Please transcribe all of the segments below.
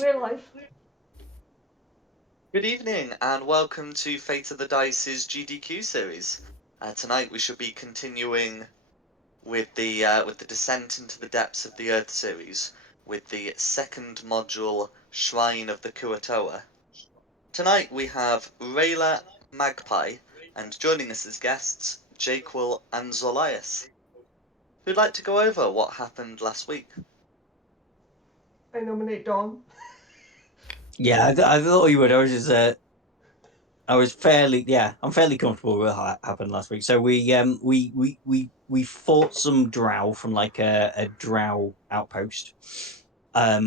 Real life. Good evening and welcome to Fate of the Dice's GDQ series. Tonight we shall be continuing with the Descent into the Depths of the Earth series with the second module, Shrine of the Kuatoa. Tonight we have Rayla Magpie and joining us as guests, Jaquil and Zolias. Who'd like to go over what happened last week? I nominate Dawn. Yeah, I thought you would. I'm fairly comfortable with what happened last week. So we fought some drow from like a drow outpost.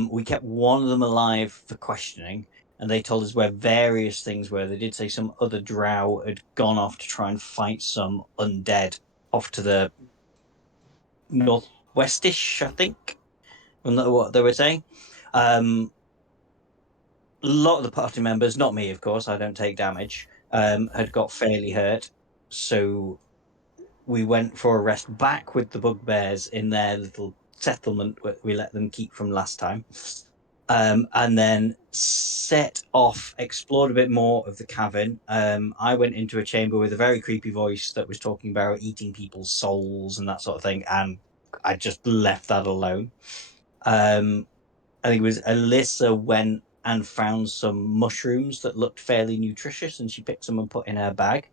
We kept one of them alive for questioning, and they told us where various things were. They did say some other drow had gone off to try and fight some undead off to the northwestish, I think. What they were saying. A lot of the party members, not me, of course, I don't take damage, had got fairly hurt. So we went for a rest back with the bugbears in their little settlement we let them keep from last time. And then set off, explored a bit more of the cavern. I went into a chamber with a very creepy voice that was talking about eating people's souls and that sort of thing, and I just left that alone. I think it was Alyssa went and found some mushrooms that looked fairly nutritious, and she picked some and put in her bag.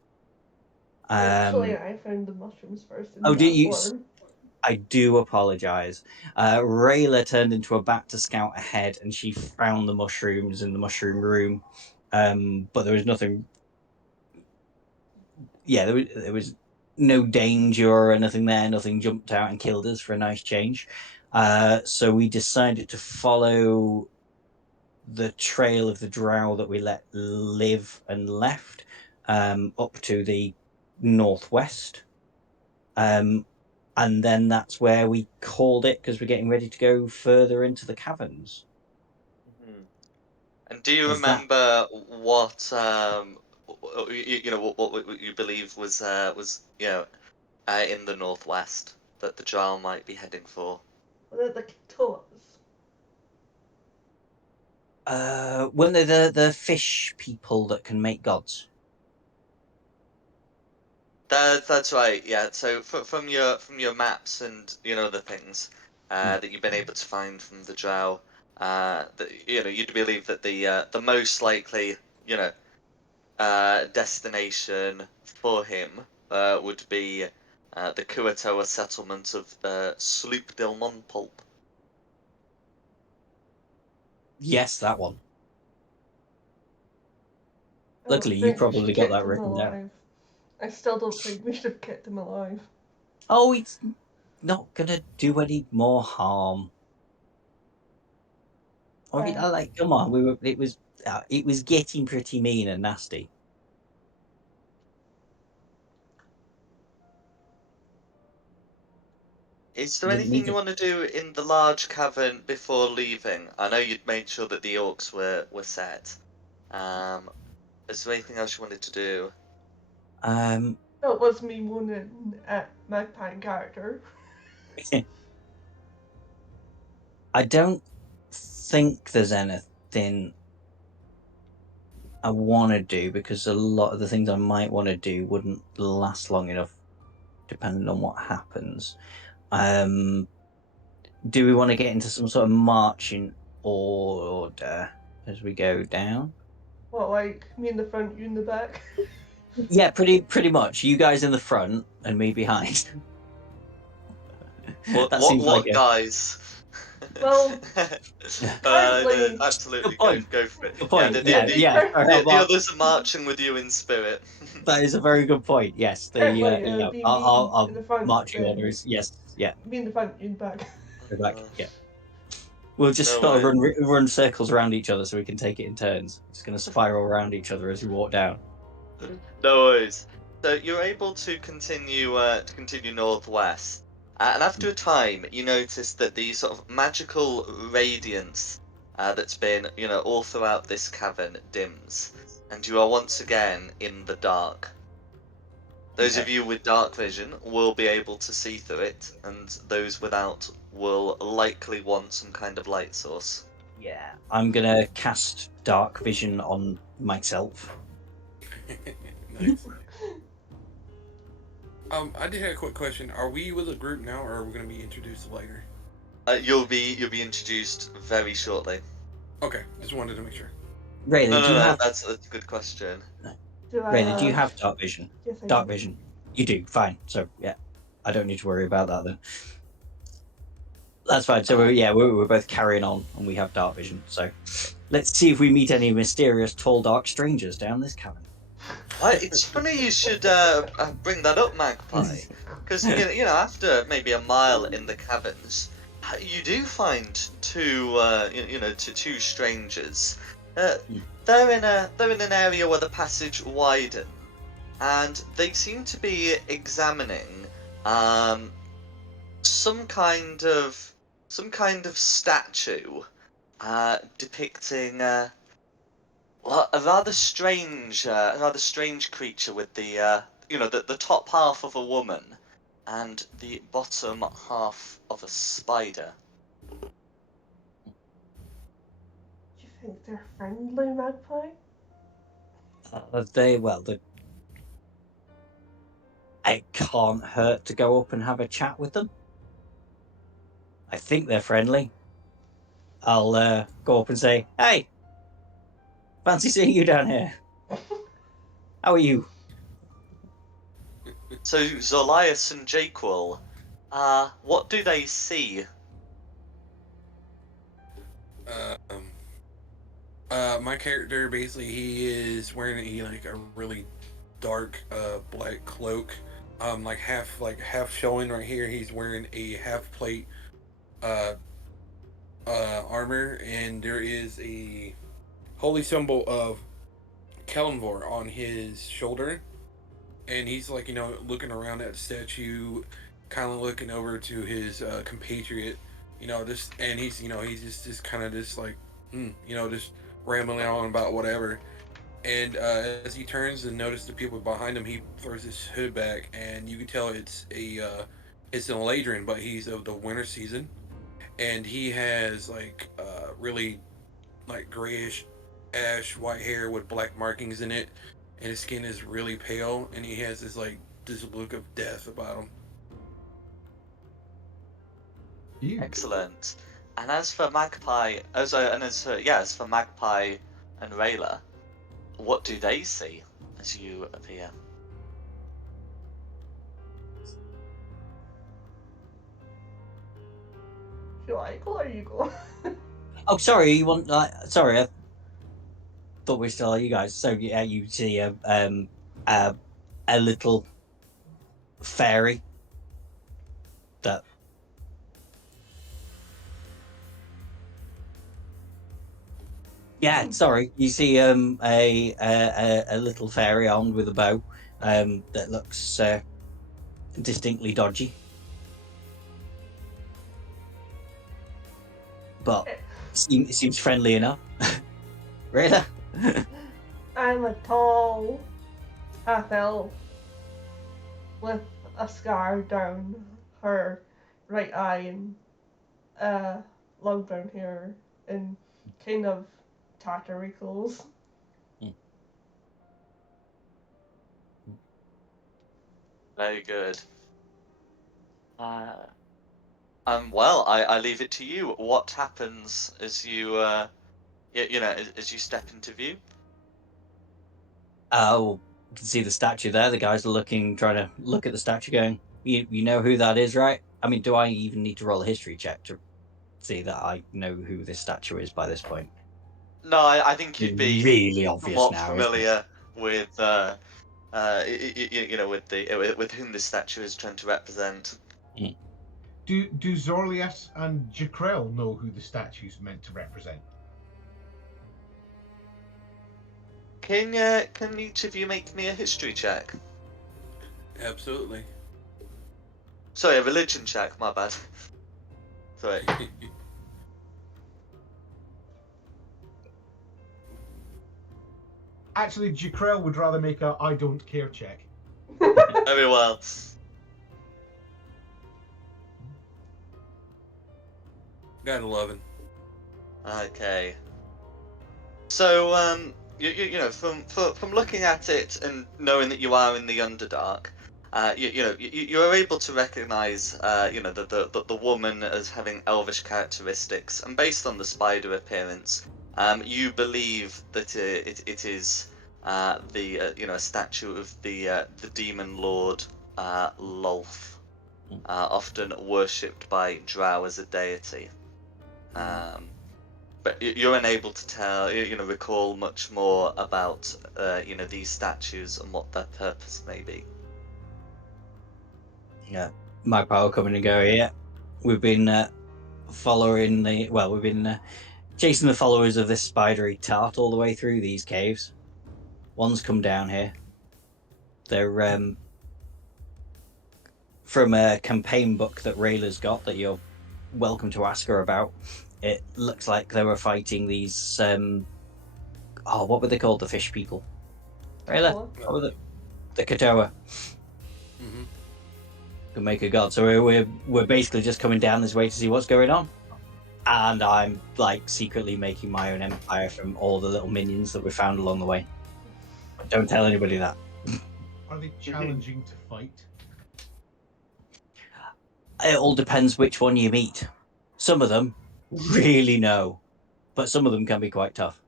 Actually, Um, I found the mushrooms first in oh, did that you? form. I do apologize. Rayla turned into a bat to scout ahead, and she found the mushrooms in the mushroom room. But there was nothing. Yeah, there was no danger or anything there. Nothing jumped out and killed us for a nice change. So we decided to follow the trail of the drow that we let live and left up to the northwest. And then that's where we called it because we're getting ready to go further into the caverns. Mhm. And do you Is that remember what what you believe was in the northwest that the Jarl might be heading for? Was it the Katoas? when they're the fish people that can make gods? That's right. Yeah. So from your maps and the things Hmm. that you've been able to find from the Drow, that you'd believe that the most likely destination for him would be the Kuatoa settlement of Sloop Dilmonpulp. Yes, that one. I don't Luckily, you think we probably should got kept that him written down. alive. I still don't think we should have kept him alive. Oh, it's not gonna do any more harm. I Well, like, come on, we were. It was getting pretty mean and nasty. Is there Didn't need anything you to. want to do in the large cavern before leaving? I know you'd made sure that the orcs were set. Um, is there anything else you wanted to do? Um, that was me moaning at Magpie character. I don't think there's anything I want to do because a lot of the things I might want to do wouldn't last long enough, depending on what happens. Um, do we want to get into some sort of marching order as we go down? What, like me in the front, you in the back? Yeah, pretty much. You guys in the front and me behind. What That what seems like what guys? Well, No, currently, absolutely good point. go for it. Good Yeah, point. Yeah, yeah. the others are marching with you in spirit. That is a very good point. Yes, currently it would be me our in the front, marching order then is yes, yeah. me in the front, you in the back. Go back. Uh, Yeah, we'll just no sort of way. run circles around each other so we can take it in turns. Just going to spiral around each other as we walk down. No worries. So you're able to continue northwest, and after a time, you notice that the sort of magical radiance that's been, all throughout this cavern dims, and you are once again in the dark. Those of Okay. you with dark vision will be able to see through it, and those without will likely want some kind of light source. Yeah, I'm gonna cast Dark Vision on myself. Nice. I did have a quick question. Are we with a group now, or are we going to be introduced later? You'll be introduced very shortly. Okay, just wanted to make sure. Rayleigh, do you have That's a good question. Do I Rayleigh, do you have? have Dark Vision? Yes, I Dark do. Vision. You do. Fine. So yeah, I don't need to worry about that then. That's fine. So we're both carrying on, and we have Dark Vision. So let's see if we meet any mysterious tall, dark strangers down this cavern. Well, it's funny you should bring that up, Magpie, because you know after maybe a mile in the caverns, you do find two two strangers. They're in an area where the passage widens, and they seem to be examining some kind of statue depicting well, a rather strange creature with the the top half of a woman and the bottom half of a spider. Do you think they're friendly, Magpie? It can't hurt to go up and have a chat with them. I think they're friendly. I'll go up and say, "Hey, fancy seeing you down here. How are you?" So Zolias and Jaquil, what do they see? My character basically he is wearing a really dark black cloak, half showing right here. He's wearing a half plate uh, armor, and there is a holy symbol of Kellenvor on his shoulder, and he's looking around at the statue, kind of looking over to his compatriot, and he's just kind of just just rambling on about whatever. And as he turns and notices the people behind him, he throws his hood back, and you can tell it's an Eladrin, but he's of the winter season, and he has really grayish ash white hair with black markings in it, and his skin is really pale, and he has this look of death about him. Excellent. And as for Magpie, as for Magpie and Rayla, what do they see as you appear? Should I go or you go? Oh, sorry. You want? Sorry, I thought we were still you guys. So yeah, you see a little fairy that. Yeah, sorry. You see a little fairy armed with a bow that looks distinctly dodgy, but seems friendly enough. Really? I'm a tall half elf with a scar down her right eye and long brown hair and kind of tattericles. Very good. Well, I leave it to you. What happens as you as you step into view? Oh, you can see the statue there. The guys are trying to look at the statue, going, "You know who that is, right?" I mean, do I even need to roll a history check to see that I know who this statue is by this point? No, I think you'd be Really obvious somewhat now, isn't it? familiar with with whom this statue is trying to represent. Do Zorlias and Jakrell know who the statue's meant to represent? Can each of you make me a history check? Absolutely. Sorry, a religion check. My bad. Sorry. Actually, Jakrell would rather make a I don't care check. Very well. Got 11. Okay. So, you know, from looking at it and knowing that you are in the Underdark, you are able to recognize, you know, the woman as having elvish characteristics, and based on the spider appearance, you believe that it is the you know, a statue of the demon lord Lolth, often worshipped by Drow as a deity. But you're unable to tell, you know, recall much more about, you know, these statues and what their purpose may be. Yeah, my power coming and going. Yeah, we've been following the. Well, we've been chasing the followers of this spidery tart all the way through these caves. One's come down here. They're from a campaign book that Rayla's got that you're welcome to ask her about. It looks like they were fighting these. Oh, what were they called? The fish people. Rayla, what were the Katoa? Mm-hmm. Could make a god. So we're basically just coming down this way to see what's going on. And I'm like secretly making my own empire from all the little minions that we found along the way. But don't tell anybody that. Are they challenging to fight? It all depends which one you meet. Some of them really know, but some of them can be quite tough.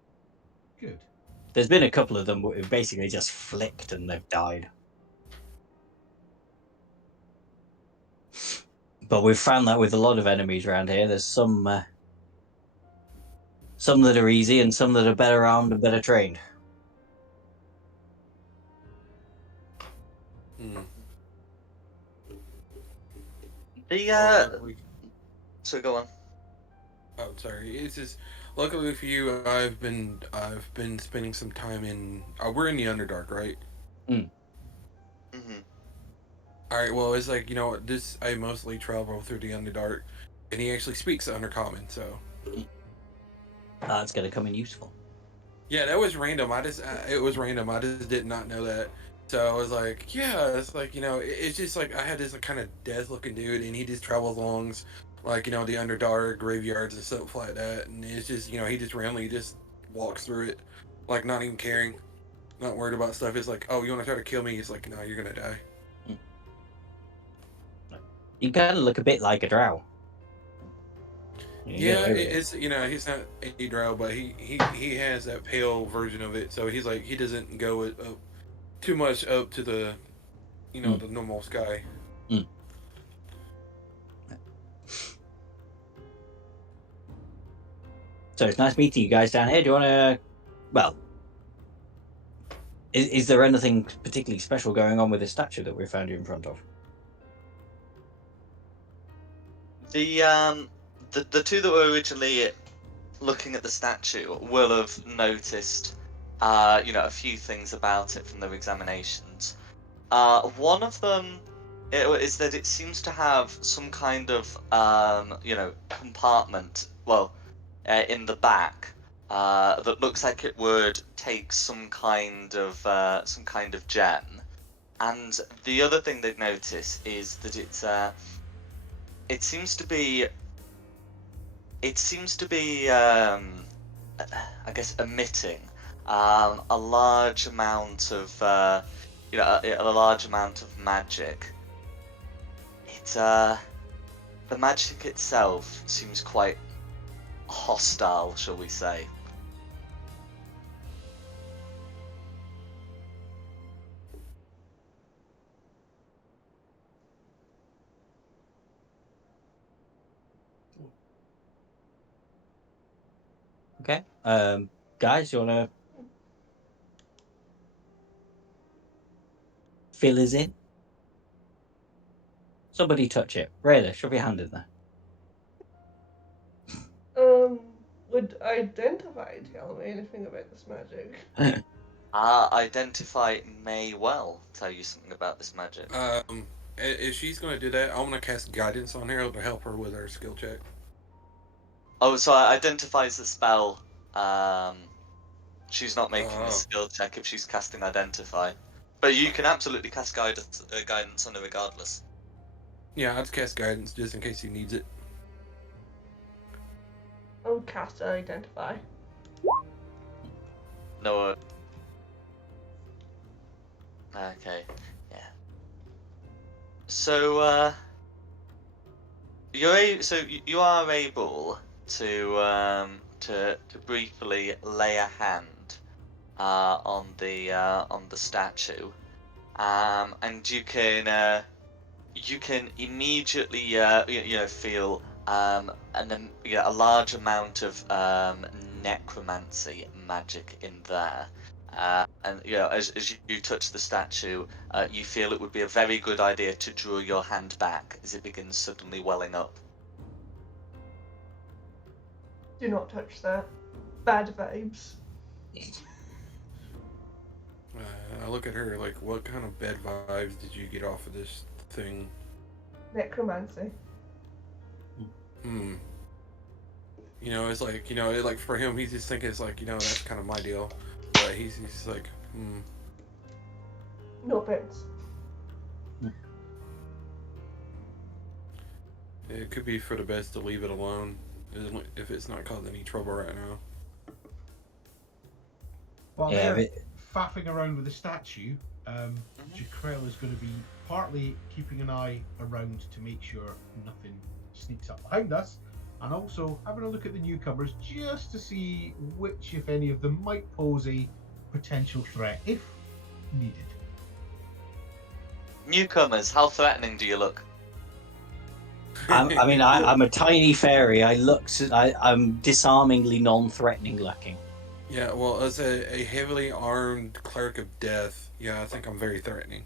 Good. There's been a couple of them who basically just flicked and they've died. But we've found that with a lot of enemies around here. There's some that are easy and some that are better armed and better trained. So go on. Oh, sorry. It's just luckily for you, I've been spending some time in. We're in the Underdark, right? Mm-hmm. All right. Well, it's like, you know, this. I mostly travel through the Underdark, and he actually speaks Undercommon, so. That's going to come in useful. Yeah, that was random. It was random. I just did not know that. So I was like, yeah, it's like, you know, it's just like I had this kind of death-looking dude, and he just travels along, like, you know, the Underdark graveyards and stuff like that, and it's just, you know, he just randomly just walks through it, like, not even caring, not worried about stuff. It's like, oh, you want to try to kill me? He's like, no, you're gonna die. You kind of look a bit like a drow. Yeah, it's, you know, he's not a drow, but he has that pale version of it, so he's like, he doesn't go too much up to the, you know, the normal sky. So it's nice meeting you guys down here. Do you want to? Well, is there anything particularly special going on with this statue that we found you in front of? The two that were originally looking at the statue will have noticed, you know, a few things about it from their examinations. One of them is that it seems to have some kind of, you know, compartment, well, in the back, that looks like it would take some kind of gem. And the other thing they'd notice is that it seems to be, I guess, emitting a large amount of, you know, a large amount of magic. The magic itself seems quite hostile, shall we say. Okay. Guys, you want to fill us in? Somebody touch it. Rayla, shove your hand in there. Would Identify tell me anything about this magic? Identify may well tell you something about this magic. If she's gonna do that, I'm gonna cast guidance on her to help her with her skill check. Oh, so identifies the spell. She's not making the skill check if she's casting identify, but you can absolutely cast guidance on her regardless. Yeah, I'd cast guidance just in case he needs it. cast Identify. No. Okay. Yeah. So you are able to briefly lay a hand on the statue, and you can immediately feel a large amount of necromancy magic in there. And as you touch the statue, you feel it would be a very good idea to draw your hand back as it begins suddenly welling up. Do not touch that. Bad vibes. I look at her like, what kind of bad vibes did you get off of this thing? Necromancy. It's like, like for him, he's just thinking it's like, that's kind of my deal. But he's like, No offense. It could be for the best to leave it alone if it's not causing any trouble right now. While Yeah, they're faffing around with the statue, Jakrell is going to be partly keeping an eye around to make sure nothing sneaks up behind us, and also having a look at the newcomers just to see which, if any of them, might pose a potential threat if needed. Newcomers, how threatening do you look? I'm a tiny fairy. I'm disarmingly non-threatening looking. Yeah, well, as a heavily armed cleric of death, yeah, I think I'm very threatening.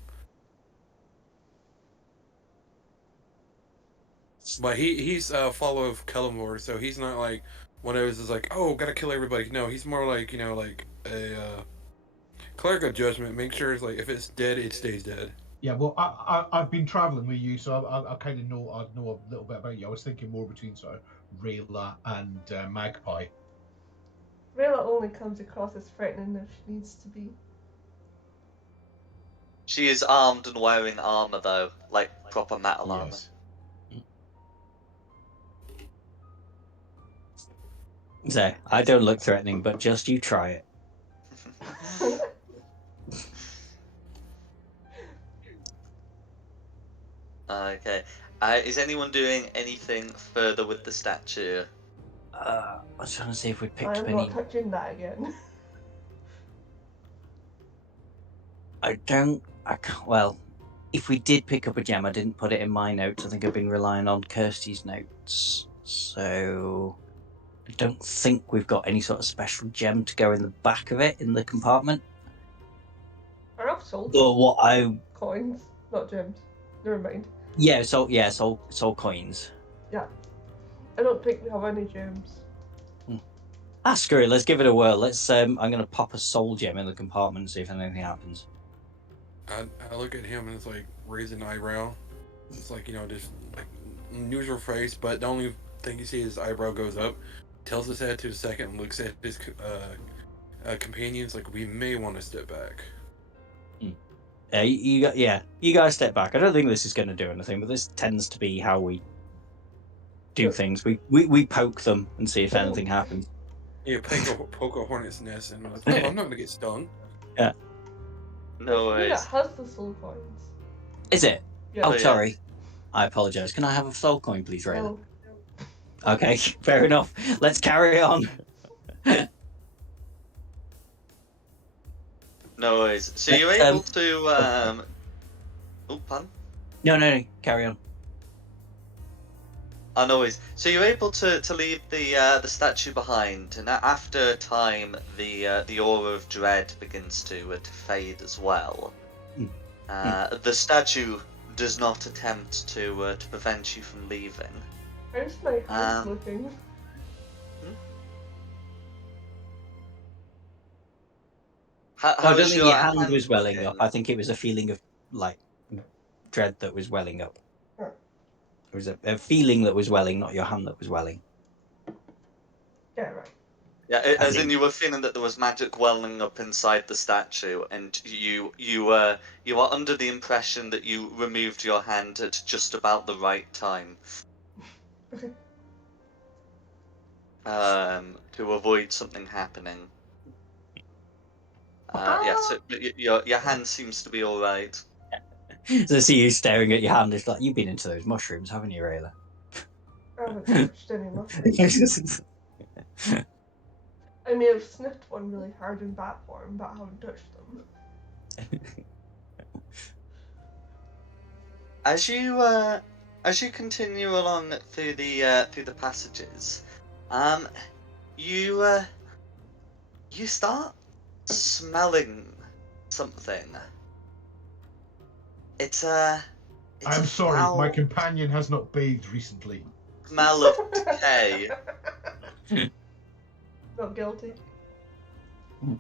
But he's a follower of Kellamore, so he's not like one of those is like, oh, gotta kill everybody. No, he's more like, like a cleric of judgment. Make sure it's like, if it's dead, it stays dead. Yeah, well, I've been travelling with you, so I kind of know a little bit about you. I was thinking more between sort of Rayla and Magpie. Rayla only comes across as threatening if she needs to be. She is armed and wearing armor, though, like proper metal armor. Yes. So I don't look threatening, but just you try it. Okay. Is anyone doing anything further with the statue? I was trying to see if we picked up I'm not any. touching that again. Well, if we did pick up a gem, I didn't put it in my notes. I think I've been relying on Kirsty's notes. So I don't think we've got any sort of special gem to go in the back of it in the compartment. I've sold But what I coins, not gems. Never mind. it's all coins. Yeah. I don't think we have any gems. Screw it, let's give it a whirl. I'm gonna pop a soul gem in the compartment and see if anything happens. I look at him and it's like raise an eyebrow. It's like, just like neutral face, but the only thing you see is his eyebrow goes up, tells his head to the second, and looks at his companions like, we may want to step back. You guys step back. I don't think this is going to do anything, but this tends to be how we do things. We poke them and see if anything happens. Yeah, poke a hornet's nest, and like, no, I'm not gonna get stung. Yeah. No Who worries. has the soul coins? Is it? Yeah. Oh, yeah. sorry. I apologise. Can I have a soul coin, please, Rayla? No. Okay, fair enough. Let's carry on. No worries. So you're able to Oh, pardon? No, carry on. Oh, no worries. So you're able to leave the statue behind, and after a time, the aura of dread begins to fade as well. The statue does not attempt to prevent you from leaving. How's my hand looking? How I don't is think your your hand was welling looking? up. I think it was a feeling of like dread that was welling up. Oh. It was a feeling that was welling, not your hand that was welling. Yeah, right. Yeah, I as in think. you were feeling that there was magic welling up inside the statue, and you are under the impression that you removed your hand at just about the right time. to avoid something happening. Yeah, so your hand seems to be all right. So I see you staring at your hand. It's like, you've been into those mushrooms, haven't you, Rayla? I haven't touched any mushrooms. I may have sniffed one really hard in bat form, but I haven't touched them. As you continue along through the passages, you start smelling something. It's a I'm sorry, my foul companion has not bathed recently. smell of decay. Not guilty.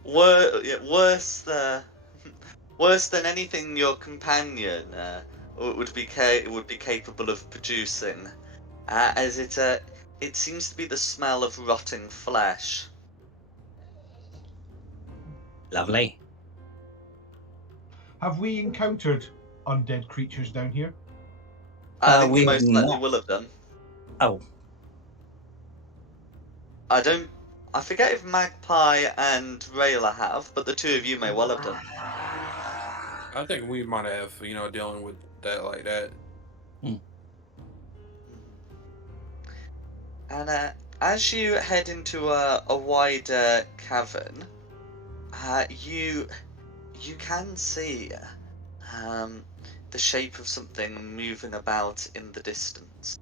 Worse than anything your companion would be capable of producing, as it seems to be the smell of rotting flesh. Lovely. Have we encountered undead creatures down here? I think we you have most likely not. will have done. Oh, I forget if Magpie and Rayla have, but the two of you may well have done. I think we might have, dealing with that like that. And as you head into a wider cavern, you can see the shape of something moving about in the distance.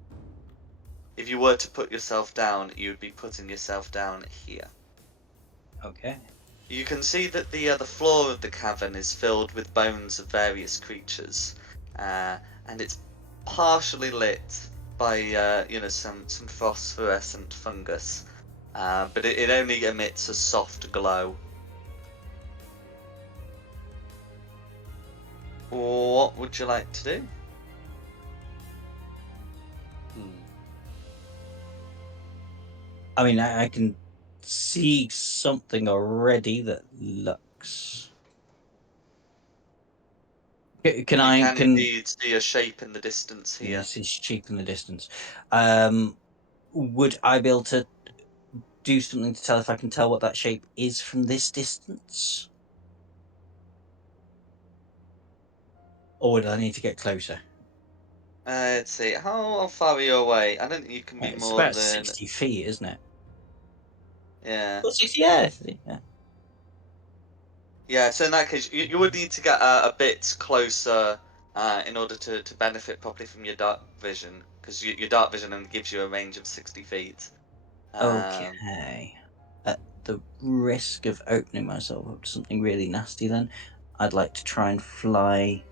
If you were to put yourself down, you would be putting yourself down here. okay. You can see that the floor of the cavern is filled with bones of various creatures, and it's partially lit by some phosphorescent fungus, but it only emits a soft glow. What would you like to do? I mean, I can see something already that looks. Can You I can indeed see a shape in the distance here. Yes, it's cheap in the distance. Would I be able to do something to tell if I can tell what that shape is from this distance? Or would I need to get closer? Let's see, how far are you away? I don't think you can be It's more about than 60 feet, isn't it? yeah. Well, 60, yeah. Yeah, so in that case, you would need to get a bit closer in order to benefit properly from your dark vision, because your dark vision only gives you a range of 60 feet. Okay. At the risk of opening myself up to something really nasty, then, I'd like to try and fly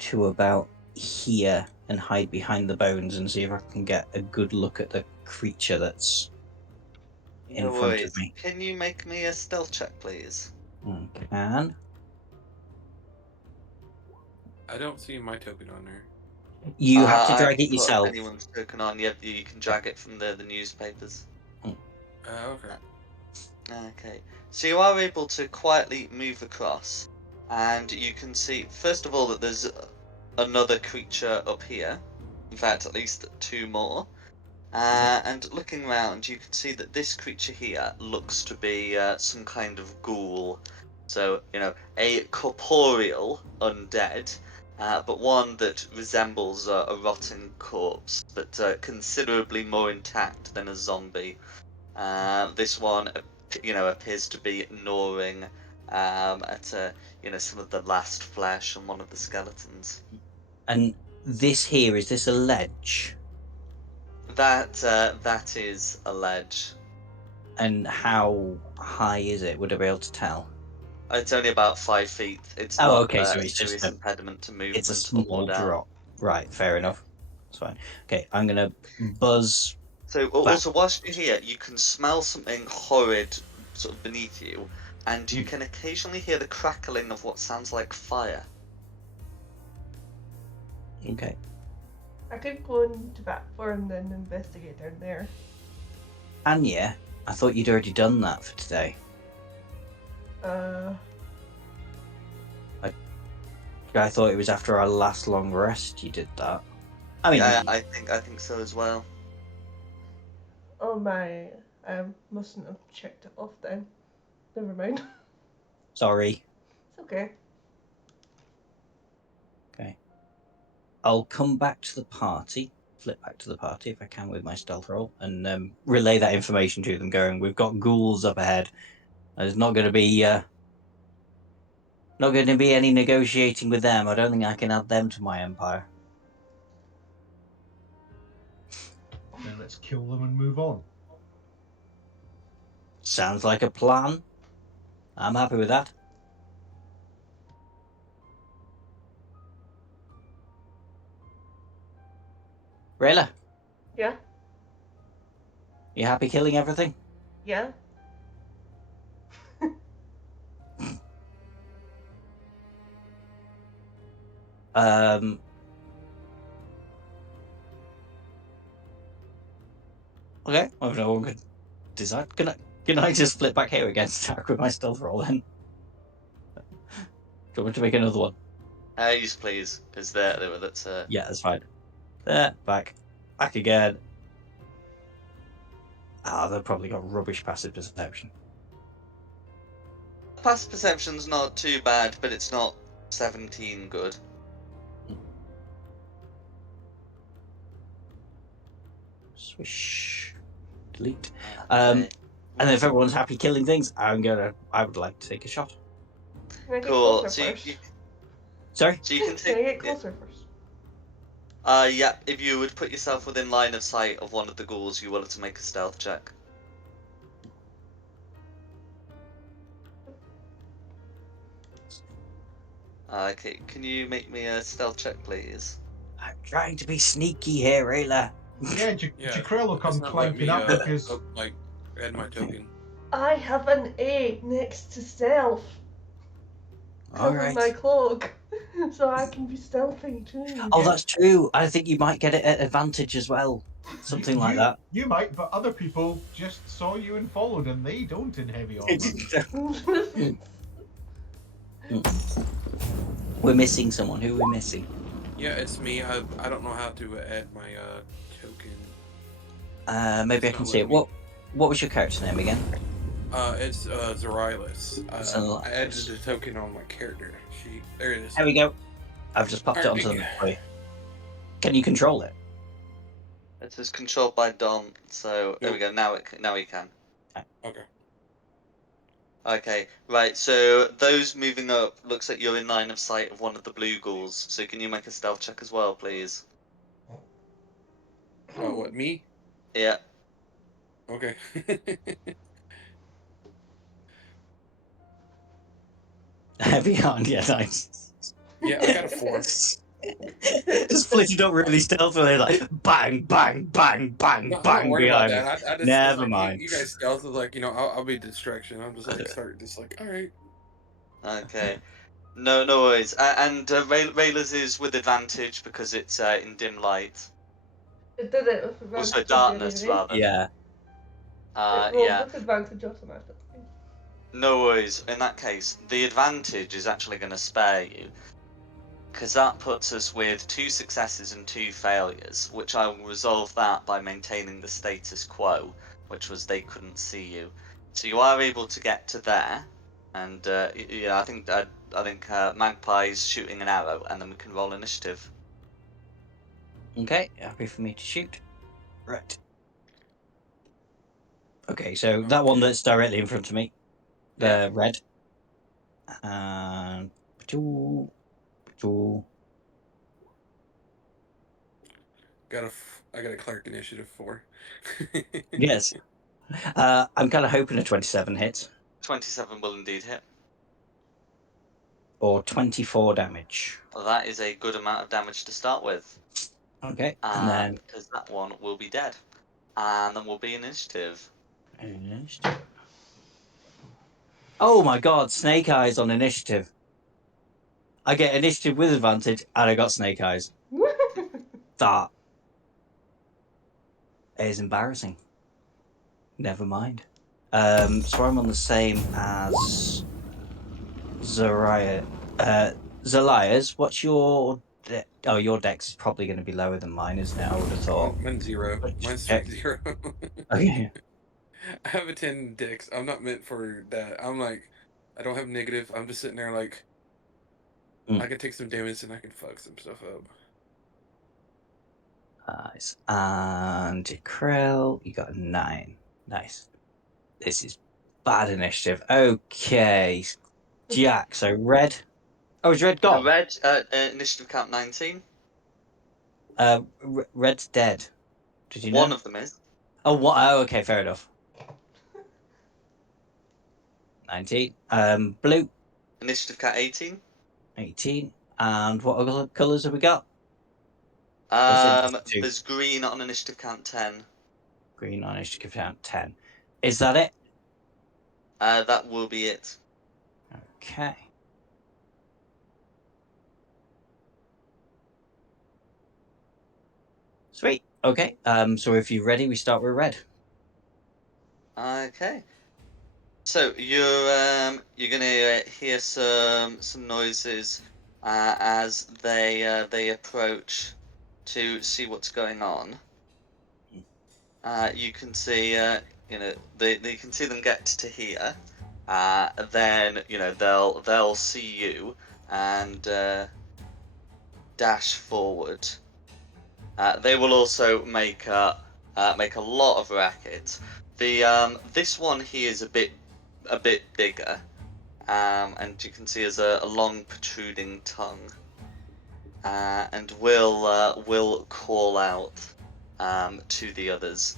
to about here and hide behind the bones and see if I can get a good look at the creature that's in No front of worries. me. Can you make me a stealth check, please? Can. I don't see my token on there. You have to I drag haven't it put yourself. anyone's token on yet. You can drag it from the newspapers. Okay. Okay, so you are able to quietly move across, and you can see, first of all, that there's another creature up here. In fact, at least two more. And looking around, you can see that this creature here looks to be some kind of ghoul. So, a corporeal undead, but one that resembles a rotting corpse, but considerably more intact than a zombie. This one, appears to be gnawing at some of the last flesh on one of the skeletons. And this here, is this a ledge? That is a ledge. And how high is it? Would I be able to tell? It's only about 5 feet. It's Oh, not okay, so a it's just serious impediment to it's a movement up or small down. drop. Right, fair enough. That's fine. Okay, I'm gonna buzz. So also, whilst you're here, you can smell something horrid sort of beneath you, and you can occasionally hear the crackling of what sounds like fire. Okay. I could go into bat form and then investigate down there. Anya, I thought you'd already done that for today. I thought it was after our last long rest you did that. I mean, Yeah, I think so as well. Oh my, Mustn't have checked it off then. Never mind. Sorry. It's okay. Okay. I'll come back to the party, flip back to the party if I can with my stealth roll, and relay that information to them. Going, we've got ghouls up ahead. There's not going to be any negotiating with them. I don't think I can add them to my empire. Then let's kill them and move on. Sounds like a plan. I'm happy with that. Rayla, Yeah? you happy killing everything? Yeah? Okay, well, if no one could decide. Can I just flip back here again, stack with my stealth roll then? Do you want me to make another one? Yes, please, because that's Yeah, that's fine. There, back again. They've probably got rubbish passive perception. passive perception's not too bad, but it's not 17 good. Swish. Delete. Okay. And if everyone's happy killing things, I would like to take a shot. Can I get Cool. closer So you, first? you, Sorry? so you can Can I get take. closer first? Yeah. If you would put yourself within line of sight of one of the ghouls, you will have to make a stealth check. Okay. Can you make me a stealth check, please? I'm trying to be sneaky here, Rayla. Yeah, Yeah, Jakrell will does come not let clanking me, up because like add my token. I have an A next to stealth. All Covering right. my cloak. So I can be stealthy too. Oh, that's true. I think you might get it at advantage as well. Something like that. You might, but other people just saw you and followed, and they don't in heavy armor. We're missing someone. Who are we missing? Yeah, it's me. I don't know how to add my token. Maybe I It's can not see it. letting me. What was your character name again? It's Zerylus. Zerylus. I added the token on my character. There it is. There we go. I've just popped it onto the for you. Can you control it? This is controlled by Dom, so there we go. Now we can. Okay. Okay, right. So those moving up looks like you're in line of sight of one of the blue ghouls. So can you make a stealth check as well, please? What, me? Yeah. Okay. Heavy hand, yeah, nice. Yeah, I got a 4. Just flitted up really stealthily, like bang, bang, bang, bang, No, I'm not bang worried about behind me. that. I just Never like, mind. You guys stealth is like, I'll be a distraction. I'm just like all right. Okay. No worries. And Rayla's is with advantage because it's in dim light. It did it with advantage. Also darkness, rather. Yeah. It rolled Yeah. with advantage automatically. No worries. In that case, the advantage is actually going to spare you. Because that puts us with 2 successes and 2 failures, which I will resolve that by maintaining the status quo, which was they couldn't see you. So you are able to get to there, and yeah, I think Magpie's shooting an arrow, and then we can roll initiative. Okay, happy for me to shoot. Right. Okay, so that one that's directly in front of me, the red. And I got a cleric initiative 4. yes. I'm kind of hoping a 27 hits 27 will indeed hit. or 24 damage. Well, that is a good amount of damage to start with. Okay, and then because that one will be dead, and then will be initiative. Oh my god, Snake Eyes on initiative. I get initiative with advantage, and I got Snake Eyes. That is embarrassing. Never mind. So I'm on the same as Zariah. Zalias, what's your... your dex is probably going to be lower than mine is now, I would have thought. Mine's 0. Mine's Okay. 0. Okay. I have a 10 dex. I'm not meant for that. I'm like, I don't have negative. I'm just sitting there like, Mm. I can take some damage and I can fuck some stuff up. Nice. And Krell, you got a 9. Nice. This is bad initiative. Okay. Jack, so red. Oh, is red gone? Red, initiative count 19. Red's dead. Did you One know? of them is. Oh, what? Oh, okay, fair enough. 19. Blue, Initiative count 18. 18. And what other colours have we got? Or is it just two? There's green on initiative count 10. Green on initiative count 10. Is that it? That will be it. Okay. Sweet. Okay. So if you're ready, we start with red. Okay. So you're gonna hear some noises as they approach to see what's going on. You can see they can see them get to here. Then they'll see you and dash forward. They will also make a lot of racket. This one here is a bit bigger, and you can see has a long protruding tongue, and will call out to the others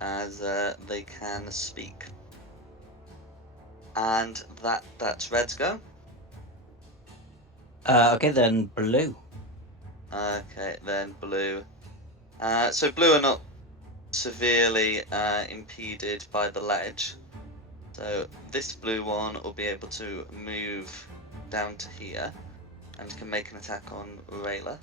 as they can speak. And that's Red's go. Okay, then blue. Okay, then Blue. So Blue are not severely impeded by the ledge. So this blue one will be able to move down to here and can make an attack on Rayla.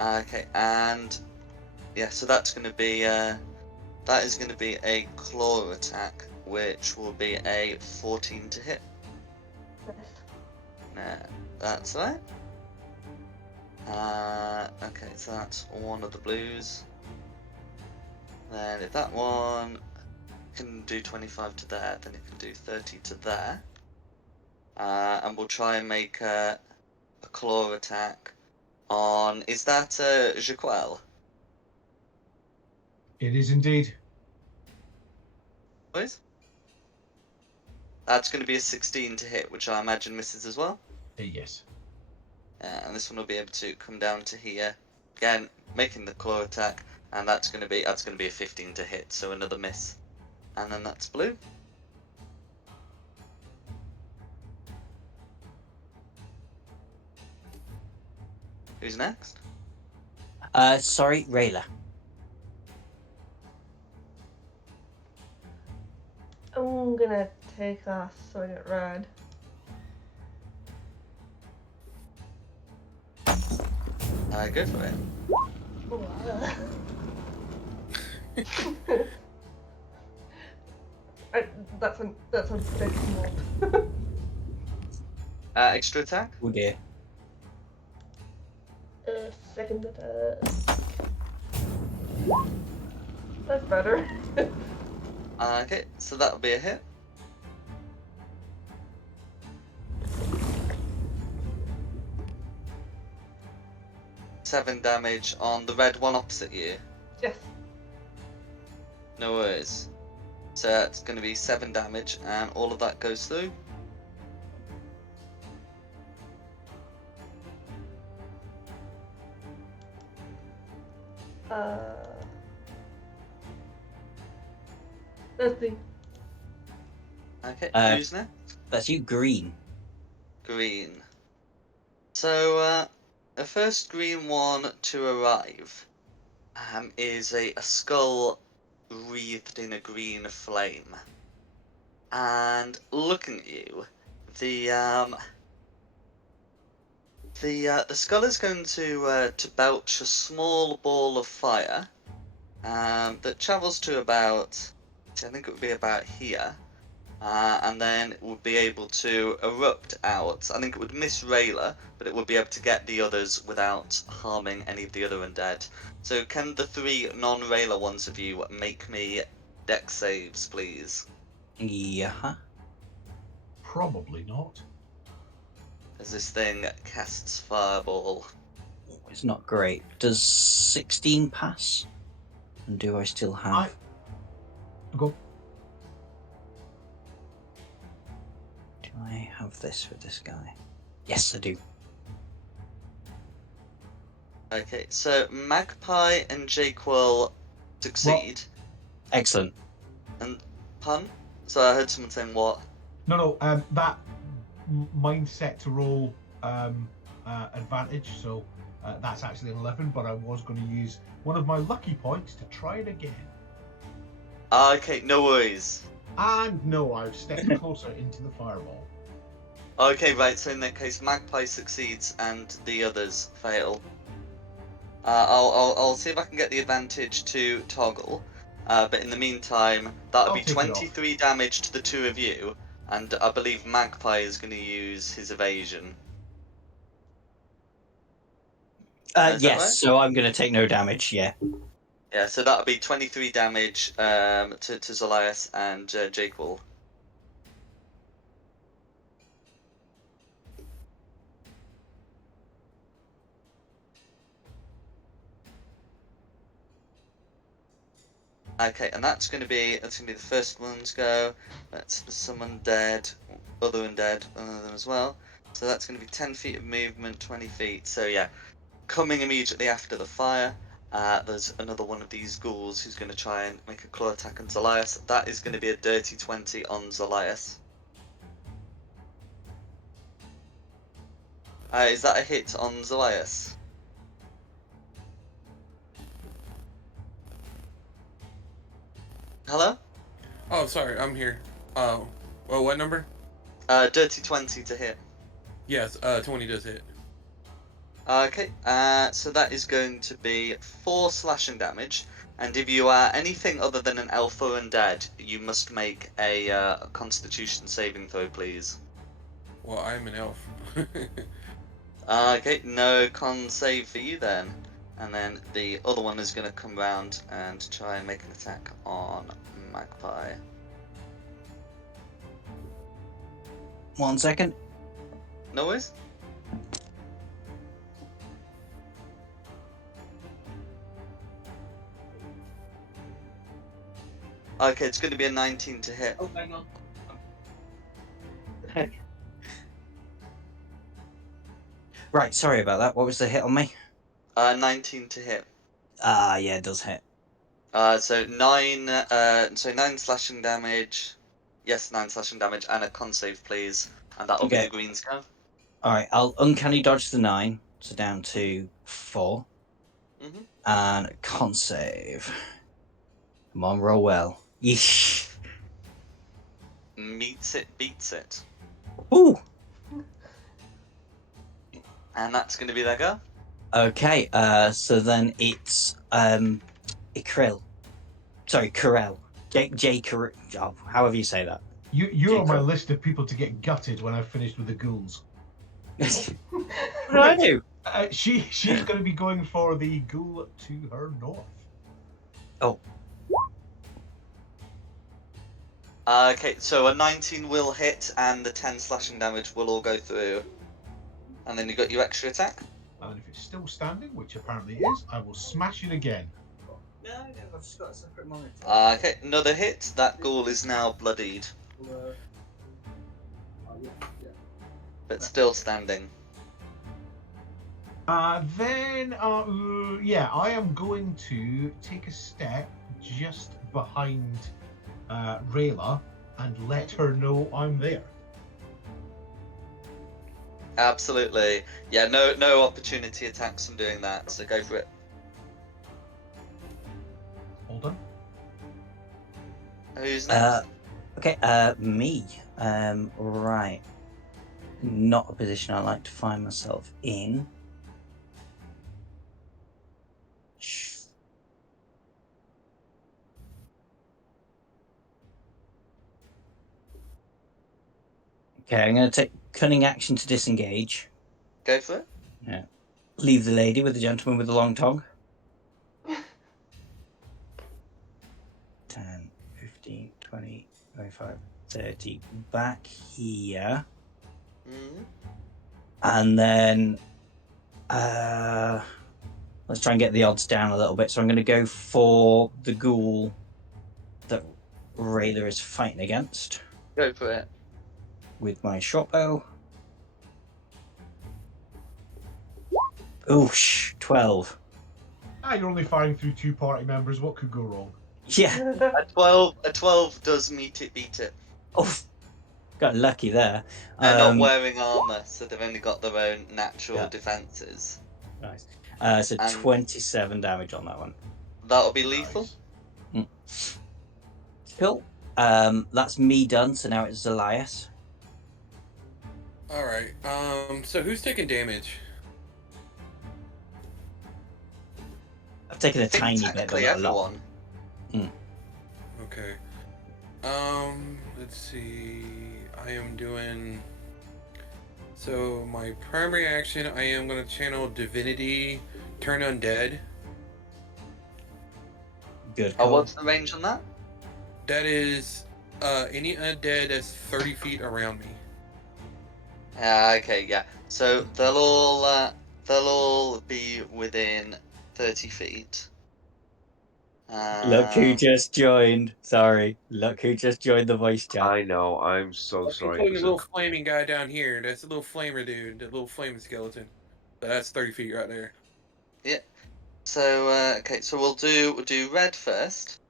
Okay, and yeah, so that's going to be that is going to be a claw attack, which will be a 14 to hit. That's right. Okay, so that's one of the blues. Then if that one can do 25 to there, then it can do 30 to there. And we'll try and make a claw attack on. Is that Jaquel? It is indeed. Please. That's going to be a 16 to hit, which I imagine misses as well. Yes. And this one will be able to come down to here again, making the claw attack, and that's going to be a 15 to hit, so another miss. And then that's blue. Who's next? Sorry, Rayla. I'm gonna take off so I get red. Go for it. That's a big mold. Extra attack. Oh dear. Second attack. That's better. Okay, so that'll be a hit. Seven damage on the red one opposite you. Yes. No worries. So it's going to be 7 damage, and all of that goes through. That's the Okay, who's next? That's you, green. Green. So the first green one to arrive is a skull wreathed in a green flame. And looking at you, the skull is going to belch a small ball of fire that travels to about, I think it would be about here, and then it would be able to erupt out. I think it would miss Rayla, but it would be able to get the others without harming any of the other undead. So can the 3 non-Rayla ones of you make me dex saves, please? Yeah. Probably not. As this thing casts Fireball. It's not great. Does 16 pass? And do I still have... Go. Do I have this for this guy? Yes, I do. Okay, so Magpie and Jaquil succeed. Excellent. And pun? So I heard someone saying what? No. That mine's set to roll advantage, so that's actually an 11. But I was going to use one of my lucky points to try it again. Okay, no worries. And no, I've stepped closer into the fireball. Okay, right, so in that case, Magpie succeeds and the others fail. I'll see if I can get the advantage to toggle, but in the meantime, that'll I'll be take it off. 23 damage to the 2 of you, and I believe Magpie is going to use his evasion. Is that Yes, right? so I'm going to take no damage, yeah. Yeah, so that'll be 23 damage to Zolias and Jaquil. Okay, and that's gonna be the first one's go. That's some undead, other undead, them as well. So that's gonna be 10 feet of movement, 20 feet. So yeah, coming immediately after the fire, there's another one of these ghouls who's gonna try and make a claw attack on Zolias. That is gonna be a dirty 20 on Zolias. Is that a hit on Zolias? Hello? Oh, sorry, I'm here. Oh, well, what number? Dirty 20 to hit. Yes, 20 does hit. Okay, so that is going to be 4 slashing damage, and if you are anything other than an elf or undead, you must make a Constitution saving throw, please. Well, I'm an elf. Okay, no con save for you then. And then the other one is going to come round and try and make an attack on Magpie. 1 second. No worries. Okay, it's going to be a 19 to hit. Oh, hang on. Right, sorry about that. What was the hit on me? 19 to hit. Yeah, it does hit. So 9 slashing damage. Yes, 9 slashing damage and a con save, please. And that'll be Okay. the green's go. Alright, I'll uncanny dodge the 9, so down to 4. Mhm. And con save. Come on, roll well. Yeesh. Meets it, beats it. Ooh! And that's going to be their go. Okay, so then it's Ikril. Sorry, Corel. J. Oh, however you say that. You're on my Jacob. list of people to get gutted when I've finished with the ghouls. What did I do? She's going to be going for the ghoul to her north. Oh. Okay, so a 19 will hit and the 10 slashing damage will all go through. And then you got your extra attack. And if it's still standing, which apparently it is, I will smash it again. No, I've just got a separate monitor. Okay, another hit. That ghoul is now bloodied. But still standing. Then, I am going to take a step just behind Rayla and let her know I'm there. Absolutely. Yeah, no opportunity attacks from doing that, so go for it. Hold on. Who's next? Okay, me. Right. Not a position I like to find myself in. Okay, I'm going to take cunning action to disengage. Go for it. Yeah. Leave the lady with the gentleman with the long tongue. 10, 15, 20, 25, 30. Back here. Mm. And then let's try and get the odds down a little bit. So I'm going to go for the ghoul that Rayla is fighting against Go for it. with my short bow. Oosh, 12. You're only firing through 2 party members. What could go wrong? Yeah. A 12 does beat it. Oh, got lucky there. They're not wearing armor, so they've only got their own natural Yeah. defenses. Nice. So And 27 damage on that one. that'll be lethal. Nice. Cool. That's me done. So now it's Elias. All right. So who's taking damage? I've taken a I think tiny bit, but technically not a lot. everyone. Okay. Let's see. I am doing. So my primary action, I am going to channel Divinity, turn undead. Good. Oh, Cool. what's the range on that? That is any undead that's 30 feet around me. Okay, yeah. So they'll all be within 30 feet. Look who just joined. Sorry. Look who just joined the voice chat. I know. I'm so sorry. Including It the was little flaming guy down here. That's the little flamer dude, the little flaming skeleton. So that's 30 feet right there. So okay, so we'll do red first.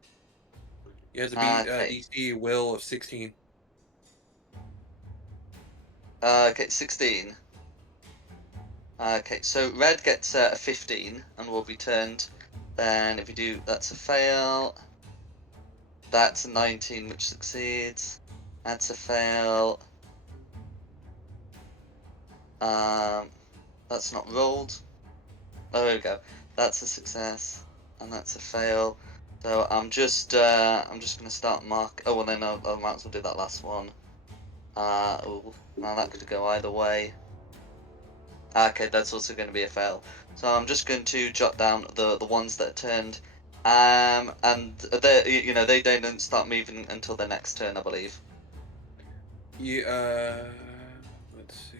He has a beat Okay. DC will of 16. Okay, 16. Okay, so red gets a 15 and will be turned. Then if you do, that's a fail. That's a 19, which succeeds. That's a fail. That's not rolled. Oh, there we go. That's a success, and that's a fail. So I'm just gonna start mark. Oh well, then I might as well do that last one. Oh, now that could go either way. Okay, that's also going to be a fail. So I'm just going to jot down the ones that are turned, and they don't start moving until their next turn, I believe. Yeah, let's see.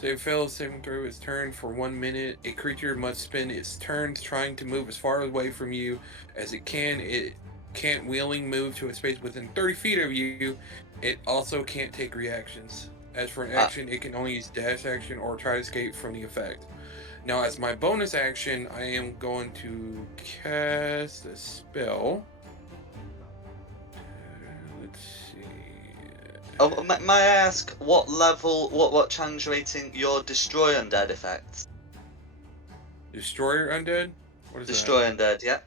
So it fails saving throw its turn for 1 minute. A creature must spend its turn trying to move as far away from you as it can. It can't wheeling move to a space within 30 feet of you. It also can't take reactions. As for an action, it can only use dash action or try to escape from the effect. Now, as my bonus action, I am going to cast a spell. Let's see. Oh, may I ask what level, what challenge rating your destroy undead effects? Destroyer undead? What is Destroy that? undead, yeah.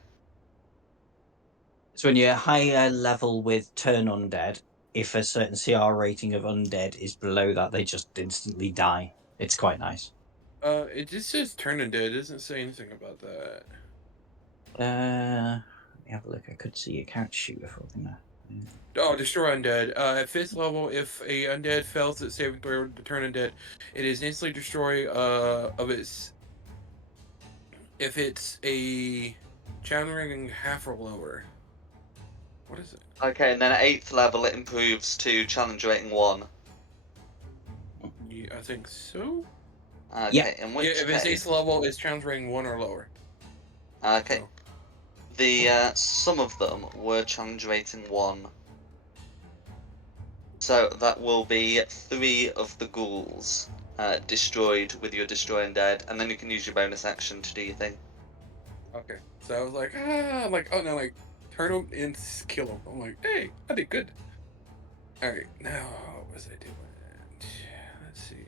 So when you're higher level with turn undead, if a certain CR rating of undead is below that, they just instantly die. It's quite nice. It just says turn undead. It doesn't say anything about that. Let me have a look. I could see a count sheet before that. Oh, destroy undead. At 5th level, if a undead fails at saving throw to turn undead, it is instantly destroy of its. If it's a challenge rating half or lower. What is it? Okay, and then at 8th level it improves to challenge rating 1. Yeah, I think so. Okay, Yeah. in which If it's case, 8th level, it's challenge rating 1 or lower. okay, So. some of them were challenge rating 1. So that will be 3 of the ghouls destroyed with your destroy undead, and then you can use your bonus action to do your thing. Okay. So I was like, oh no, like, turn him and kill him. I'm like, hey, I did good. Alright, now, what was I doing? Let's see.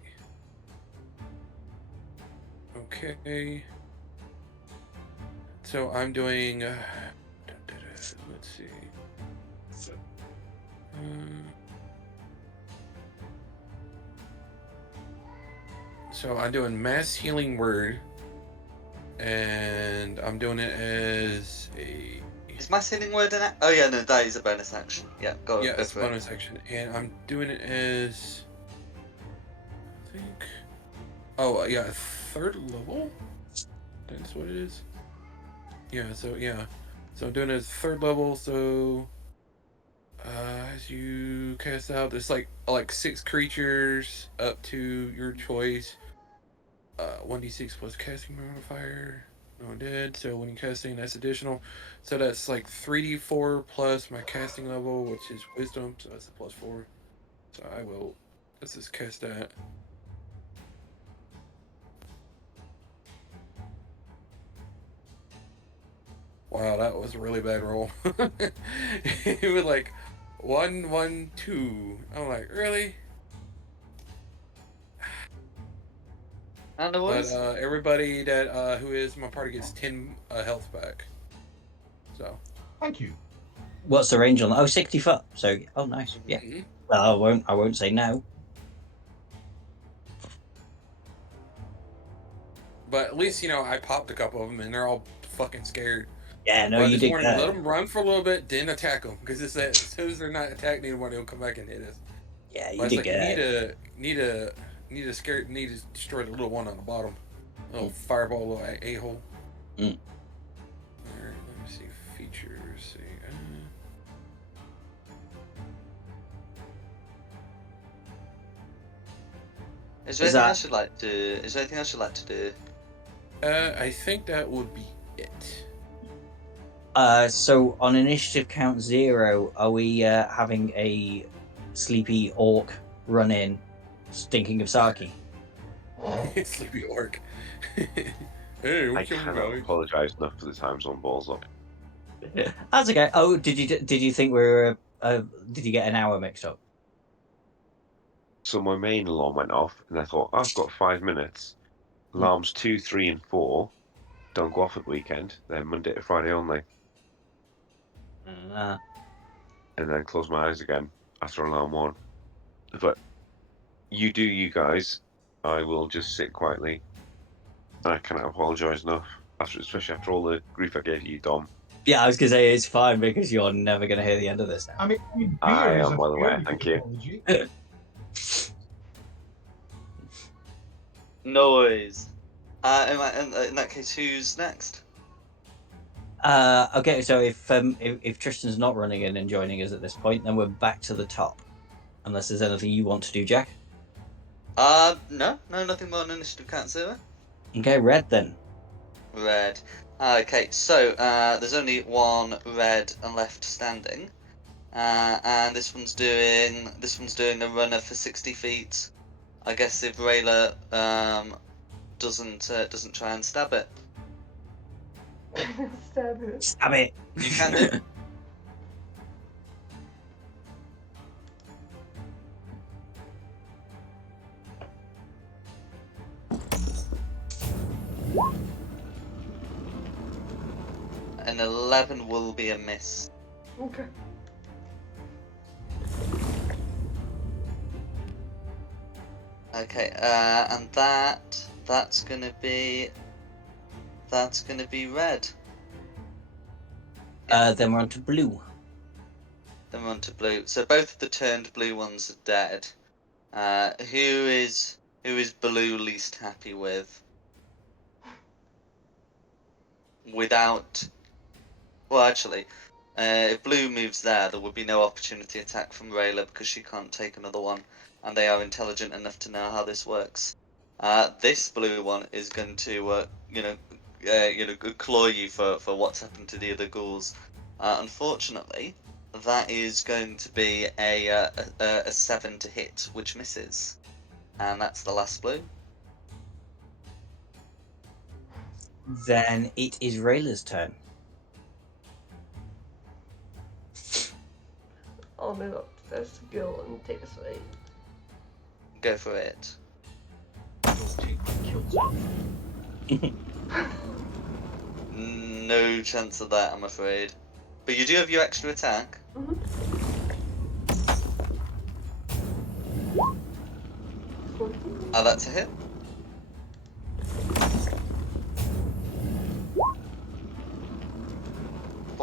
Okay. So I'm doing, let's see. So I'm doing mass healing word, and I'm doing it as a Is mass healing word an Oh yeah, no, that is a bonus action. Yeah, go Yeah, go it's a for it. bonus action, and I'm doing it as I think. Oh yeah, 3rd level. That's what it is. Yeah. So I'm doing it as 3rd level. So as you cast out, there's like 6 creatures up to your choice. 1d6 plus casting modifier. No one did. So when you're casting, that's additional. So that's like 3d4 plus my casting level, which is wisdom. So that's a +4. So let's just cast that. Wow, that was a really bad roll. It was like 1, 1, 2. I'm like, really? And the But was everybody that who is my party gets 10 health back. So. Thank you. What's the range on that? Oh, 60 foot. So, oh, nice. Yeah. Mhm. Well, I won't say no. But at least I popped a couple of them, and they're all fucking scared. Yeah, no, But I you just did wanted to let good. them run for a little bit, then attack them, because it's that as soon as they're not attacking anyone, they'll come back and hit us. Yeah, you But it's did like good. need to destroy the little one on the bottom, little fireball, little a-hole. Mm. All right, let me see features. See. is there Is anything that- else you'd like to? Is there anything else you'd like to do? I think that would be it. So on initiative count 0, are we having a sleepy orc run in, stinking of Saki? Sleepy orc. Hey, I what's your cannot guys? apologise enough for the time zone balls up. That's okay. Oh, did you think we were? Did you get an hour mixed up? So my main alarm went off, and I thought, I've got 5 minutes. Alarms 2, 3, and 4 don't go off at weekend. They're Monday to Friday only. Uh, And then close my eyes again after alarm 1. But you do you guys. I will just sit quietly. I cannot apologise enough, especially after all the grief I gave you, Dom. yeah, I was gonna say it's fine because you're never gonna hear the end of this now. I mean, I beer is am a well aware, fairly thank good you. apology. No worries. In that case, who's next? Okay, so if Tristan's not running in and joining us at this point, then we're back to the top. Unless there's anything you want to do, Jack. No, nothing more on initiative count 0. Okay, red then. Red. Okay, so there's only one red and left standing, and this one's doing a runner for 60 feet. I guess if Rayla doesn't try and stab it, Stab it. Stab it. you can do. An 11 will be a miss. Okay. Okay, and that's gonna be red. Then we're on to blue. Then we're on to blue. So both of the turned blue ones are dead. Who is blue least happy with? Without, well, actually, if blue moves there would be no opportunity attack from Rayla because she can't take another one, and they are intelligent enough to know how this works. This blue one is going to, claw you for what's happened to the other ghouls. Unfortunately, that is going to be a 7 to hit, which misses, and that's the last blue. Then it is Rayla's turn. I'll move up first to go and take a swing. Go for it. Don't take my kills off. No chance of that, I'm afraid. But you do have your extra attack. That's a hit.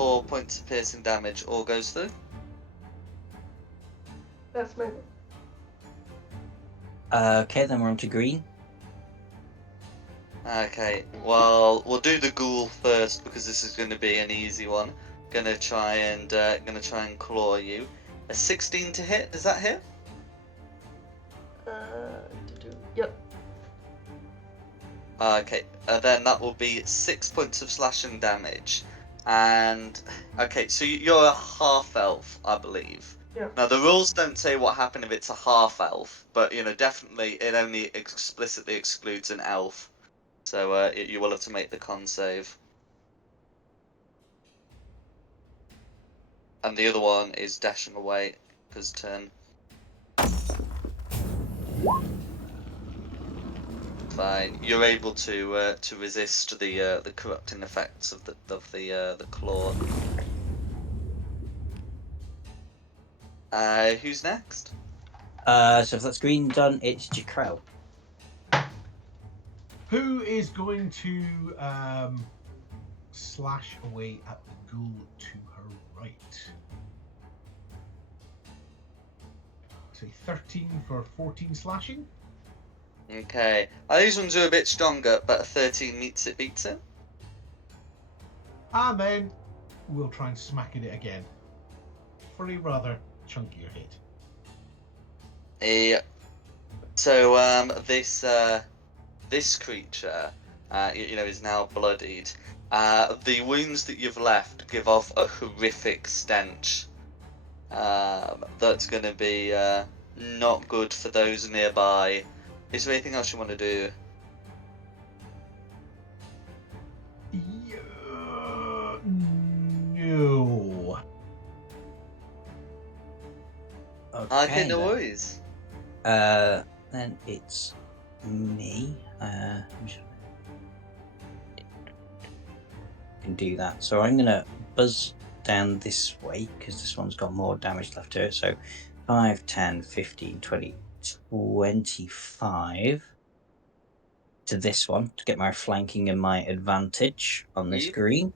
4 points of piercing damage. All goes through. That's my. Okay, then we're on to green. Okay, well, we'll do the ghoul first because this is going to be an easy one. Gonna try and claw you. A 16 to hit. Does that hit? Yep. Okay, then that will be 6 points of slashing damage. And okay, so you're a half elf, I believe. Yeah. Now the rules don't say what happens if it's a half elf, but definitely it only explicitly excludes an elf. So you will have to make the con save. And the other one is dashing away his turn. Fine. You're able to resist the corrupting effects of the claw. Who's next? So if that's green done, it's Jakrell. Who is going to slash away at the ghoul to her right? Say 13 for 14 slashing. Okay. These ones are a bit stronger, but a 13 beats it. And then we'll try and smack at it again for a rather chunkier hit. Yeah. So this creature, is now bloodied. The wounds that you've left give off a horrific stench. That's going to be not good for those nearby. Is there anything else you want to do? No. Okay, no then. worries. Then it's me. Can do that. So I'm gonna buzz down this way because this one's got more damage left to it. So 5, 10, 15, 20, 25 to this one to get my flanking and my advantage on this Yep. green.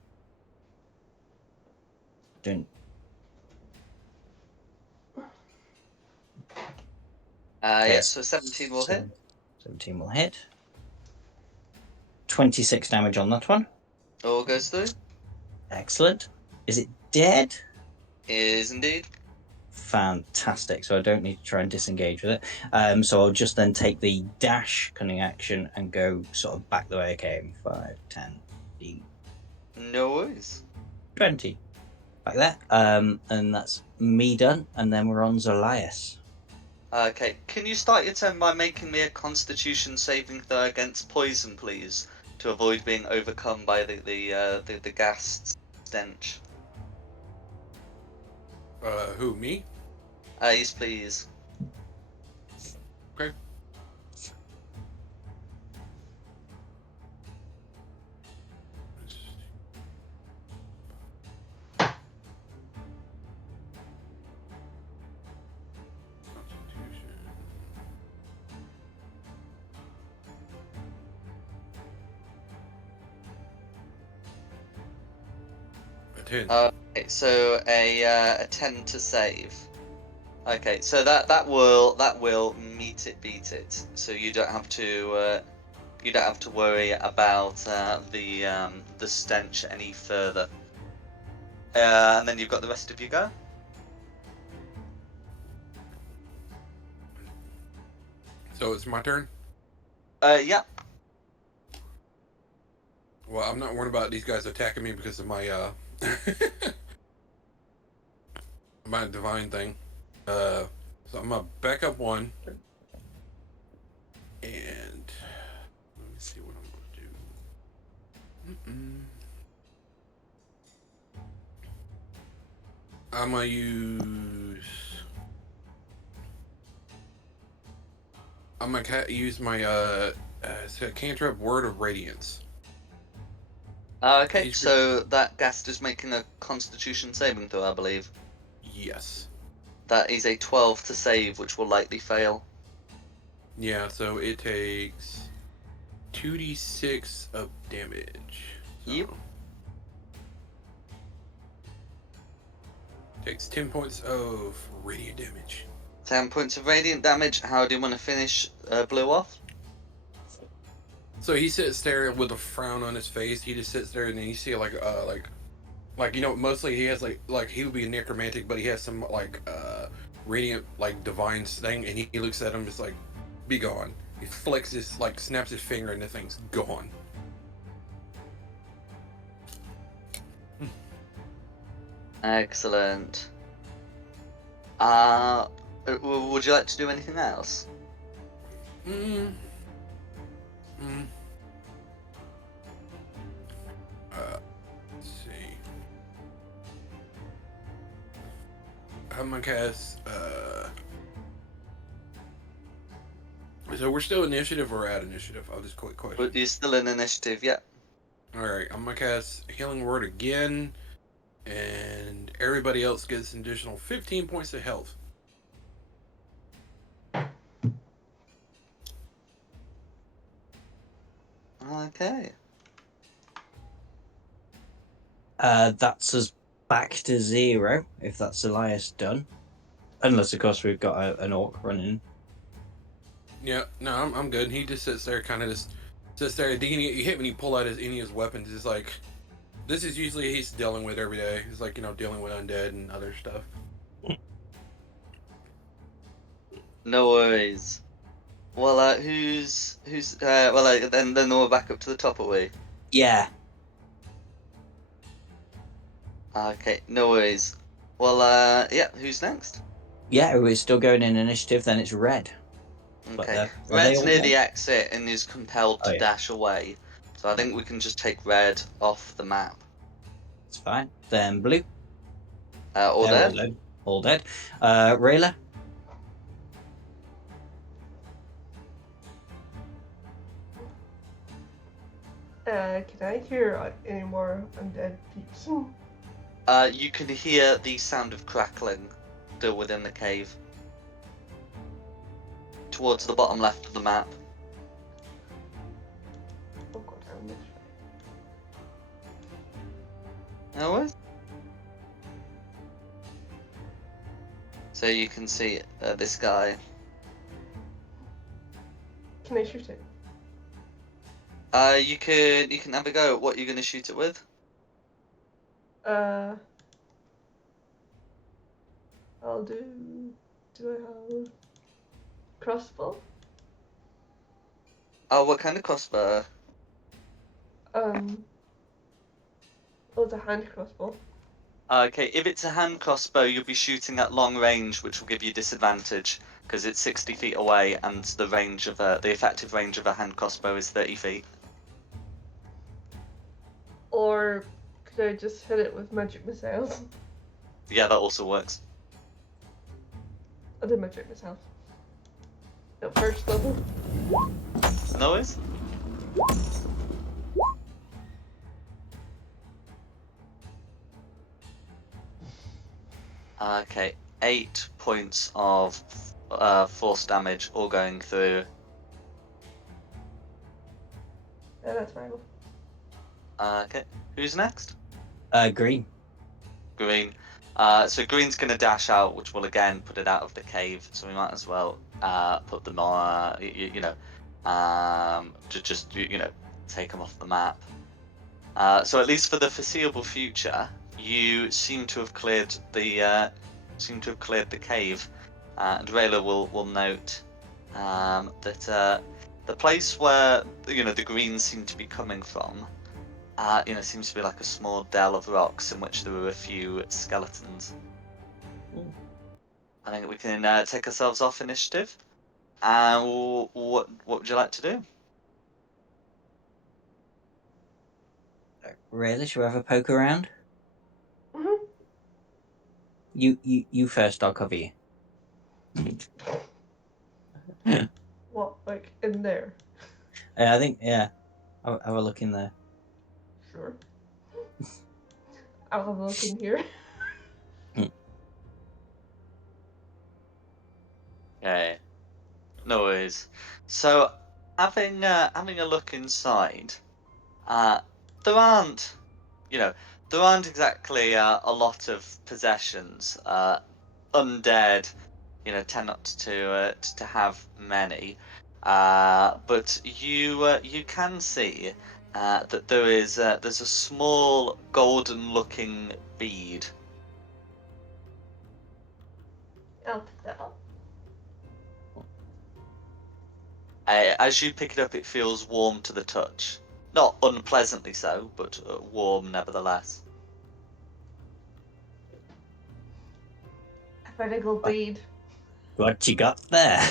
Don't. Yeah, so 17 will hit. 17 will hit. 26 damage on that one. All goes through. Excellent. Is it dead? Is indeed. Fantastic. So I don't need to try and disengage with it. So I'll just then take the dash cunning action and go sort of back the way I came. 5, 10, 15, No worries. 20. Like that. And that's me done. And then we're on Zolias. Okay, can you start your turn by making me a Constitution saving throw against poison, please, to avoid being overcome by the gas stench? Who, me? Yes, please. Okay. Okay, so a 10 to save. Okay, so that will meet it, beat it. So you don't have to worry about the stench any further. And then you've got the rest of your go. So it's my turn? Yeah. Well, I'm not worried about these guys attacking me because of my my divine thing. So I'm gonna back up one, and let me see what I'm gonna do. I'm gonna use my cantrip Word of Radiance. Okay, so that guest is making a Constitution saving throw, I believe. Yes. That is a 12 to save, which will likely fail. Yeah, so it takes 2d6 of damage. So. Yep. Takes 10 points of radiant damage. 10 points of radiant damage. How do you want to finish Blue off? So he sits there with a frown on his face. He just sits there, and then you see like mostly he has like he would be a necromantic, but he has some radiant divine thing, and he looks at him just like, be gone. He flexes snaps his finger, and the thing's gone. Excellent. Would you like to do anything else? Let's see. I'm gonna cast. So we're still initiative or at initiative? I'll just quick question. But you're still in initiative, yeah. All right, I'm gonna cast Healing Word again, and everybody else gets an additional 15 points of health. Okay. That's us back to 0, if that's Elias done. Unless, of course, we've got an orc running. Yeah, no, I'm good. He just sits there, kind of just sits there. You hit when he pull out any of his weapons. It's like, this is usually he's dealing with every day. He's like, dealing with undead and other stuff. No worries. Well, then we're back up to the top, are we? Yeah. Okay, no worries. Well, yeah, who's next? Yeah, we're still going in initiative, then it's Red. Okay. Are they Red's all near dead? the exit and is compelled to Oh, yeah. dash away. So I think we can just take Red off the map. It's fine. Then Blue. All They're dead? all dead. Rayla. Can I hear any more undead peeps? You can hear the sound of crackling still within the cave. Towards the bottom left of the map. I'll go down this way. No worries. So you can see this guy. Can I shoot it? You can have a go at what you're going to shoot it with. I'll do. Do I have crossbow? Oh, what kind of crossbow? Oh, it's a hand crossbow. Okay, if it's a hand crossbow, you'll be shooting at long range, which will give you disadvantage because it's 60 feet away, and the effective range of a hand crossbow is 30 feet. Or could I just hit it with magic missiles? Yeah, that also works. I'll do magic missiles. At first level. No worries. Okay, 8 points of force damage, all going through. Yeah, that's fine. Okay, who's next? Green. Green. So Green's going to dash out, which will again put it out of the cave. So we might as well put them on, just take them off the map. So at least for the foreseeable future, you seem to have cleared the cave. And Rayla will note that the place where the greens seem to be coming from, seems to be like a small dell of rocks in which there were a few skeletons. Ooh. I think we can take ourselves off initiative. What would you like to do? Rayla, should we have a poke around? Mm-hmm. You first, I'll cover you. What, like in there? I think, yeah. I'll have a look in there. Sure. I'll have a look in here. Okay, no worries. So, having a look inside, there aren't, there aren't exactly a lot of possessions. Undead, tend not to have many. But you can see that there's a small golden-looking bead. I'll pick that up. As you pick it up, it feels warm to the touch. Not unpleasantly so, but warm nevertheless. A very good bead. What you got there?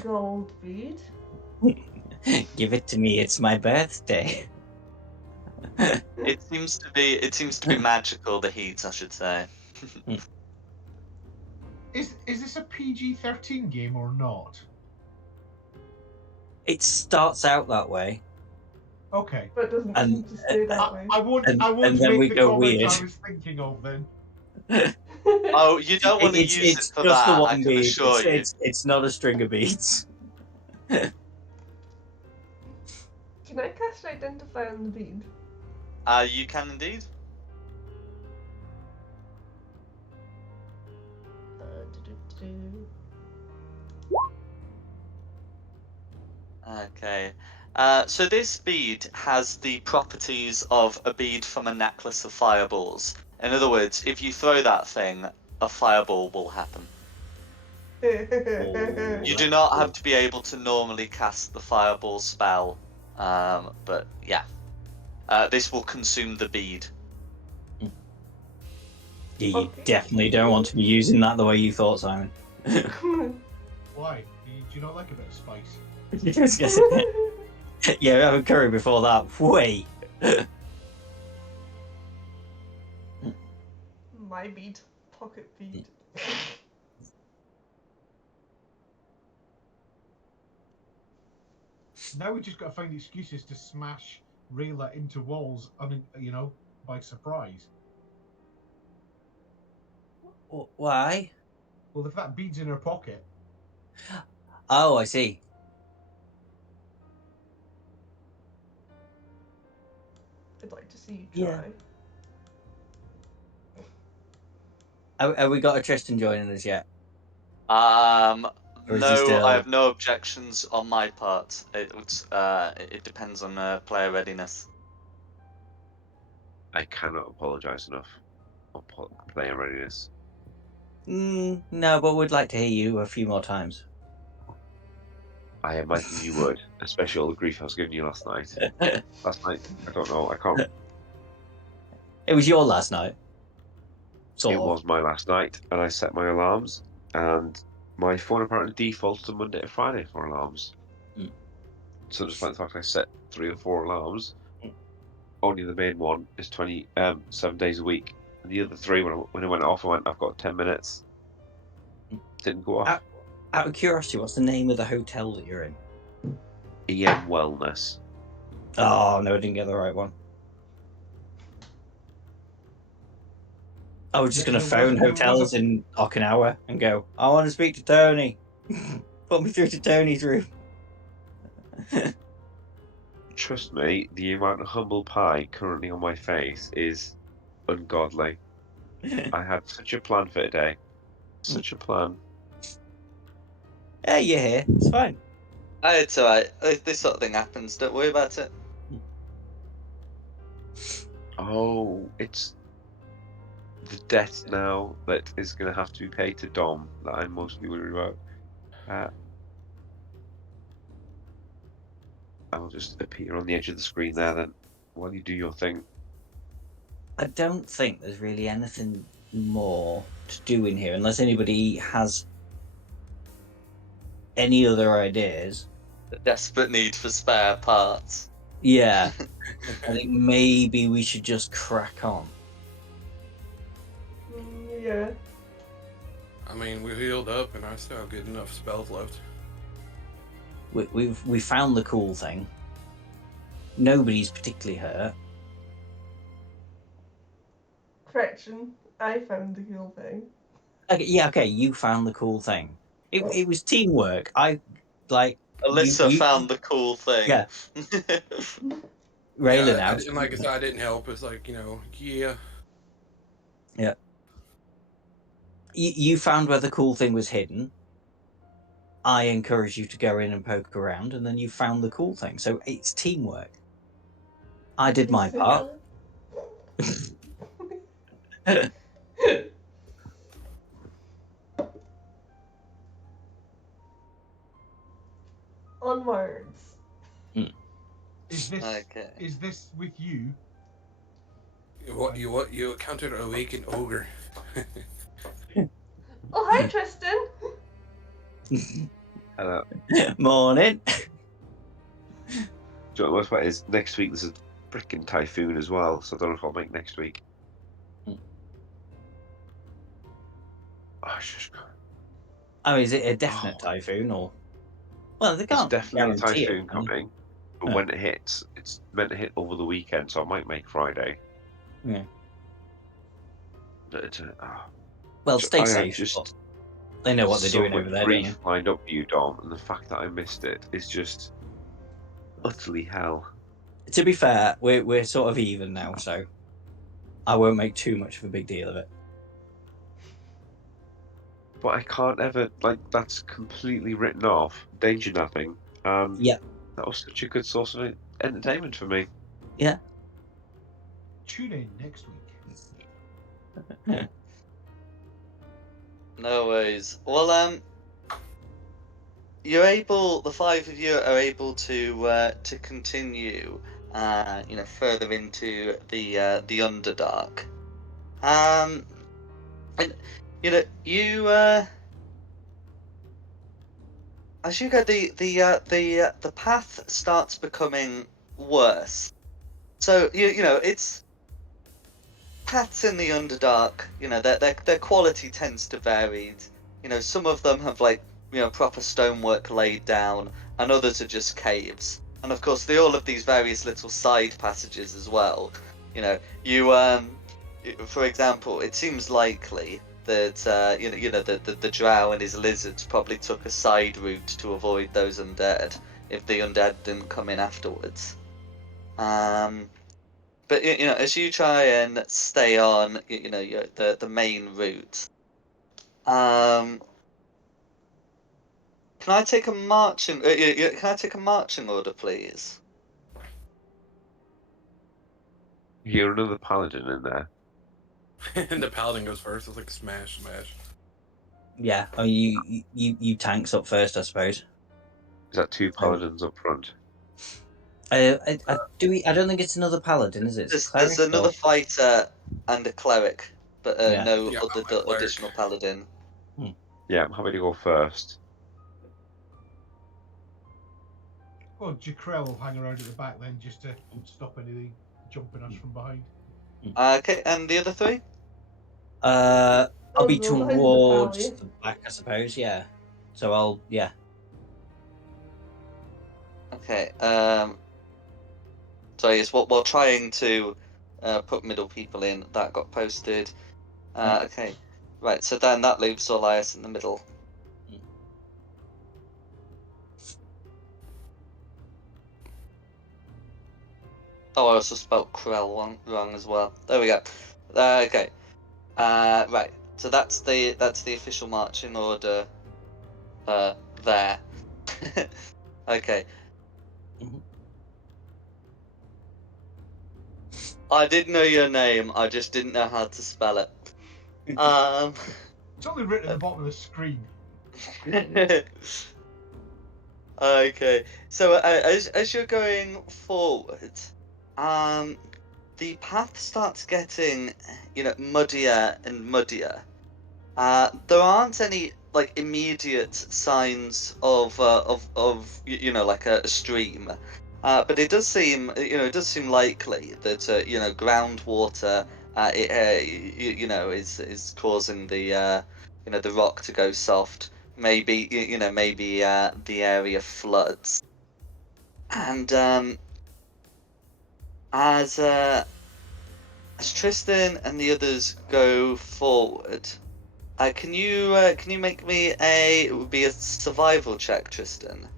Gold bead. Give it to me. It's my birthday. It seems to be magical. The heat, I should say. Is this a PG-13 game or not? It starts out that way. Okay. But it doesn't And- seem to stay that way. I won't And make then we the go comment weird. I was thinking of then. Oh, you don't want to It's use it for just the that, one I can bead. assure you. It's not a string of beads. Can I cast Identify on the bead? You can indeed. Do-do-do-do. Okay. So this bead has the properties of a bead from a necklace of fireballs. In other words, if you throw that thing, a fireball will happen. You do not have to be able to normally cast the fireball spell, but yeah. This will consume the bead. You Okay. definitely don't want to be using that the way you thought, Simon. Why? Do you not like a bit of spice? Yeah, we have a curry before that. Wait. My bead. Pocket bead. Now we just got to find excuses to smash Rayla into walls, by surprise. Why? Well, if that bead's in her pocket, Oh, I see. I'd like to see you try. Yeah. Have we got a Tristan joining us yet? Or is he No, still- I have no objections on my part. It depends on player readiness. I cannot apologise enough on player readiness. No, but we'd like to hear you a few more times. I imagine you would, especially all the grief I was giving you last night. Last night, I don't know, I can't. It was your last night. Sort It of. was my last night, and I set my alarms, and my phone apparently defaults to Monday to Friday for alarms. Mm. So despite the fact I set 3 or 4 alarms, Mm. only the main one is 7 days a week, and the other 3, when it went off, I went, I've got 10 minutes. Didn't go off. Out of curiosity, what's the name of the hotel that you're in? EM Wellness. Oh, no, I didn't get the right one. I was just There- going to there was- phone there was hotels in Okinawa and go, I want to speak to Tony. Put me through to Tony's room. Trust me, the amount of humble pie currently on my face is ungodly. I had such a plan for today. Such a plan. Yeah, you're here. It's fine. It's alright. If this sort of thing happens, don't worry about it. Oh, it's the debt now that is going to have to be paid to Dom that I'm mostly worried about. I'll just appear on the edge of the screen there then while you do your thing. I don't think there's really anything more to do in here unless anybody has any other ideas. The desperate need for spare parts. Yeah. I think maybe we should just crack on. Yeah. I mean, we healed up, and I still have good enough spells left. We found the cool thing. Nobody's particularly hurt. Correction. I found the cool thing. Okay, yeah, okay, you found the cool thing. It was teamwork. I like Alyssa you- found the cool thing. Yeah. Raylan Yeah, out. and like I said, I didn't help. It's like, yeah. You found where the cool thing was hidden. I encouraged you to go in and poke around, and then you found the cool thing. So it's teamwork. I did my part. Onwards. Is this Okay. is this with you? You encountered an awakened ogre. Oh, hi, Tristan. Hello. Morning. Do you know what the worst part is? Next week there's a freaking typhoon as well, so I don't know if I'll make next week. Oh, shush. Oh, is it a definite typhoon or? Well, they There's can't definitely a guarantee typhoon it. coming, but Oh. when it hits, it's meant to hit over the weekend, so I might make Friday. Yeah. But Well, stay I had safe. just But they know what they're so doing much over there, don't grief they? lined up for you, Dom, and the fact that I missed it is just utterly hell. To be fair, we're sort of even now, so I won't make too much of a big deal of it. But I can't ever, like, that's completely written off. Danger napping. Yeah. That was such a good source of entertainment for me. Yeah. Tune in next week. No worries. Well, the five of you are able to continue, further into the Underdark. And you as you go, the path starts becoming worse. So it's paths in the Underdark. Their quality tends to vary. Some of them have proper stonework laid down, and others are just caves. And of course, they all have these various little side passages as well. For example, it seems likely that the drow and his lizards probably took a side route to avoid those undead if the undead didn't come in afterwards. But as you try and stay on, the main route. Can I take a marching? Can I take a marching order, please? You hear another paladin in there. And the paladin goes first. It's like smash, smash. Yeah. I mean, you tanks up first, I suppose. Is that two paladins up front? I don't think it's another paladin, is it? It's a There's cleric. another Or... fighter and a cleric, but Yeah. no Yeah, other I'm a cleric. additional paladin. Yeah, I'm happy to go first. Well, Jakrell will hang around at the back then just to stop anything jumping us from behind. Okay, and the other three? I'll be go behind the towards pally. the back, I suppose. Yeah. So yeah. Okay. So yes, while trying to put middle people in, that got posted. Okay. Right. So then that leaves Solias in the middle. Oh, I also spelled Krell wrong as well. There we go. Okay. Right. So that's the official marching order. There. Okay. Mhm. I did know your name. I just didn't know how to spell it. It's only written at the bottom of the screen. Okay. So as you're going forward, the path starts getting, muddier and muddier. There aren't any immediate signs of like a stream, but it does seem likely that groundwater is causing the rock to go soft. Maybe the area floods, and as Tristan and the others go forward. Can you make me it would be a survival check, Tristan?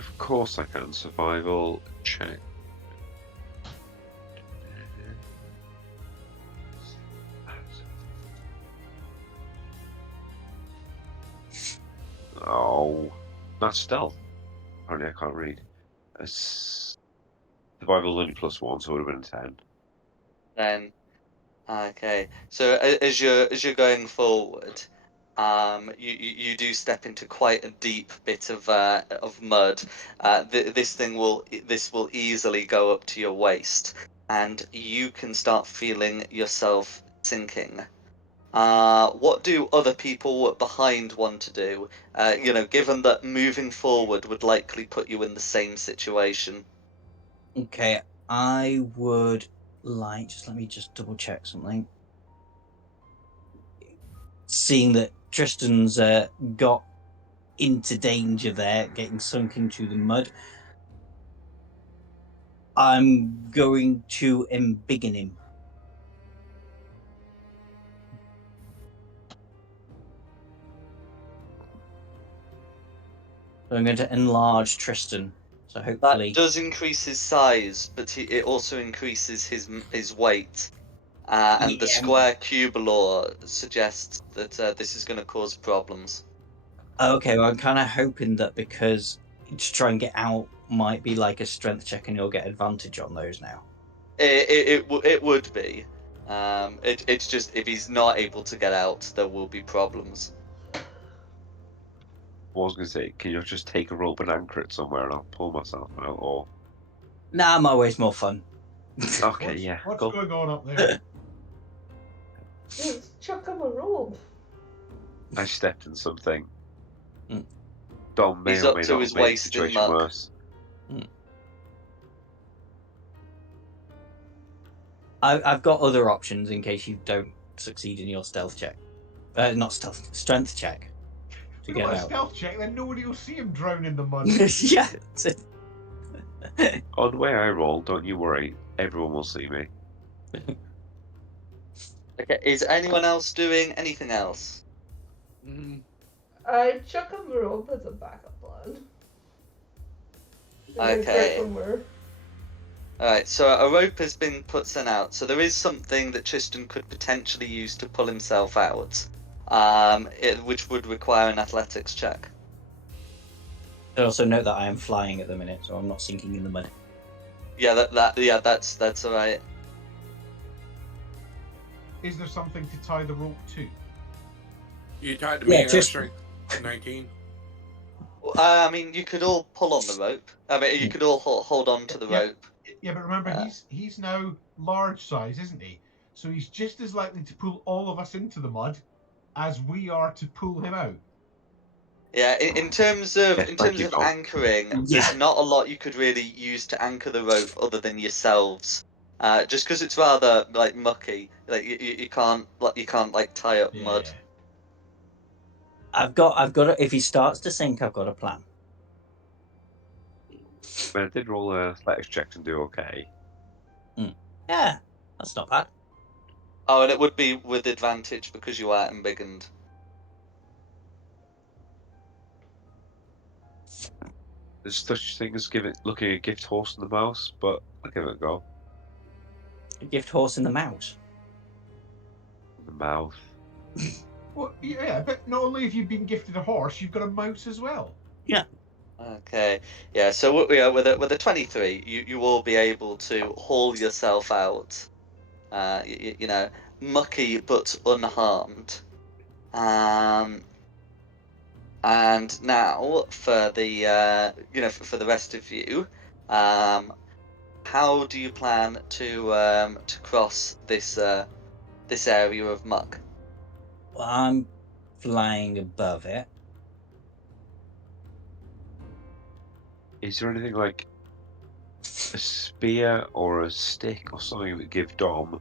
Of course I can. Survival check. Oh, that's stealth. Apparently I can't read. Survival only +1, so it would have been 10. Then, okay. So as you're going forward, you do step into quite a deep bit of mud. This will easily go up to your waist, and you can start feeling yourself sinking. What do other people behind want to do? Given that moving forward would likely put you in the same situation. Okay, I would like. Just let me just double check something. Seeing that Tristan's got into danger there, getting sunk into the mud, I'm going to embiggen him. So I'm going to enlarge Tristan. So hopefully, That does increase his size, but it also increases his weight. And the Yeah. square cube law suggests that this is going to cause problems. Okay, well, I'm kind of hoping that because to try and get out might be like a strength check, and you'll get advantage on those now. It would be. It's just if he's not able to get out, there will be problems. I was going to say, can you just take a rope and anchor it somewhere and I'll pull myself out? Or Nah, my way's more fun. okay, yeah, What's go. going on up there? Just chuck him a rope. I stepped in something. Mm. Dom may He's or up may to not his have made the waist in situation muck. worse. I've got other options in case you don't succeed in your stealth check. Not stealth, strength check to We don't get want a out. stealth check, then nobody will see him drown in the mud. Yeah. On the way I roll, don't you worry. Everyone will see me. Okay, is anyone else doing anything else? I chuck him a rope as a backup plan. Okay. Somewhere. Alright, so a rope has been put sent out, so there is something that Tristan could potentially use to pull himself out, which would require an athletics check. I also note that I am flying at the minute, so I'm not sinking in the mud. Yeah, that's alright. Is there something to tie the rope to? You tied to Yeah, me and I just- strength 19. I mean, you could all pull on the rope. I mean, you could all hold on to the Yeah. rope. Yeah, but remember, he's now large size, isn't he? So he's just as likely to pull all of us into the mud as we are to pull him out. Yeah, in terms of Yes, thank you, Dom. anchoring, Yeah. there's not a lot you could really use to anchor the rope other than yourselves. Just because it's rather like mucky, like you can't tie up mud. I've got. If he starts to sink, I've got a plan. But I did roll an athletics check and do okay. Yeah, that's not bad. Oh, and it would be with advantage because you are embiggened. There's such thing as looking a gift horse in the mouse, but I'll give it a go. A gift horse in the mouse. In the mouth. Well, yeah, but not only have you been gifted a horse, you've got a mouse as well. Okay, yeah. So with a 23, you will be able to haul yourself out. Mucky but unharmed. And now for the for the rest of you, how do you plan to cross this area of muck? Well, I'm flying above it. Is there anything like a spear or a stick or something that give Dom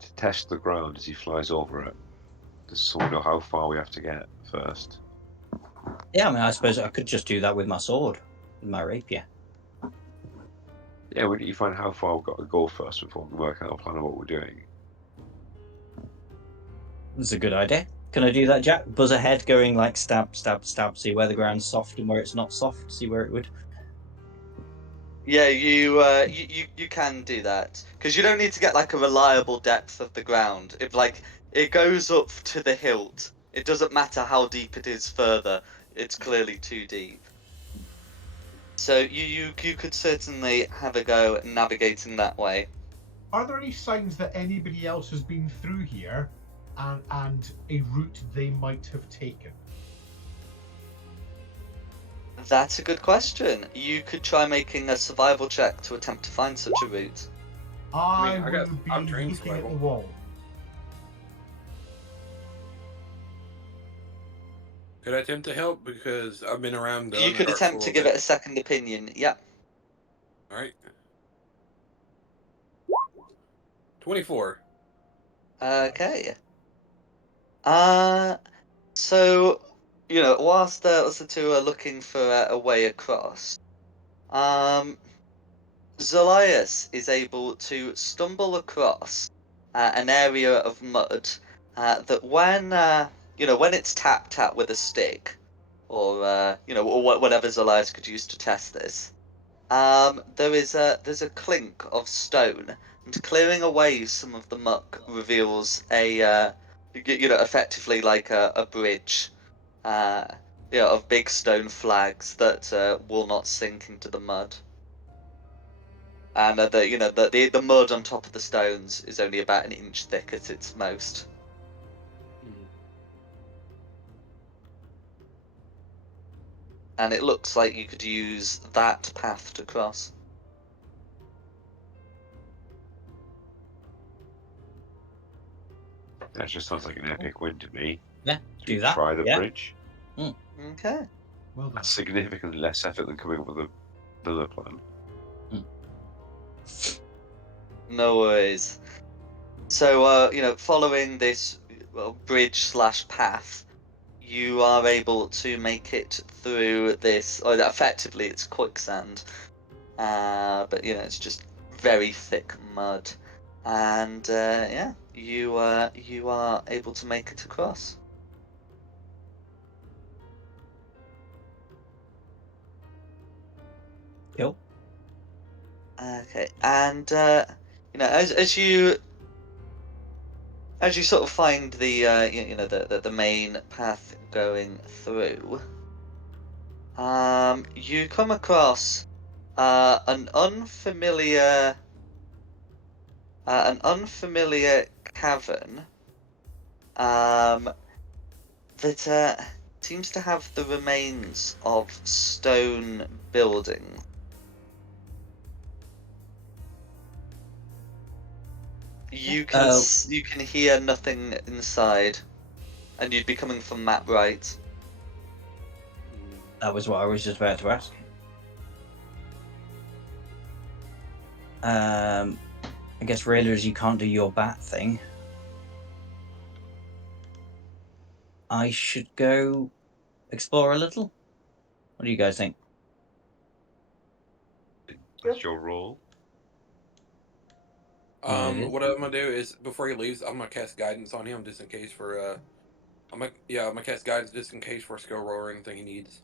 to test the ground as he flies over it? Just so we know how far we have to get first. Yeah, I mean, I suppose I could just do that with my sword, with my rapier. Yeah, we need to find how far we've got to go first before we work out a plan of what we're doing. That's a good idea. Can I do that, Jack? Buzz ahead, going like stab, stab, stab. See where the ground's soft and where it's not soft. See where it would Yeah, you can do that because you don't need to get like a reliable depth of the ground. If like it goes up to the hilt, it doesn't matter how deep it is further. It's clearly too deep. So you could certainly have a go at navigating that way. Are there any signs that anybody else has been through here and a route they might have taken? That's a good question. You could try making a survival check to attempt to find such a route. I I will got- be I'm trained looking at survival. the wall. Could I attempt to help because I've been around the You could Underdark for a attempt to little give bit. it a second opinion. Yeah. All right. 24. Okay. So whilst the two are looking for a way across, Zolius is able to stumble across an area of mud that when it's tapped at with a stick, or or whatever Zolius could use to test this, there's a clink of stone, and clearing away some of the muck reveals effectively like a bridge, uh, of big stone flags that will not sink into the mud. And the mud on top of the stones is only about an inch thick at its most. And it looks like you could use that path to cross. That just sounds like an epic win to me. Yeah, To do that. try the Yeah. bridge. Okay. Well done. That's significantly less effort than coming up with another plan. No worries. So, following this bridge/path, you are able to make it through this. Or effectively, it's quicksand, but it's just very thick mud, and yeah, you are able to make it across. Cool. Okay, and as you sort of find the the main path going through, you come across an unfamiliar cavern that seems to have the remains of stone buildings. You can hear nothing inside, and you'd be coming from map right. That was what I was just about to ask. I guess Railers, you can't do your bat thing. I should go explore a little. What do you guys think? That's your role. Yeah, it is. What I'm gonna do is before he leaves, I'm gonna cast guidance on him just in case for I'm gonna cast guidance just in case for a skill roll or anything he needs.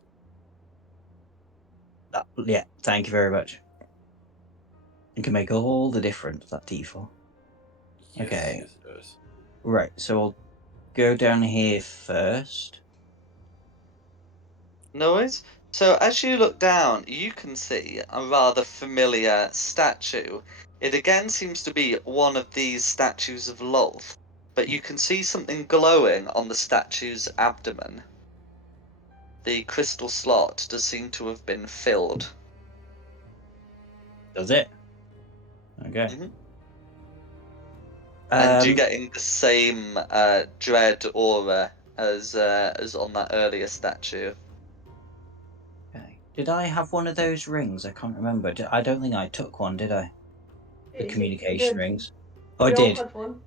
Yeah, thank you very much. It can make all the difference, that D4. Yes, Okay. yes it does. Right, so I'll go down here first. No worries. So as you look down, you can see a rather familiar statue. It again seems to be one of these statues of Lolth, but you can see something glowing on the statue's abdomen. The crystal slot does seem to have been filled. Does it? Okay. Mhm. And you're getting the same dread aura as on that earlier statue. Okay. Did I have one of those rings? I can't remember. I don't think I took one, did I? The You communication did. rings. Oh, I We all did. had one.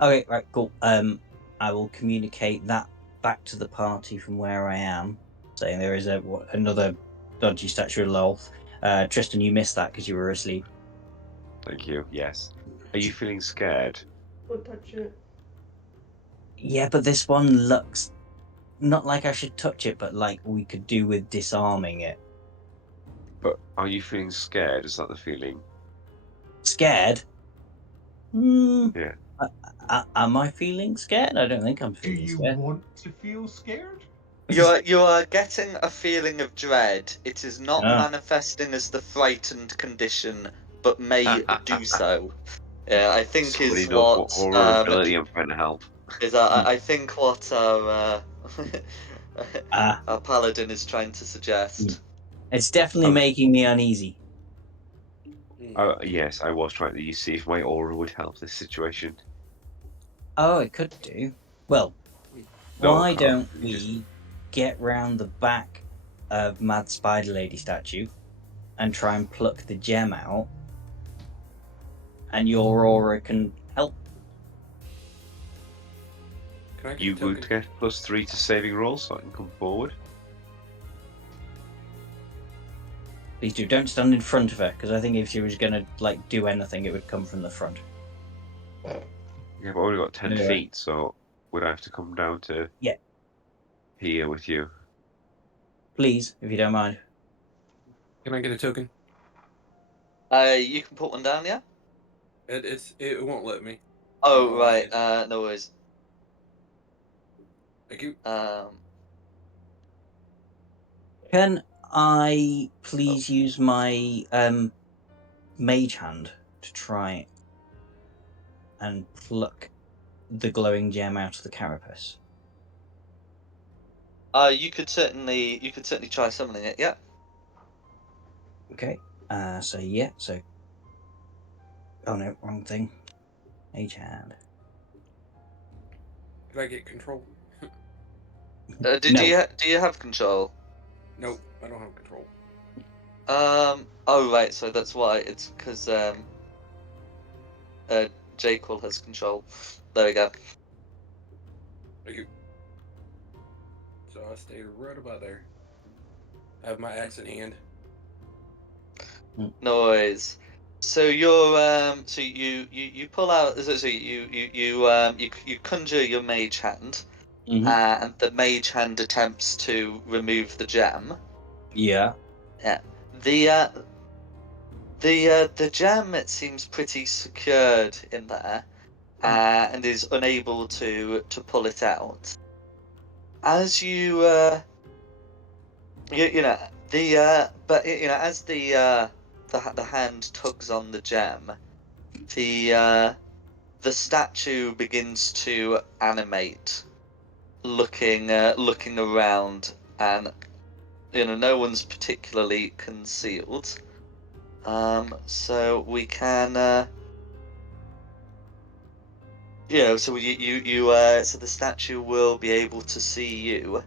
Okay, right, cool. I will communicate that back to the party from where I am, saying there is another dodgy statue of Lolth. Tristan, you missed that because you were asleep. Thank you. Yes. Are you feeling scared? Don't touch it. Yeah, but this one looks not like I should touch it, but like we could do with disarming it. But are you feeling scared? Is that the feeling? Scared? Yeah. Am I feeling scared? I don't think I'm Do feeling you scared. want to feel scared? You are getting a feeling of dread. It is not Ah. manifesting as the frightened condition, but may do so. I think Somebody is knows what what horror ability I'm trying to help. is I think what Ah, our paladin is trying to suggest. it's definitely Oh. making me uneasy. Yes, I was trying to see if my aura would help this situation. Oh, it could do. Well, No, why it can't. don't You just- we get round the back of Mad Spider Lady statue and try and pluck the gem out, and your aura can help. Can I get You a token? would get +3 to saving rolls, so I can come forward. Please do. Don't stand in front of her, because I think if she was going to like do anything, it would come from the front. Yeah, but I've only got 10 Yeah. feet, so would I have to come down to Yeah. here with you? Please, if you don't mind. Can I get a token? You can put one down, yeah. It won't let me. Oh right. It's- No worries. Thank you. Can I please use my mage hand to try and pluck the glowing gem out of the carapace? You could certainly try summoning it, yeah. Okay. So yeah. So. Oh no, wrong thing. Mage hand. Can I get control? No. Do you have control? Nope, I don't have control. Oh right. So that's why. It's because Jaquil has control. There we go. Thank you. So I stay right about there. I have my axe in hand. No worries. So you pull out. So you conjure your mage hand, Mm-hmm. and the mage hand attempts to remove the gem. Yeah. Yeah. The gem, it seems pretty secured in there, and is unable to pull it out. As you know but as the hand tugs on the gem, the statue begins to animate, looking around, and no one's particularly concealed. So we can so so the statue will be able to see you,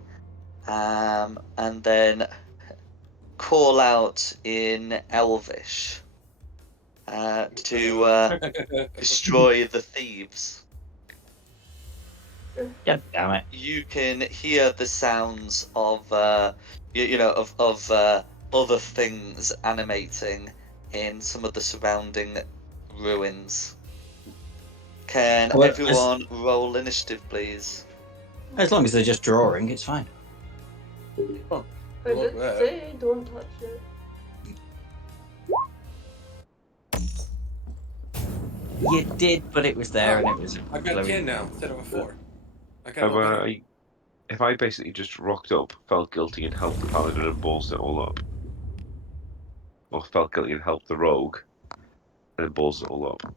and then call out in Elvish to destroy the thieves. God damn it. You can hear the sounds of of other things animating in some of the surrounding ruins. Can Well, everyone roll initiative, please? as long as they're just drawing, it's fine. Oh, I look did that. say don't touch it. You did, but it was there, and it was I've got glowing. 10 now instead of a 4. I got Have all better. if I basically just rocked up, felt guilty, and helped the paladin and balls it all up, or felt guilty and helped the rogue, and then balls it all up.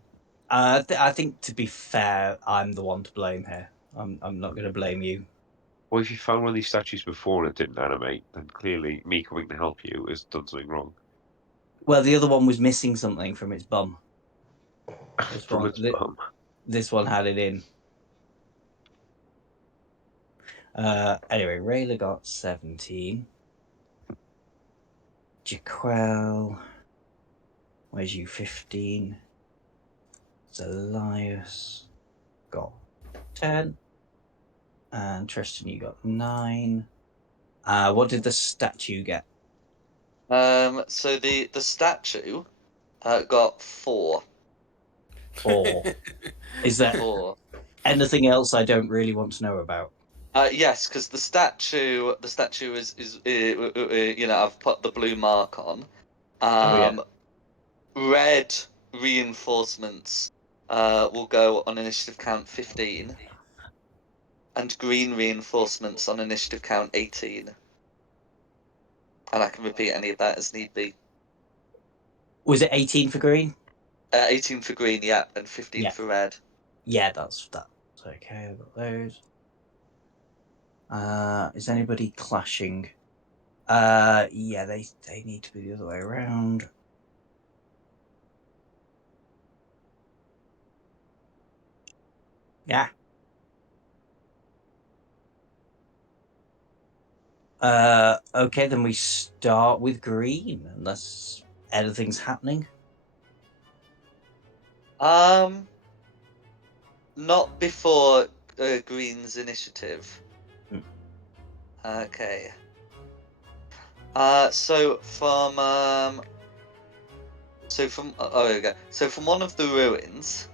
I think, to be fair, I'm the one to blame here. I'm not going to blame you. Well, if you found one of these statues before and it didn't animate, then clearly me coming to help you has done something wrong. Well, the other one was missing something from its bum. This From one, its bum. this one had it in. Anyway, Rayla got 17. Jaquel, where's you? 15. Zelias got 10. And Tristan, you got 9. What did the statue get? So the statue got 4. 4. Is there 4. anything else I don't really want to know about? Yes, because the statue is I've put the blue mark on. yeah. Red reinforcements will go on initiative count 15, and green reinforcements on initiative count 18. And I can repeat any of that as need be. Was it 18 for green? 18 for green, yeah, and 15 Yeah. for red. Yeah, that's okay. I've got those. Is anybody clashing? Yeah, they need to be the other way around. Yeah. Okay, then we start with green, unless anything's happening. Not before green's initiative. Hmm. Okay. So from oh, there we go. So from one of the ruins,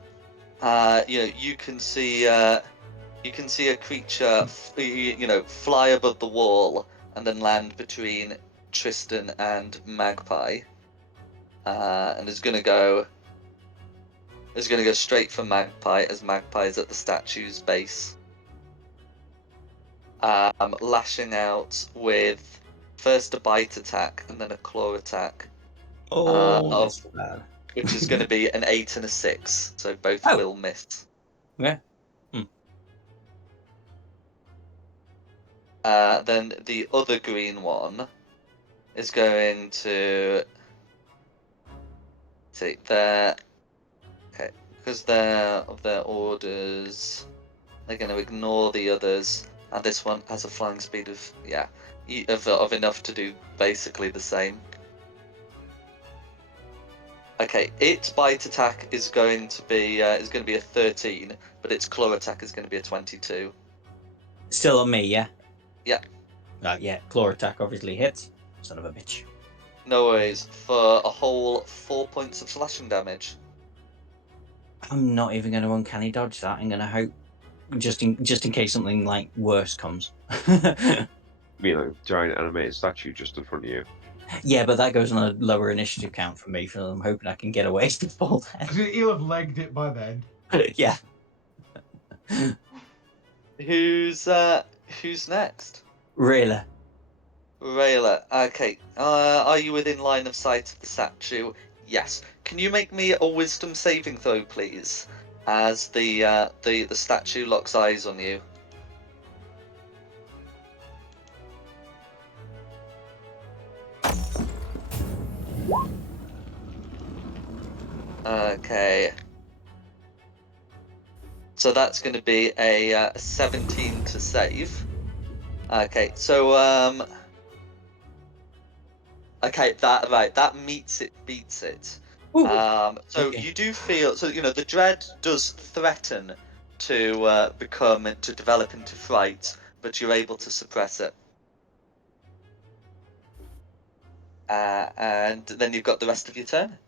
you can see a creature, fly above the wall and then land between Tristan and Magpie, and is gonna go straight for Magpie as Magpie is at the statue's base, lashing out with first a bite attack and then a claw attack. That's bad. Which is going to be an 8 and a 6, so both will miss. Yeah. Then the other green one is going to take their because of their orders. They're going to ignore the others, and this one has a flying speed of enough to do basically the same. Okay, its bite attack is going to be a 13, but its claw attack is going to be a 22. Still on me, yeah? Yeah. Yeah, claw attack obviously hits. Son of a bitch. No worries, for a whole 4 points of slashing damage. I'm not even going to uncanny dodge that. I'm going to hope just in case something like worse comes. You know, giant animated statue just in front of you. Yeah, but that goes on a lower initiative count for me, so I'm hoping I can get away before then. He'll have legged it by then. Yeah. Who's next? Rayla. Rayla. Okay. Are you within line of sight of the statue? Yes. Can you make me a wisdom saving throw, please? As the statue locks eyes on you. Okay. So that's going to be a 17 to save. Okay, so okay, that beats it. Ooh, So okay. you do feel the dread does threaten to develop into fright, but you're able to suppress it. And then you've got the rest of your turn.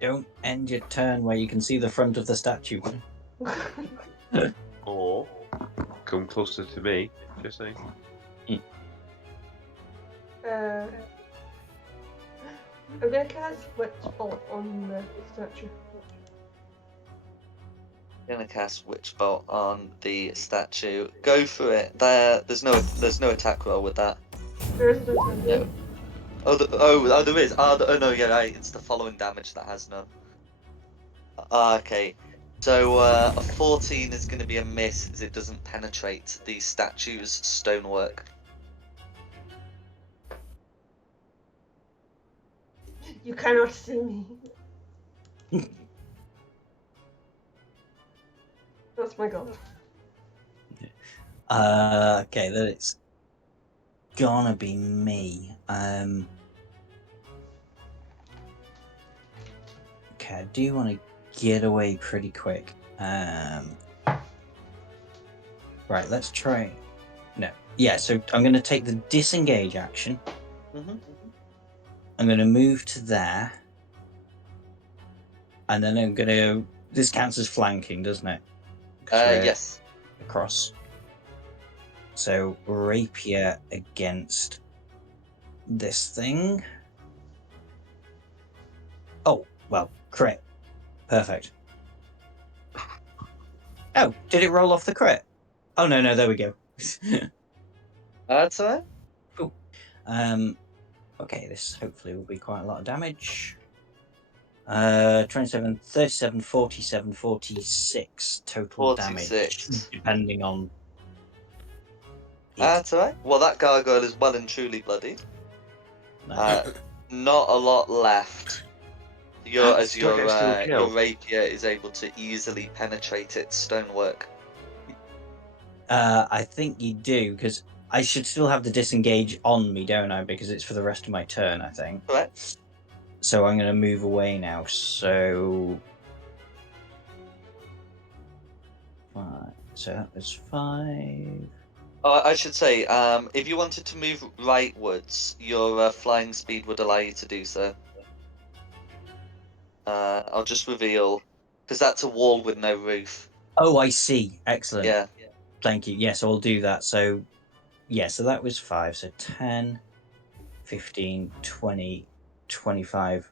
Don't end your turn where you can see the front of the statue. Or come closer to me, just saying. I'm gonna cast Witch Bolt on the statue. Gonna cast Witch Bolt on the statue. Go for it. There's no attack roll with that. There is no attack. Yeah. Oh, there is. Oh no, yeah, right. It's the following damage that has none. Okay. So a 14 is going to be a miss as it doesn't penetrate the statue's stonework. You cannot see me. That's my goal. Okay, then it's gonna be me. Okay, I do want to get away pretty quick. Right, let's try. No, yeah. So I'm going to take the disengage action. Mm-hmm. I'm going to move to there, and then I'm going to. This counts as flanking, doesn't it? Yes. Across. So rapier against this thing. Oh, well, crit. Perfect. Oh, did it roll off the crit? Oh, no, there we go. That's alright. Okay, this hopefully will be quite a lot of damage. 27, 37, 47, 46 total damage, 46. depending on it. That's alright. Well, that gargoyle is well and truly bloody. No. Not a lot left. As Still get still your kill. rapier is able to easily penetrate its stonework. I think you do, because I should still have the disengage on me, don't I? Because it's for the rest of my turn, I think. Correct. So I'm going to move away now. So 5. So that was 5. I should say, if you wanted to move rightwards, your flying speed would allow you to do so. I'll just reveal, because that's a wall with no roof. Oh, I see. Excellent. Yeah. Thank you. Yes, I'll do that. So, yeah, so that was 5. So 10, 15, 20, 25,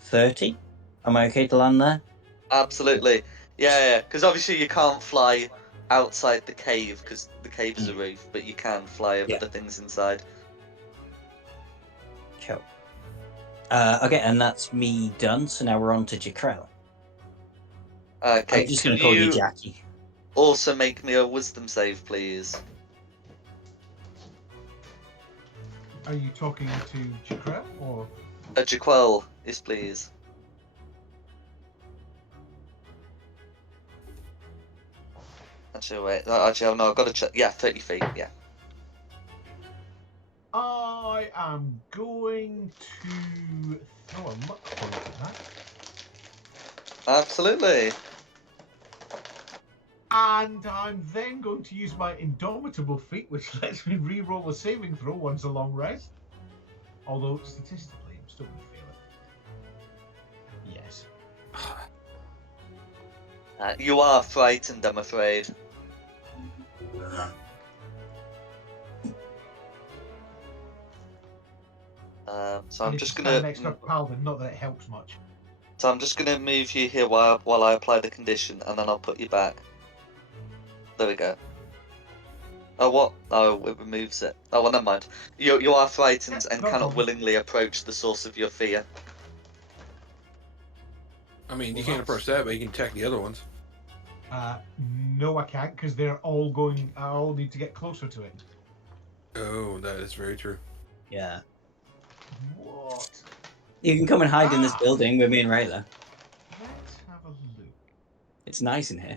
30. Am I okay to land there? Absolutely. Yeah. Because obviously you can't fly outside the cave, because the cave is a roof, but you can fly over Yeah. the things inside. Cool. Okay, and that's me done. So now we're on to Jakrell. Okay. I'm just going to call you Jackie. Also make me a wisdom save, please. Are you talking to Jakrell or? Jaquel, yes, please. Actually, wait. Actually, no, I've got to check. Yeah, 30 feet. Yeah. I am going to throw a luck point at that. Absolutely. And I'm then going to use my Indomitable feat, which lets me re-roll a saving throw once a long rest. Although, statistically, I'm still going to fail it. Yes. You are frightened, I'm afraid. So I'm just gonna. An extra paladin, not that it helps much. So I'm just gonna move you here while I apply the condition, and then I'll put you back. There we go. Oh, what? Oh, it removes it. Oh, well, never mind. You are frightened and no cannot problem. willingly approach the source of your fear. I mean, you Well, can't that's- approach that, but you can attack the other ones. No, I can't, because they're all going. I all need to get closer to it. Oh, that is very true. Yeah. What? You can come and hide in this building with me and Rayla. Let's have a look. It's nice in here.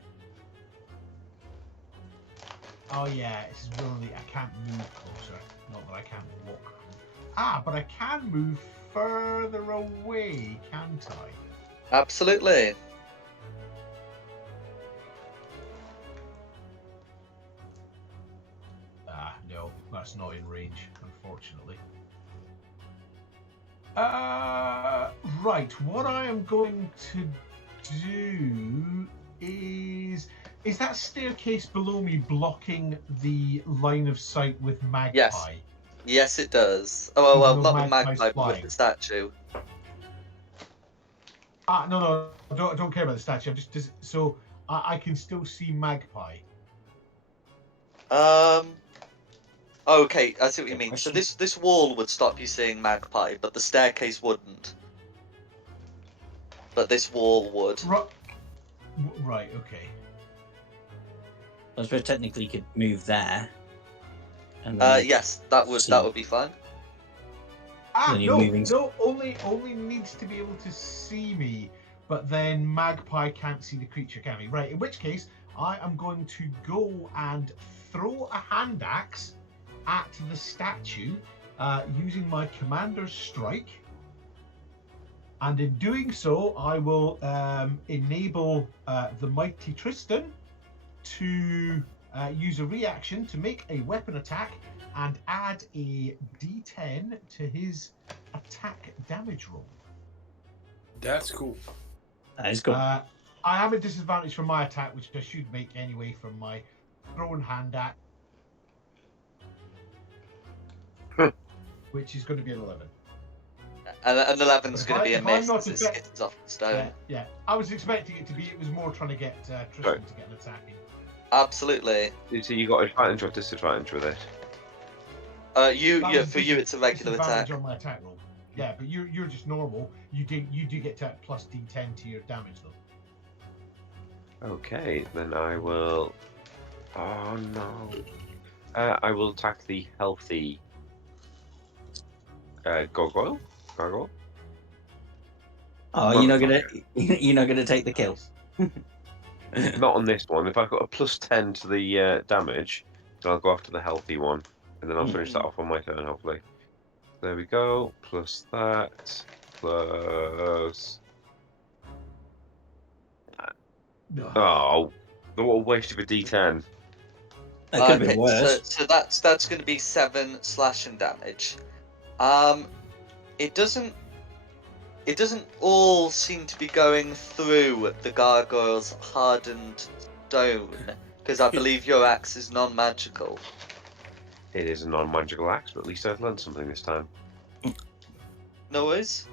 Oh yeah, it's really. I can't move closer. Not that I can't walk. But I can move further away, can't I? Absolutely. No, that's not in range, unfortunately. Right, what I am going to do is that staircase below me blocking the line of sight with Magpie? Yes. Yes, it does. Oh, well, Even though not with Magpie's Magpie, but with flying. the statue. No, don't care about the statue. I'm just so I can still see Magpie. Okay, I see what you Good mean. So question. this wall would stop you seeing Magpie, but the staircase wouldn't. But this wall would. Right, okay. I suppose technically you could move there. And then Yes, that would be fine. Then you're moving- No, only needs to be able to see me, but then Magpie can't see the creature, can he? Right, in which case, I am going to go and throw a hand axe at the statue using my Commander's Strike. And in doing so, I will enable the Mighty Tristan to use a reaction to make a weapon attack and add a d10 to his attack damage roll. That's cool. That is cool. I am at disadvantage for my attack, which I should make anyway from my thrown hand axe. which is going to be an 11. And 11's If going to be a if I'm miss not as it effect- skips off the stone. Yeah, I was expecting it to be. It was more trying to get Tristan Right. to get an attack in. Absolutely. So you got advantage or disadvantage with it? That Yeah, was for you it's a regular disadvantage attack. on my attack roll. Yeah, but you're just normal. You do get to add plus D10 to your damage though. Okay, then I will. Oh no. I will attack the healthy gargoyle. Gargoyle. Oh, Well, you're not gonna take the kill. Nice. Not on this one. If I've got a +10 to the damage, then I'll go after the healthy one, and then I'll finish that off on my turn, hopefully. There we go. Plus that. Plus. No. Oh, what a waste of a D10. That could have been Okay, worse. so that's going to be 7 slashing damage. It doesn't all seem to be going through the gargoyle's hardened stone, because I believe your axe is non-magical. It is a non-magical axe, but at least I've learned something this time. No worries.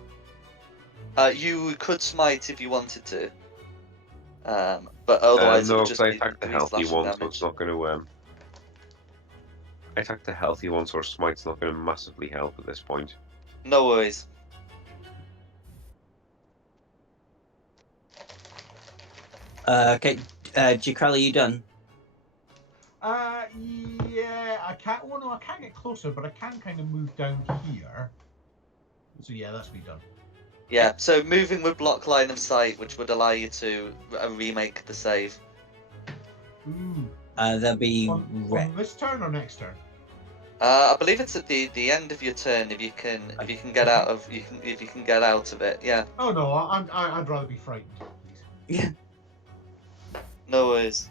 You could smite if you wanted to, but otherwise it No, would because just I be attacked the 3 healthy slashing one, so damage. it's not going to. I attacked the healthy one, so smite's not going to massively help at this point. No worries. Okay, Jakrell, are you done? Yeah, I can't. Oh no, I can't get closer, but I can kind of move down here. So yeah, that's me done. Yeah, so moving with block line of sight, which would allow you to remake the save. Ooh. There'll be On this turn or next turn? I believe it's at the end of your turn if you can get out of if you can get out of it. Yeah. Oh no, I'd rather be frightened, please. Yeah. No worries.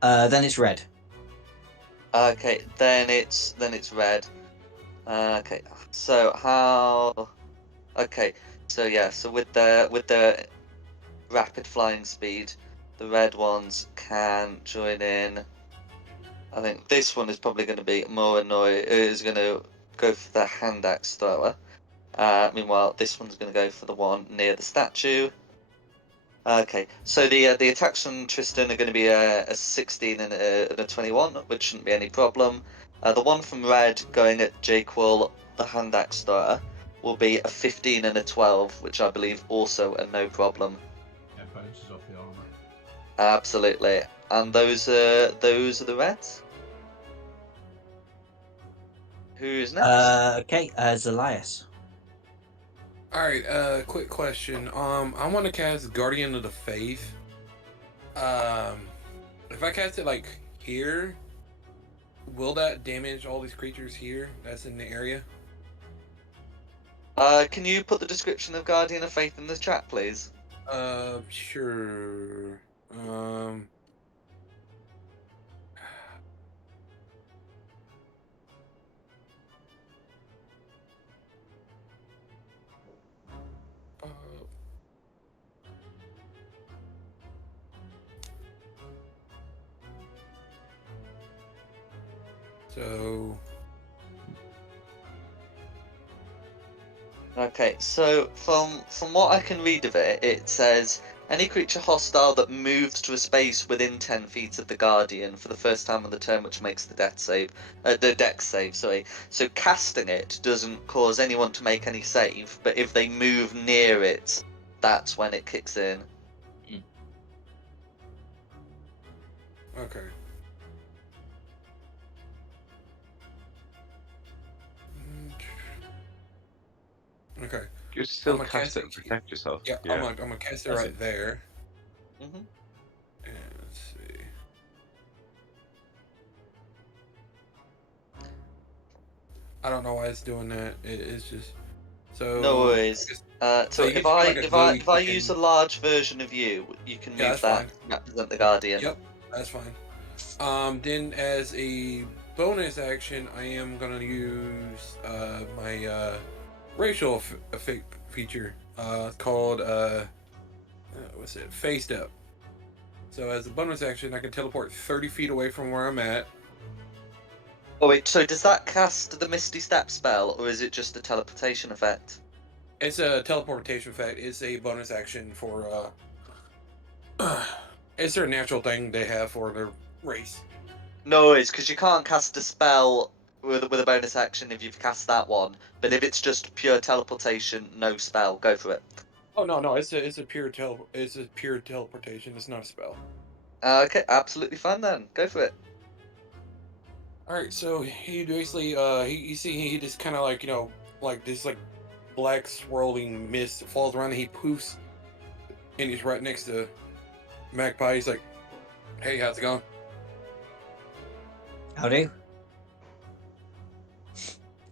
Then it's red. Okay, then it's red. Okay, so how? Okay, so yeah, so with the rapid flying speed, the red ones can join in. I think this one is probably going to be more annoying. Is going to go for the hand axe thrower. Meanwhile, this one's going to go for the one near the statue. Okay, so the attacks from Tristan are going to be a 16 and a 21, which shouldn't be any problem. The one from Red going at Jaquil, the hand axe thrower, will be a 15 and a 12, which I believe also a no problem. It bounces off the armor. Absolutely, and those are the Reds. Who's next? Okay, Zelias. Alright, quick question. I want to cast Guardian of the Faith. If I cast it like here, will that damage all these creatures here that's in the area? Can you put the description of Guardian of Faith in the chat, please? Sure. So Okay, so from what I can read of it, it says any creature hostile that moves to a space within 10 feet of the Guardian for the first time on the turn, which makes the dex save, sorry. So casting it doesn't cause anyone to make any save, but if they move near it, that's when it kicks in. okay. Okay. You still I'm gonna cast cast it and it. protect yourself. Yeah, I'm gonna cast it That's right there. Mhm. And let's see. I don't know why it's doing that. It's just so. No worries. So so you if get I like a if I Zoe if I looking- use a large version of you, you can Yeah, move that's that fine. to represent the Guardian. Yep, that's fine. Then as a bonus action, I am gonna use my racial effect feature called what's it? Phased up. So as a bonus action, I can teleport 30 feet away from where I'm at. Oh wait, so does that cast the Misty Step spell, or is it just a teleportation effect? It's a teleportation effect. It's a bonus action for it's their natural thing they have for their race. No, it's because you can't cast a spell with a bonus action if you've cast that one. But if it's just pure teleportation, no spell, go for it. Oh no, it's a pure teleportation. It's not a spell. Okay, absolutely fine then. Go for it. All right, so he basically you see he just kind of like like this like black swirling mist falls around and he poofs, and he's right next to Magpie. He's like, "Hey, how's it going?" Howdy.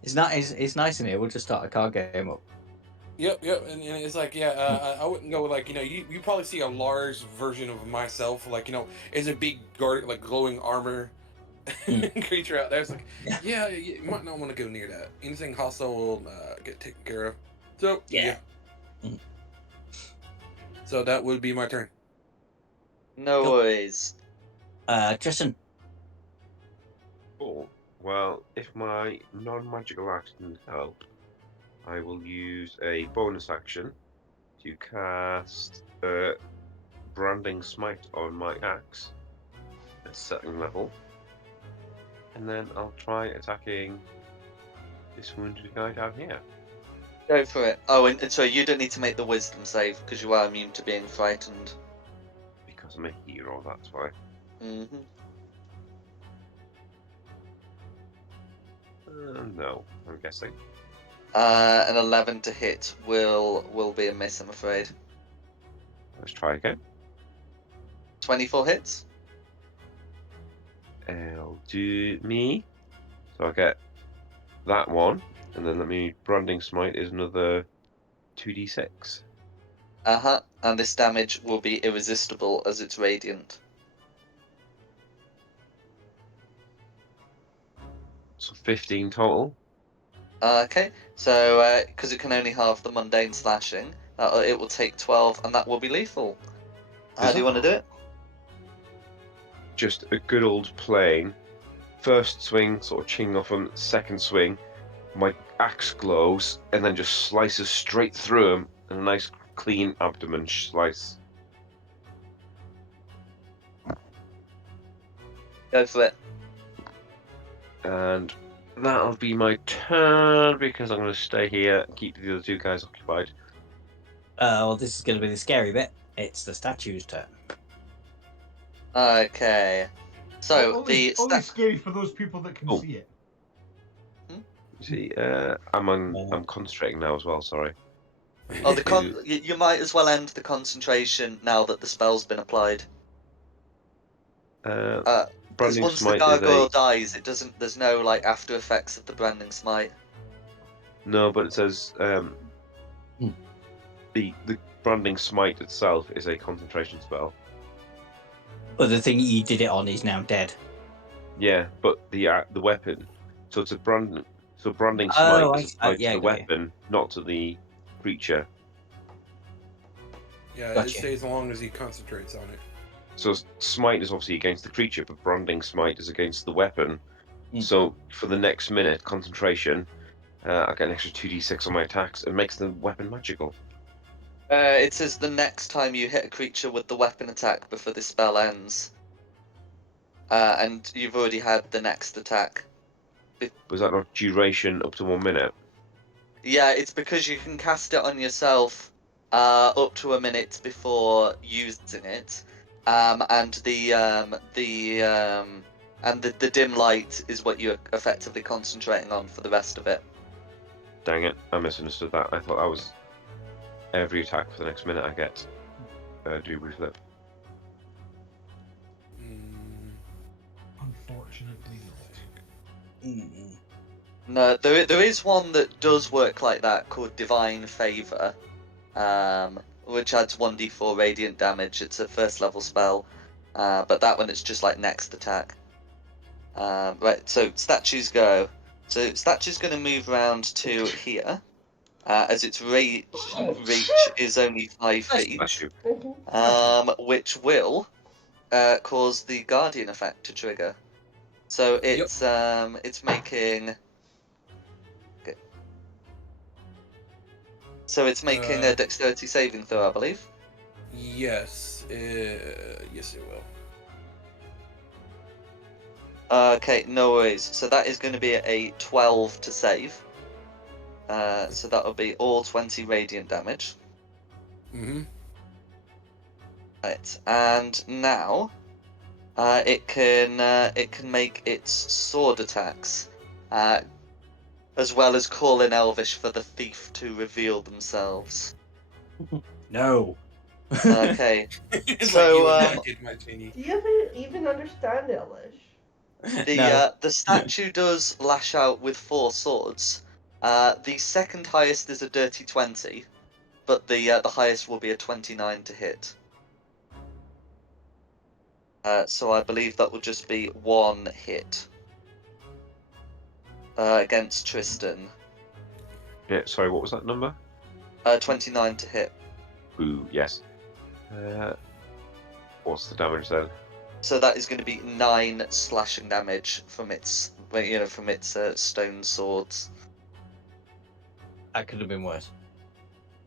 It's not. It's nice in here. We'll just start a card game up. Yep, and it's like, yeah, I wouldn't go with like, you probably see a large version of myself, like, as a big guard, like glowing armor creature out there. It's like, yeah, you might not want to go near that. Anything hostile will get taken care of. So, yeah. So that would be my turn. No Cool. worries. Tristan. Cool. Well, if my non-magical actions help, I will use a bonus action to cast Branding Smite on my axe at second level. And then I'll try attacking this wounded guy down here. Go for it. Oh, and so you don't need to make the wisdom save because you are immune to being frightened. Because I'm a hero, that's why. Mm-hmm. No, I'm guessing. An 11 to hit will be a miss, I'm afraid. Let's try again. 24 hits. I'll do me. So I get that one, and then let me Branding Smite is another 2d6. Uh-huh. And this damage will be irresistible as it's radiant. So 15 total. Okay, so because it can only halve the mundane slashing, it will take 12, and that will be lethal. How do you want to do it? Just a good old plain. First swing, sort of ching off him. Second swing, my axe glows, and then just slices straight through him, and a nice clean abdomen slice. Go for it. And that'll be my turn, because I'm going to stay here and keep the other two guys occupied. Well, this is going to be the scary bit. It's the statue's turn. Okay. So only scary for those people that can see it. See, I'm concentrating now as well. Sorry. Oh, you might as well end the concentration now that the spell's been applied. Because Branding once the Smite gargoyle dies, it doesn't. There's no like after effects of the branding smite. No, but it says the Branding Smite itself is a concentration spell. But the thing you did it on is now dead. Yeah, but the weapon. So it's a branding. So Branding Smite is applied to the weapon, not to the creature. Yeah, it stays as long as he concentrates on it. So Smite is obviously against the creature, but Branding Smite is against the weapon. So for the next minute, concentration, I get an extra 2d6 on my attacks and makes the weapon magical. It says the next time you hit a creature with the weapon attack before the spell ends. And you've already had the next attack. Was that not duration up to 1 minute? Yeah, it's because you can cast it on yourself up to a minute before using it. And the dim light is what you're effectively concentrating on for the rest of it. Dang it, I misunderstood that. I thought that was every attack for the next minute I get do reflip. Unfortunately not. No, there is one that does work like that called Divine Favor, which adds 1d4 radiant damage. It's a first level spell, but that one it's just like next attack. Right, so statues go. So statue's going to move around to here, as its reach is only 5 feet, which will cause the Guardian effect to trigger. So it's making. Okay. So it's making a dexterity saving throw, I believe. Yes. Yes, it will. Okay, no worries. So that is going to be a 12 to save. So that'll be all 20 radiant damage. Mm-hmm. Right, and now it can make its sword attacks, as well as call in Elvish for the thief to reveal themselves. No. Okay, It's So, like you attacked my genie. Do you even understand Elvish? No. the statue does lash out with 4 swords. The second highest is a dirty 20, but the highest will be a 29 to hit. So I believe that will just be 1 hit against Tristan. Yeah, sorry, what was that number? 29 to hit. Ooh, yes. What's the damage then? So that is going to be 9 slashing damage from its stone swords. That could have been worse.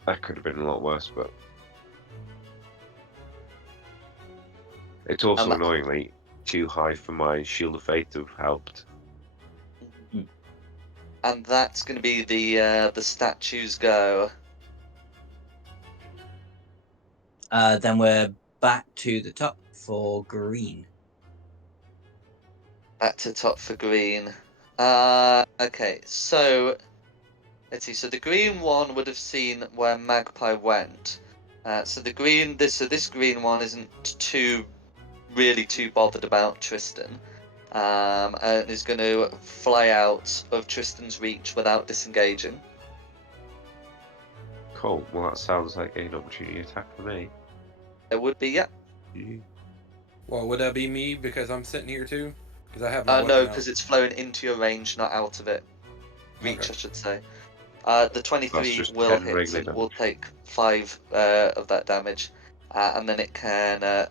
That could have been a lot worse, but it's also annoyingly too high for my Shield of Faith to have helped. And that's going to be the statue's go. Then we're back to the top for green. Back to top for green. Okay, so let's see. So the green one would have seen where Magpie went. So this green one isn't really too bothered about Tristan, and is going to fly out of Tristan's reach without disengaging. Cool. Well, that sounds like an opportunity attack for me. It would be, yeah. Well, would that be me because I'm sitting here too? Because I have my No, weapon because out. it's flown into your range, not out of it. Reach, Okay. I should say. The That's 23 just will 10 hit regular and will damage. take 5 of that damage, and then it can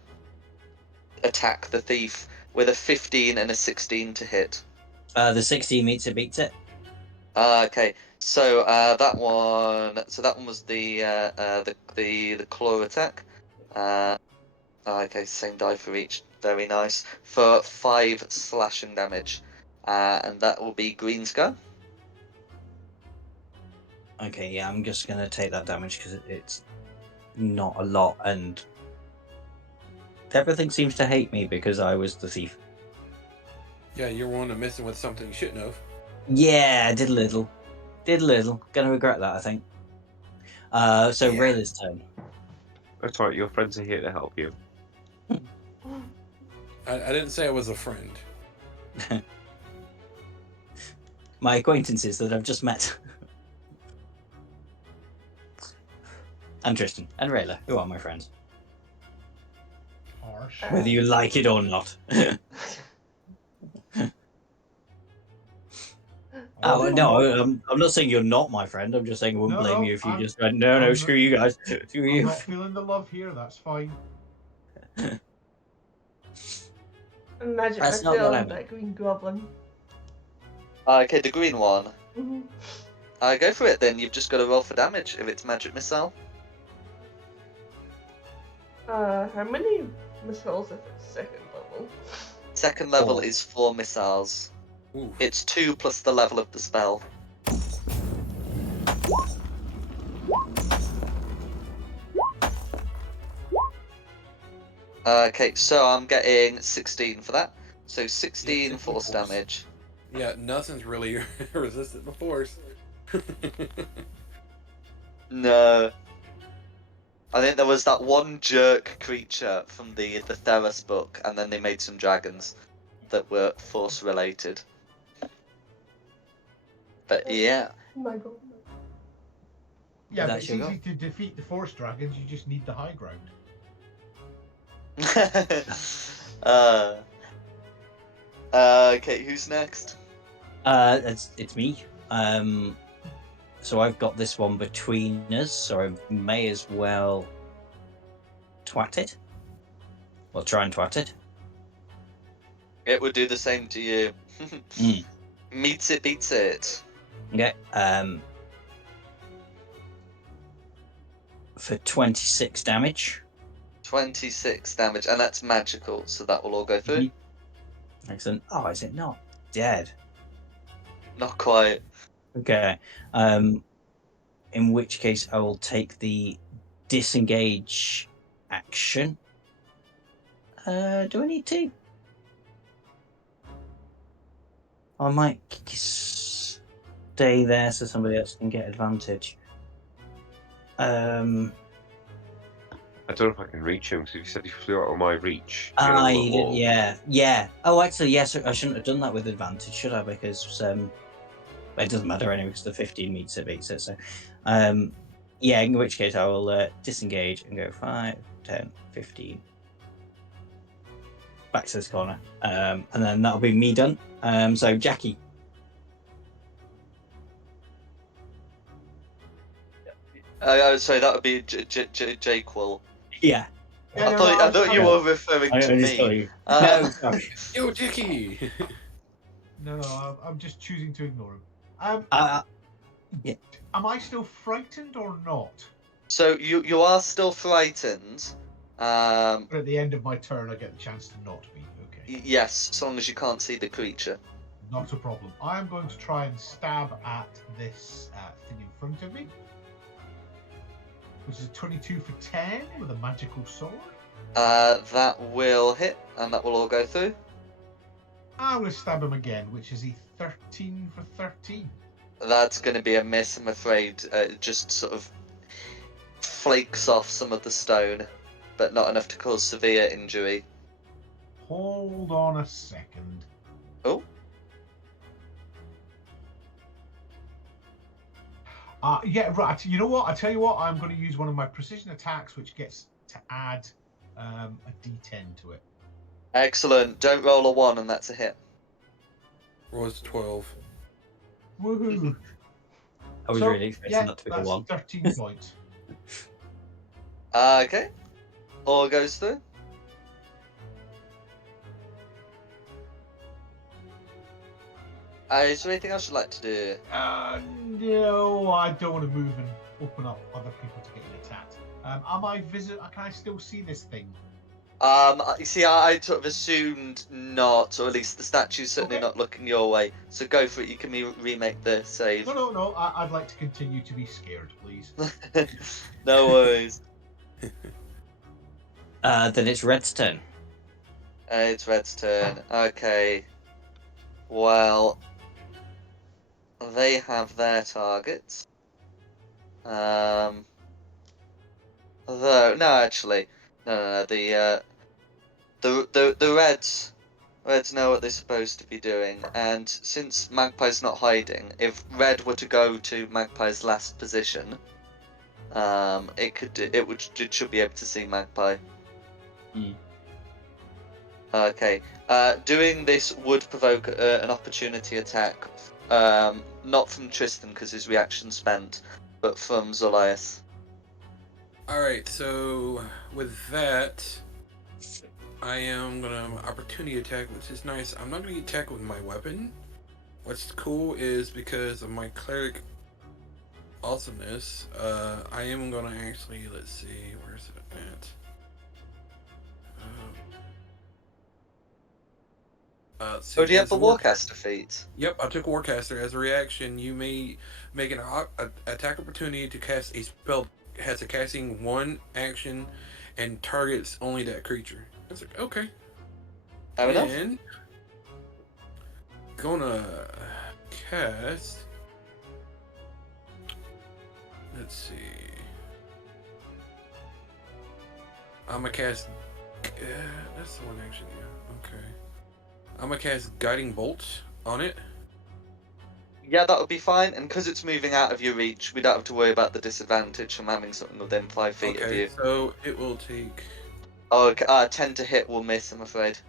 attack the thief with a 15 and a 16 to hit. The 16 meets it, beats it. Okay, so that one was the claw attack. Okay, same die for each. Very nice for 5 slashing damage, and that will be Green's go. Okay, yeah, I'm just gonna take that damage because it's not a lot, and everything seems to hate me because I was the thief. Yeah, you're one of messing with something you shouldn't have. Yeah, I did a little. Gonna regret that, I think. So Yeah. Rayla's turn. That's right, your friends are here to help you. I didn't say I was a friend. My acquaintances that I've just met. And Tristan and Rayla, who are my friends. Harsh. Whether you like it or not. Oh, Oh, no, I'm not saying you're not my friend. I'm just saying I wouldn't blame you if you just went, no, I'm screw you guys. Screw I'm you. not feeling the love here. That's fine. Magic That's not what I missile, meant. that green goblin. Okay, the green one. Mhm. Go for it then. You've just got to roll for damage if it's magic missile. How many missiles if it's second level? Second level 4. is 4 missiles. Ooh. It's 2 plus the level of the spell. Okay, so I'm getting 16 for that. So 16 force damage. Yeah, nothing's really resistant to force. No. I think there was that one jerk creature from the Theros book, and then they made some dragons that were force related. But yeah. My god. Yeah, but That's it's your easy to defeat the force dragons. You just need the high ground. Okay, who's next? It's me. So I've got this one between us, so I may as well twat it. Well, try and twat it. It would do the same to you. Mm. Meets it, beats it. Okay. For 26 damage. 26 damage, and that's magical, so that will all go through. Excellent. Oh, is it not dead? Not quite. Okay. In which case, I will take the disengage action. Do I need to? I might stay there so somebody else can get advantage. I don't know if I can reach him because you said he flew out of my reach. You know, Ah, the you did, wall. yeah. Oh, actually, yes. I shouldn't have done that with advantage, should I? Because it doesn't matter anyway. Because the 15 meets it, beats it. So, yeah. In which case, I will disengage and go 5, 10, 15. Back to this corner, and then that'll be me done. So Jackie. Sorry, that would be Jake will. Yeah. Yeah, I no, thought you were referring I to just thought me. you. No, sorry. Yo, Jackie! No, I'm just choosing to ignore him. Yeah. Am I still frightened or not? So you are still frightened. But at the end of my turn, I get the chance to not be. Okay. Yes, so long as you can't see the creature. Not a problem. I am going to try and stab at this thing in front of me, which is a 22 for 10 with a magical sword. That will hit, and that will all go through. I'm going to stab him again, which is a 13 for 13. That's going to be a miss, I'm afraid. It just sort of flakes off some of the stone, but not enough to cause severe injury. Hold on a second. Oh. Yeah, right. You know what? I tell you what. I'm going to use one of my precision attacks, which gets to add a D10 to it. Excellent. Don't roll a 1, and that's a hit. Was 12. Woohoo! I was really expecting that to be a that's 1. 13 points. Okay. All goes through. Is there anything else you'd like to do? No, I don't want to move and open up other people to getting attacked. Am I Can I still see this thing? You see, I sort of assumed not, or at least the statue's certainly Okay. not looking your way. So go for it. You can remake the save. No. I'd like to continue to be scared, please. No worries. Then it's Red's turn. It's Red's turn. Okay. Well, they have their targets. Though, no, actually, no. The Reds know what they're supposed to be doing, and since Magpie's not hiding, if Red were to go to Magpie's last position, it should be able to see Magpie. Hmm. Okay. Doing this would provoke an opportunity attack, not from Tristan because his reaction spent, but from Zoliath. Alright, so with that, I am gonna opportunity attack, which is nice. I'm not gonna attack with my weapon. What's cool is because of my cleric awesomeness, I am gonna actually, let's see, where's it at? So do you have the Warcaster feat? Yep, I took Warcaster. As a reaction, you may make an attack opportunity to cast a spell. It has a casting 1 action and targets only that creature. I was like, okay. Fair enough. And gonna cast. Let's see. I'm gonna cast. That's the 1 action, yeah. Okay. I'm gonna cast Guiding Bolt on it. Yeah, that would be fine, and because it's moving out of your reach, we don't have to worry about the disadvantage from having something within 5 feet of you. So it will take. Oh, okay. 10 to hit will miss, I'm afraid.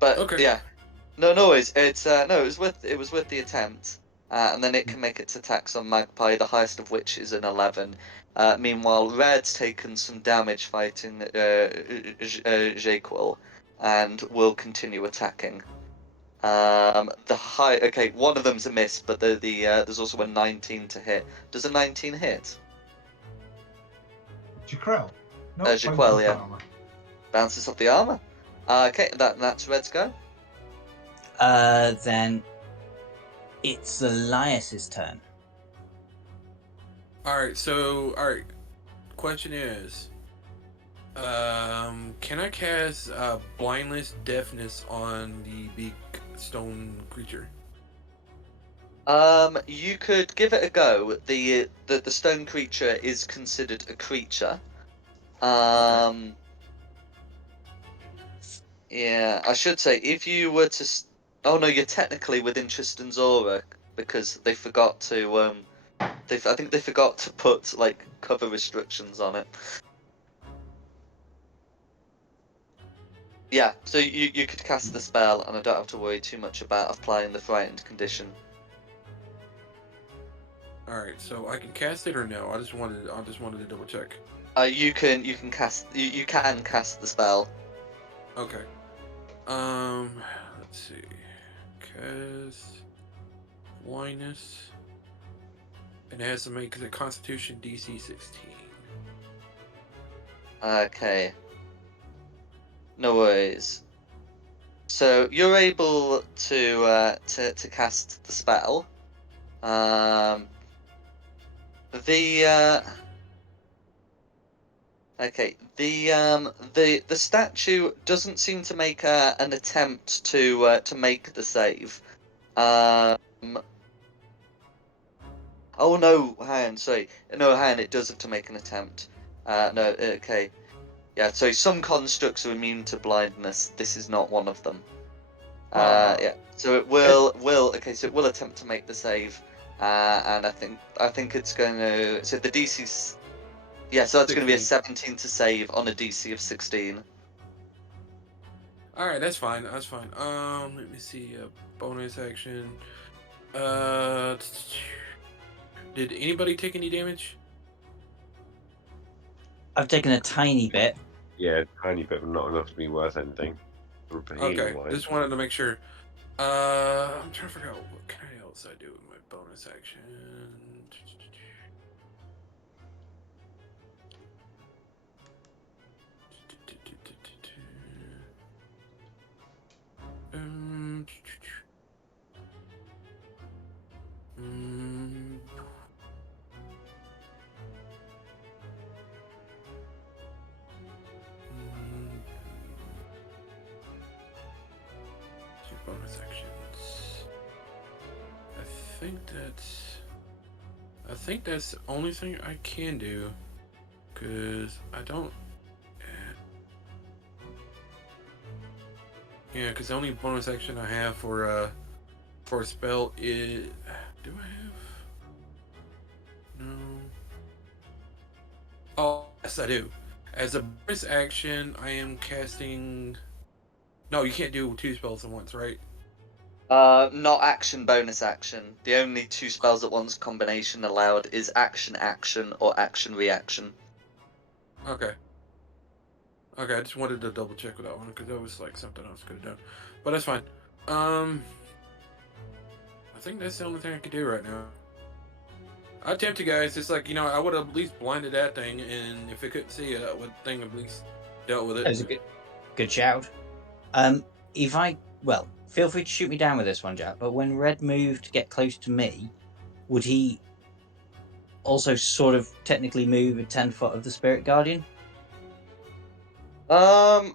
But Okay. yeah, no worries. It's no, it was with the attempt. and then it can make its attacks on Magpie, the highest of which is an 11. Meanwhile, Red's taken some damage fighting Jekyll, and will continue attacking. Okay, one of them's a miss, but there's also a 19 to hit. Does a 19 hit? Jakrell. No, Jaquel, yeah. armor. Bounces off the armor. Okay, that's Red's go. Then it's Elias's turn. Alright, question is, can I cast blindness deafness on the big stone creature? You could give it a go. The stone creature is considered a creature. Okay. Yeah, I should say, if you were to... Oh no, you're technically within Tristan's aura, because they forgot to, I think they forgot to put, like, cover restrictions on it. Yeah, so you could cast the spell, and I don't have to worry too much about applying the frightened condition. Alright, so I can cast it or no? I just wanted to double check. You can cast the spell. Okay. Let's see. Cast blindness. And it has to make the Constitution DC 16. Okay. No worries. So you're able to cast the spell. Okay. The statue doesn't seem to make an attempt to make the save. Oh no, Han, sorry. No, Han, it does have to make an attempt. No, okay. Yeah, so some constructs are immune to blindness. This is not one of them. Yeah, so it will attempt to make the save. And I think it's going to... So the DC's... Yeah, so that's going to be a 17 to save on a DC of 16. Alright, that's fine. Let me see. Bonus action. Did anybody take any damage? I've taken a tiny bit. Yeah, tiny bit, but not enough to be worth anything. Okay, just wanted to make sure. I'm trying to figure out what kind of else I do with my bonus action. Bonus actions. I think that's the only thing I can do, cause I don't. Yeah, cause the only bonus action I have for a spell is. Do I have? No. Oh, yes, I do. As a bonus action, I am casting. No, you can't do 2 spells at once, right? Not action, bonus action. The only 2 spells at once combination allowed is action, or action, reaction. Okay. Okay, I just wanted to double check with that one because that was like something else could have done, but that's fine. I think that's the only thing I could do right now. I attempt to, guys. It's like, I would have at least blinded that thing, and if it couldn't see it, that would thing at least dealt with it. That was a good shout. Feel free to shoot me down with this one, Jack. But when Red moved to get close to me, would he also sort of technically move a 10 foot of the Spirit Guardian? Oh,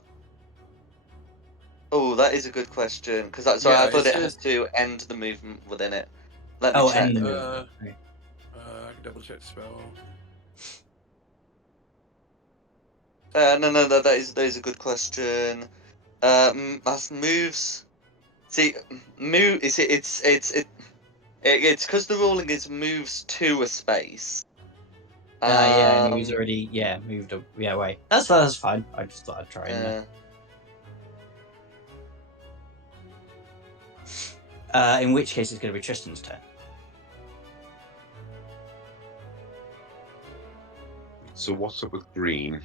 that is a good question, because I thought it has to end the movement within it. Let me check. End the movement. Okay. I can double check the spell. No, that is a good question. As moves. See, move. It's because the ruling is moves to a space. And he's already moved up. Yeah, wait. That's fine. I just thought I'd try in which case it's going to be Tristan's turn. So what's up with green?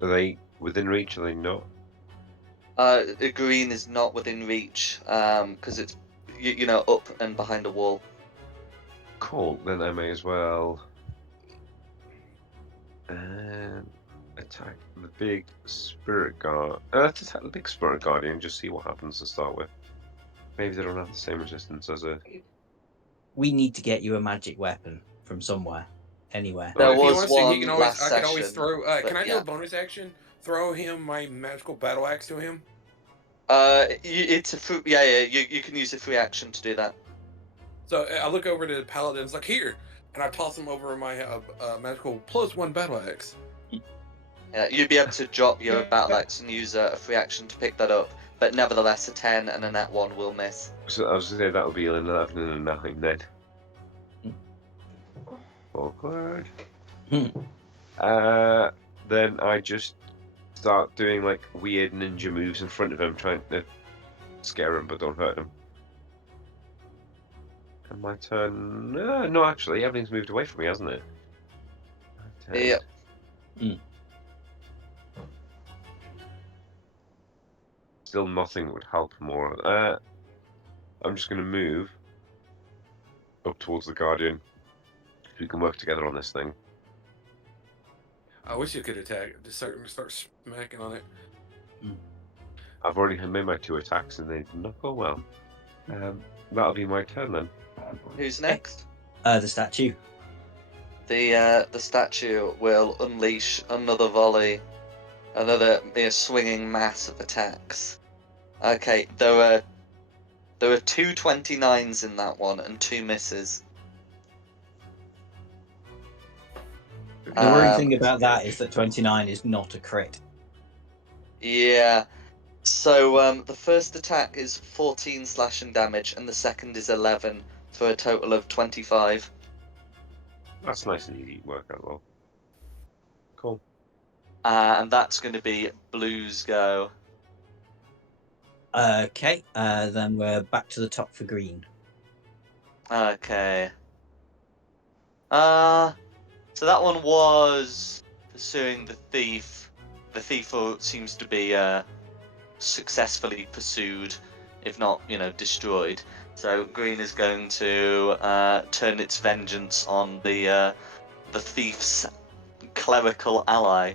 Are they within reach? Are they not? The green is not within reach, because it's you know, up and behind a wall. Cool. Then I may as well attack the big spirit guard. Let's attack the big spirit guardian. Just see what happens to start with. Maybe they don't have the same resistance as a. We need to get you a magic weapon from somewhere, anywhere. There If he was wants to, he can one always. last I could always session, throw. but Can I do yeah. a bonus action? Throw him my magical battle axe to him. It's a free, yeah. You can use a free action to do that. So I look over to the paladins like here, and I toss him over my magical +1 battle axe. Yeah, you'd be able to drop your battle axe and use a free action to pick that up, but nevertheless, a 10 and a net 1 will miss. So I was gonna say that would be an 11 and a 9 then. Awkward. Then I just start doing like weird ninja moves in front of him, trying to scare him but don't hurt him. And my turn. No, actually, everything's moved away from me, hasn't it? Yep. Still nothing would help more. I'm just going to move up towards the Guardian. We can work together on this thing. I wish you could attack. Just start smacking on it. I've already made my 2 attacks and they did not go well. That'll be my turn then. Who's next? The statue. The statue will unleash another volley, another swinging mass of attacks. Okay, there are 2 29s in that one and 2 misses. The worrying thing about that is that 29 is not a crit. Yeah. So the first attack is 14 slashing damage, and the second is 11 for a total of 25. That's nice and easy work out well. Cool. And that's going to be Blue's go. Okay, then we're back to the top for green. Okay. So that one was pursuing the thief. The thief seems to be successfully pursued, if not, destroyed. So green is going to turn its vengeance on the thief's clerical ally.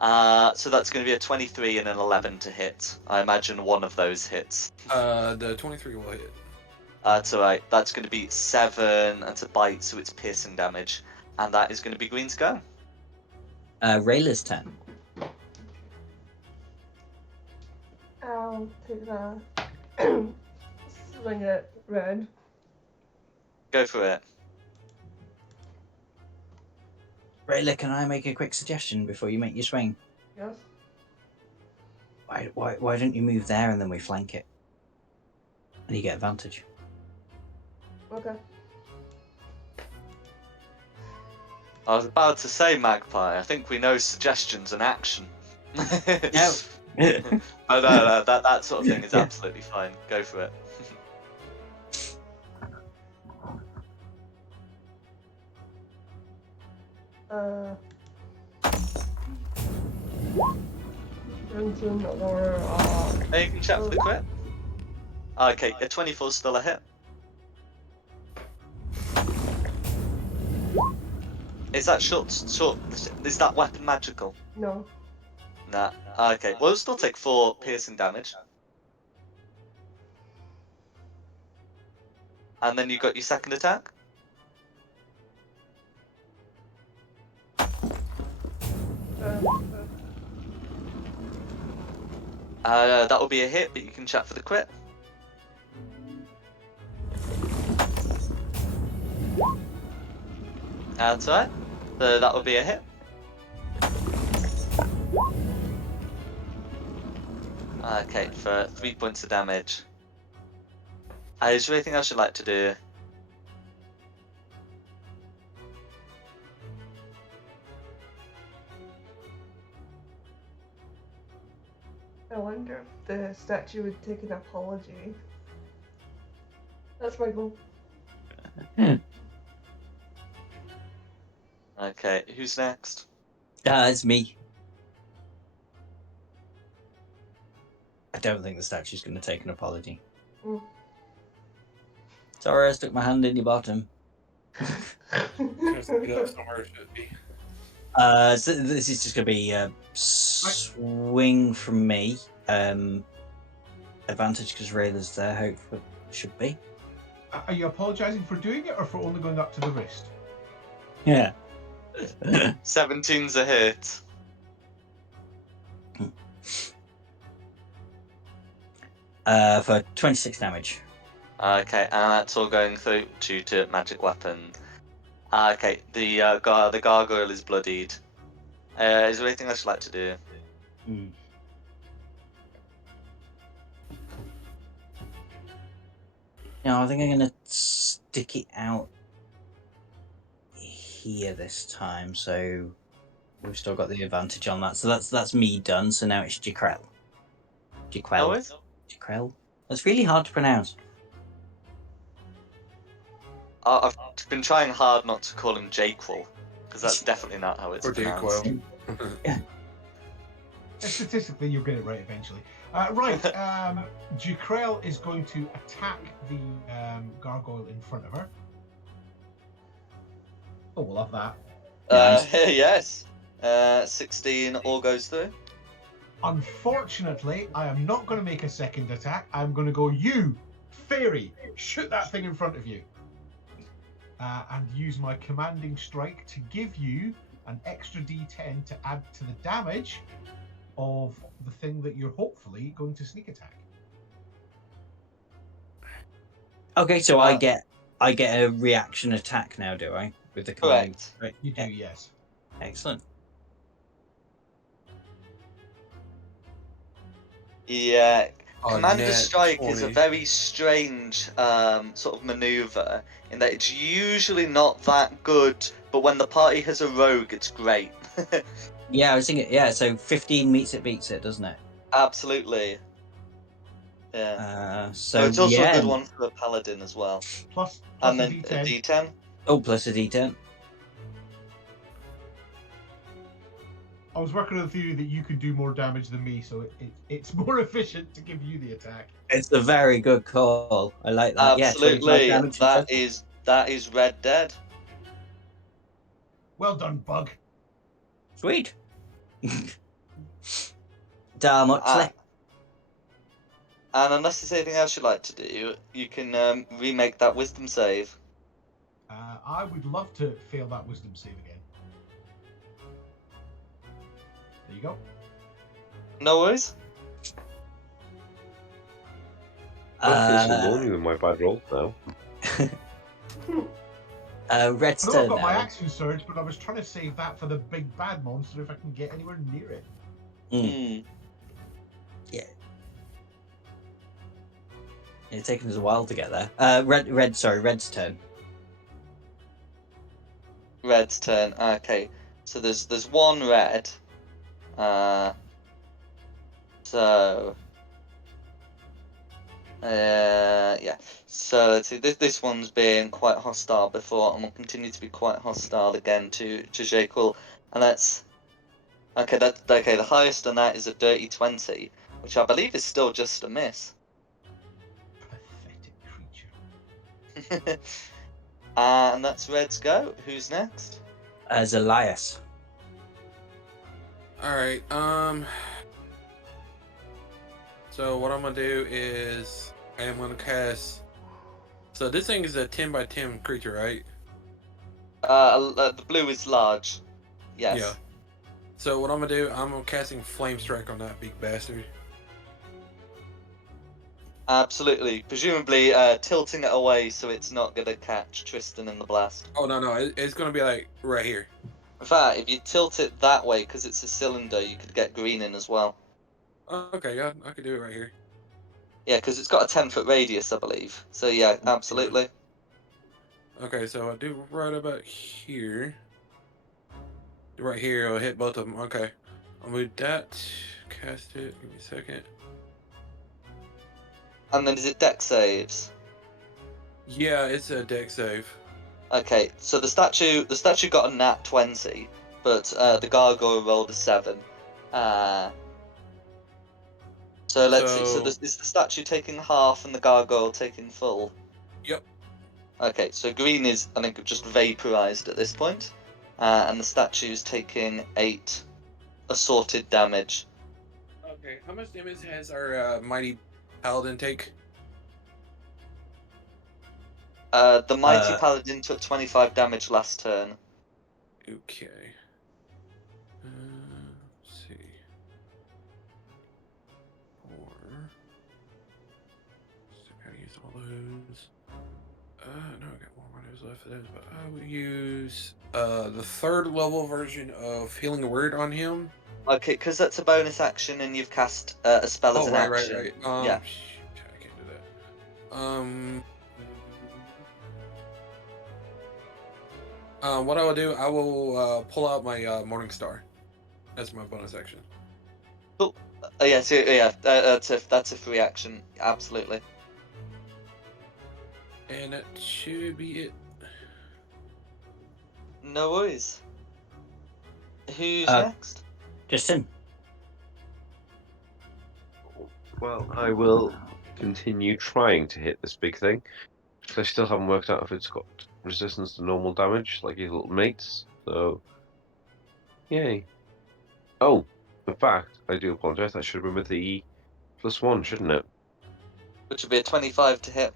So that's going to be a 23 and an 11 to hit. I imagine one of those hits. The 23 will hit. That's alright. That's going to be 7. That's a bite, so it's piercing damage. And that is going to be green's go. Rayla's turn. I'll take the swing at red. Go for it. Rayla, can I make a quick suggestion before you make your swing? Yes. Why don't you move there and then we flank it? And you get advantage. Okay. I was about to say, Magpie. I think we know suggestions and action. No. Oh, no, that sort of thing is absolutely fine. Go for it. Or Hey, you can check for the crit. Okay, a 24 is still a hit. Is that short? Is that weapon magical? no. Nah. Okay, well, it'll still take 4 piercing damage. And then you got your second attack. That will be a hit, but you can chat for the crit. That's right. So that will be a hit. Okay, for 3 points of damage. Is there anything else you'd like to do? I wonder if the statue would take an apology. That's my goal. Okay, who's next? It's me. I don't think the statue's going to take an apology. Mm. Sorry, I stuck my hand in your bottom. Just get up somewhere it should be. So this is just going to be a swing from me. Advantage because Rayla's there. Hopefully, should be. Are you apologising for doing it or for only going up to the wrist? Yeah. 17's a hit. For 26 damage. Okay, and that's all going through due to magic weapon. Okay, the gargoyle is bloodied. Is there anything else you'd like to do? No, I think I'm going to stick it out here this time, so we've still got the advantage on that. So that's me done. So now it's Jaquel. Jaquel. That's really hard to pronounce. I've been trying hard not to call him Jaquel, because that's definitely not how it's Or pronounced. Dayquil. Statistically, you'll get it right eventually. Right, Jaquel is going to attack the gargoyle in front of her. Oh, we'll have that. Yes. 16 all goes through. Unfortunately, I am not going to make a second attack. I'm going to go, you, fairy, shoot that thing in front of you. And use my commanding strike to give you an extra d10 to add to the damage of the thing that you're hopefully going to sneak attack. Okay, so I get a reaction attack now, do I? With the commanding Correct. strike? You do, yes. Excellent. Yeah. Oh, Commander net Strike is a 20. very strange sort of maneuver in that it's usually not that good, but when the party has a rogue, it's great. Yeah, I was thinking. Yeah, so 15 meets it, beats it, doesn't it? Absolutely. Yeah. So it's also yeah. a good one for a paladin as well. Plus And a then d10. a D10. Oh, plus a d10. I was working on the theory that you could do more damage than me, so it's more efficient to give you the attack. It's a very good call. I like that. Absolutely. Yeah, 25 damage. That is Red Dead. Well done, Bug. Sweet. Damn, Muxley. And unless there's anything else you'd like to do, you can remake that wisdom save. I would love to fail that wisdom save again. There you go. No worries. I feel so lonely with my bad rolls now. Red's I know I've turn got my now. action surge, but I was trying to save that for the big bad monster if I can get anywhere near it. It's taken us a while to get there. Red's turn. Red's turn. Okay. So there's one red. Yeah. So let's see. This one's been quite hostile before, and will continue to be quite hostile again to Jekyll. And that's okay. That's okay. The highest on that is a dirty 20, which I believe is still just a miss. Pathetic creature. And that's Red's go. Who's next? As Elias. Alright, so what I'm gonna do is I am gonna cast. So this thing is a 10 by 10 creature, right? The blue is large. Yes. Yeah. So what I'm gonna do, I'm casting Flame Strike on that big bastard. Absolutely. Presumably tilting it away so it's not gonna catch Tristan in the blast. Oh no, it's gonna be like right here. In fact, if you tilt it that way, because it's a cylinder, you could get green in as well. Oh, okay, yeah, I could do it right here. Yeah, because it's got a 10-foot radius, I believe. So yeah, absolutely. Okay, so I do right about here. Right here, I'll hit both of them. Okay, I'll move that. Cast it. Give me a second. And then is it deck saves? Yeah, it's a deck save. Okay, so the statue got a nat 20, but the gargoyle rolled a 7. So let's see. So is the statue taking half and the gargoyle taking full? Yep. Okay, so green is, I think, just vaporized at this point, and the statue's taking 8 assorted damage. Okay, how much damage has our mighty paladin take? The mighty paladin took 25 damage last turn. Okay. Let's see. 4. So I gotta use all those. No, I got more of those left of those, but I would use the 3rd level version of Healing Word on him. Okay, because that's a bonus action and you've cast a spell as an action. Right. Yeah. Shoot, I can't do that. What I will do, I will pull out my Morning Star. That's my bonus action. Cool. That's a free action. Absolutely. And that should be it. No worries. Who's next? Justin. Well, I will continue trying to hit this big thing. Because I still haven't worked out if it's got resistance to normal damage, like his little mates. So, yay. Oh, in fact, I do apologise. That should have been with the +1, shouldn't it? Which would be a 25 to hit.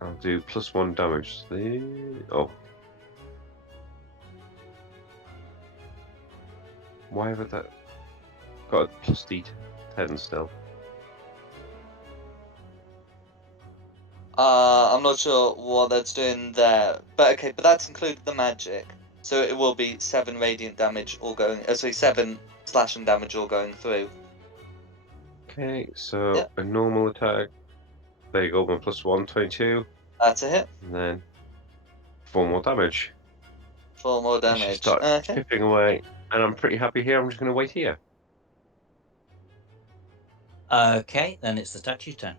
I'll do +1 damage. Oh. Why have I that? Got a +10 still. I'm not sure what that's doing there, but that's included the magic, so it will be 7 radiant damage all going. 7 slashing damage all going through. Okay, so a normal attack. There you go, my +1, 22. That's a hit. And then 4 more damage. 4 more I should damage. start Okay. chipping away, and I'm pretty happy here. I'm just going to wait here. Okay, then it's the statue's turn.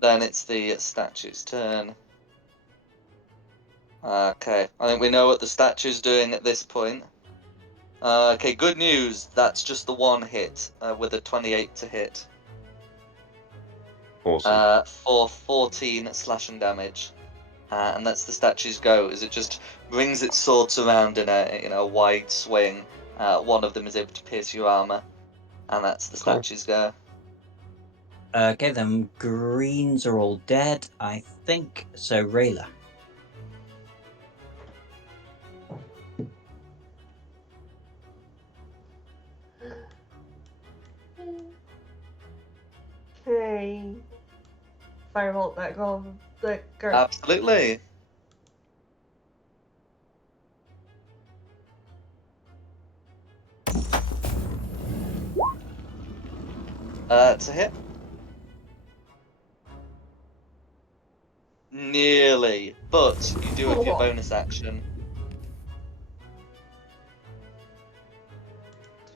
Then it's the statue's turn. Okay, I think we know what the statue's doing at this point. Okay, good news. That's just the 1 hit with a 28 to hit. Awesome. For 14 slashing damage. And that's the statue's go, as it just brings its swords around in a wide swing. One of them is able to pierce your armor, and that's the statue's go. Okay, then greens are all dead, I think. So Rayla. Okay. Firebolt that golem. That girl. Absolutely. It's a hit. Nearly, but you do have your bonus action.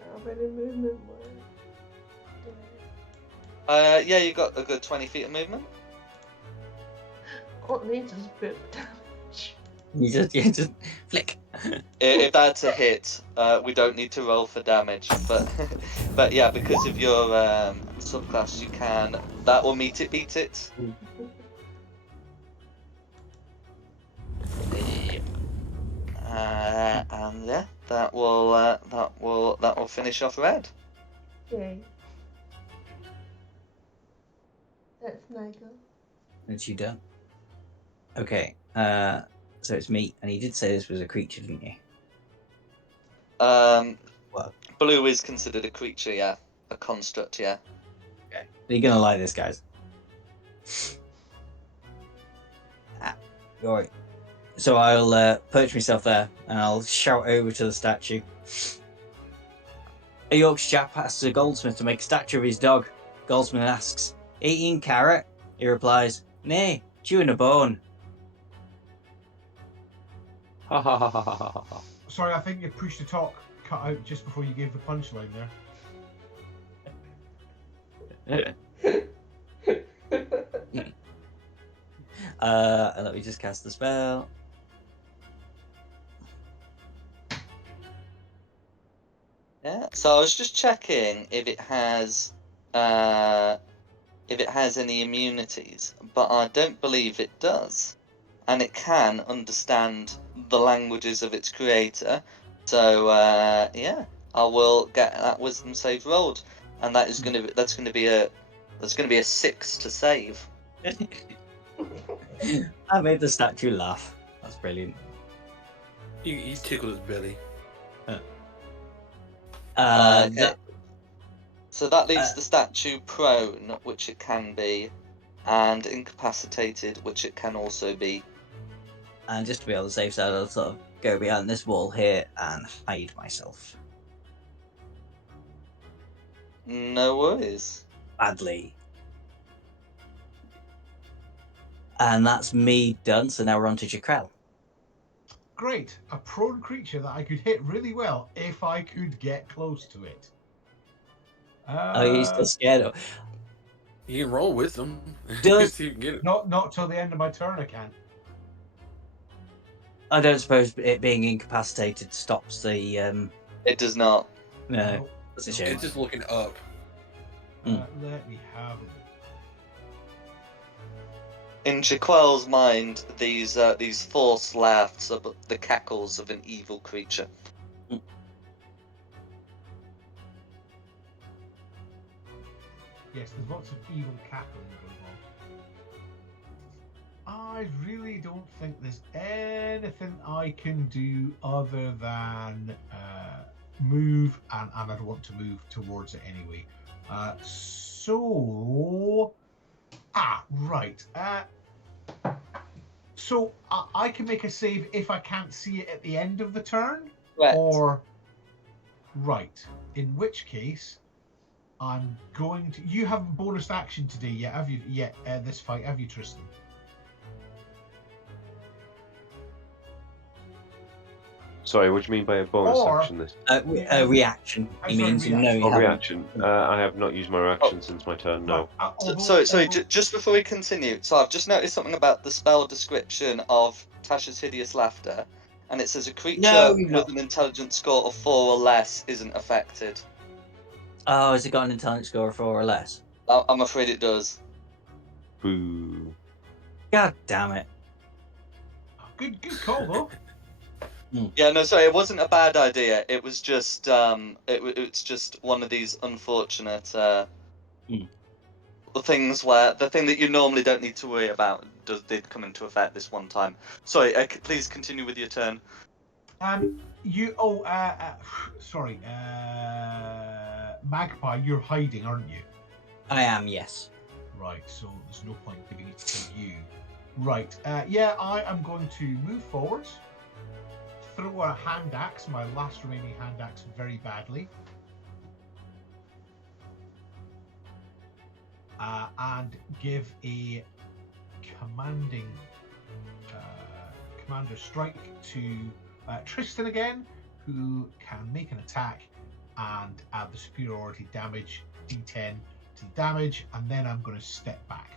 How many movement more? Yeah, you got a good 20 feet of movement. All it needs is a bit of damage. You just flick. If that's a hit, we don't need to roll for damage, but yeah, because of your subclass, you can. That will beat it. And yeah, that will finish off red. Okay. That's Nigel. And you done. Okay, so it's me, and you did say this was a creature, didn't you? Well, Blue is considered a creature, yeah, a construct, yeah. okay. You're gonna like this, guys. Alright. So I'll perch myself there, and I'll shout over to the statue. A Yorkshire chap asks a goldsmith to make a statue of his dog. Goldsmith asks, "Eating carrot?" He replies, "Nay, chewing a bone." Ha ha ha ha ha ha ha. Sorry, I think you pushed the talk cut out just before you gave the punchline there. Let me just cast the spell. So I was just checking if it has any immunities, but I don't believe it does. And it can understand the languages of its creator. So yeah, I will get that wisdom save rolled, and that's gonna be a 6 to save. I made the statue laugh. That's brilliant. You tickle his belly. Okay. So that leaves the statue prone, which it can be, and incapacitated, which it can also be. And just to be on the safe side, I'll sort of go behind this wall here and hide myself. No worries. Badly. And that's me done, so now we're on to Jakrell. Great. A prone creature that I could hit really well if I could get close to it. Oh, you're still scared of... You can roll wisdom. Does- See if you can get it. Not till the end of my turn I can. I don't suppose it being incapacitated stops the... It does not. No, that's a shame. It's just looking up. Let me have a look. In Jaquel's mind, these forced laughs are but the cackles of an evil creature. Yes, there's lots of evil cackling going on. I really don't think there's anything I can do other than move, and I'd want to move towards it anyway. Right. So I can make a save if I can't see it at the end of the turn? Correct. Or... Right. In which case, I'm going to... You haven't bonus action today yet, have you? Yet, this fight, have you, Tristan? Sorry, what do you mean by a bonus Or- action? This A reaction. He sorry, means you know reaction. you oh, haven't... reaction. I have not used my reaction since my turn. No. Right, Sorry, just before we continue, so I've just noticed something about the spell description of Tasha's hideous laughter, and it says a creature No, you've with not. an intelligence score of 4 or less isn't affected. Oh, has it got an intelligence score of 4 or less? I'm afraid it does. Boo. God damn it. Good call, though. Yeah, no, sorry, it wasn't a bad idea. It was just it's just one of these unfortunate things where the thing that you normally don't need to worry about did come into effect this one time. Sorry, please continue with your turn. Sorry. Magpie, you're hiding, aren't you? I am, yes. Right, so there's no point giving it to you. Right, yeah, I am going to move forward, throw a hand axe, my last remaining hand axe, very badly. And give a commander strike to Tristan again, who can make an attack and add the superiority damage, d10 to the damage, and then I'm going to step back.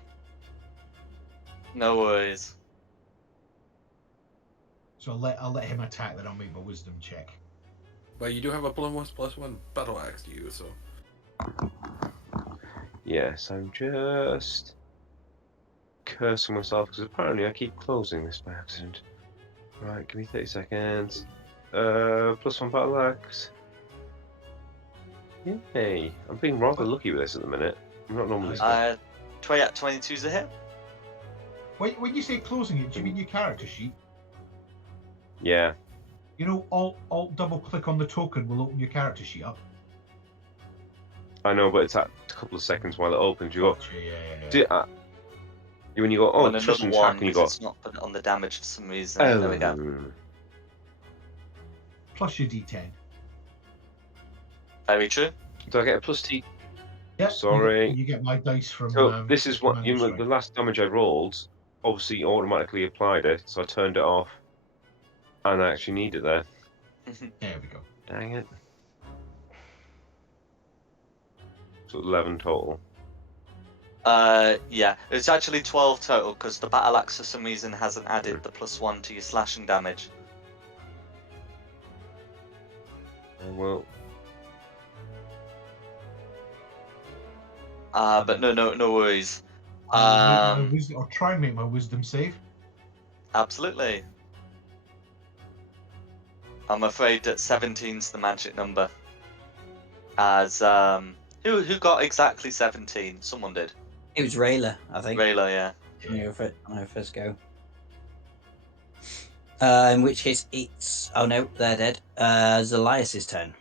No worries. So I'll let him attack, then I'll make my wisdom check. But you do have a +1/+1 battle axe to use, so. Yes, I'm just cursing myself because apparently I keep closing this by accident. Right, give me 30 seconds. +1 battle axe. Yay! I'm being rather lucky with this at the minute. I'm not normally. 22's a hit. When you say closing it, do you mean your character sheet? Yeah. You know, alt double click on the token will open your character sheet up. I know, but it's at a couple of seconds while it opens. You go. Yeah. When you go, oh, And another Tristan's one, hack, and you because go. it's not put it on the damage for some reason. Oh. There we go. Plus your d10. Very true. Do I get a plus T? Yep. Sorry. You get my dice from. So this is what Commander Strike. the last damage I rolled. Obviously, automatically applied it, so I turned it off, and I actually need it there. There we go. Dang it. So 11 total. Yeah, it's actually 12 total because the battle axe for some reason hasn't added the +1 to your slashing damage. Well, But no worries. I'll make my wisdom, or try and make my wisdom save. Absolutely. I'm afraid that 17's the magic number. As who got exactly 17? Someone did. It was Rayla, I think. Rayla, yeah. When I first go. In which case, it's no, they're dead. Zelias's turn.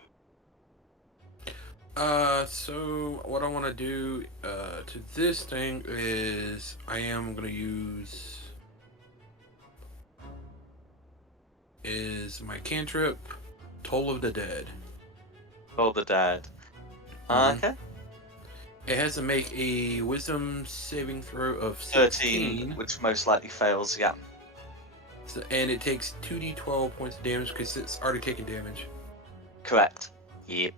So what I want to do to this thing is I am gonna use my cantrip, Toll of the Dead. All the dead. Mhm. Okay. It has to make a Wisdom saving throw of 13, 16, which most likely fails. Yeah. and it takes 2d12 points of damage because it's already taken damage. Correct. Yep.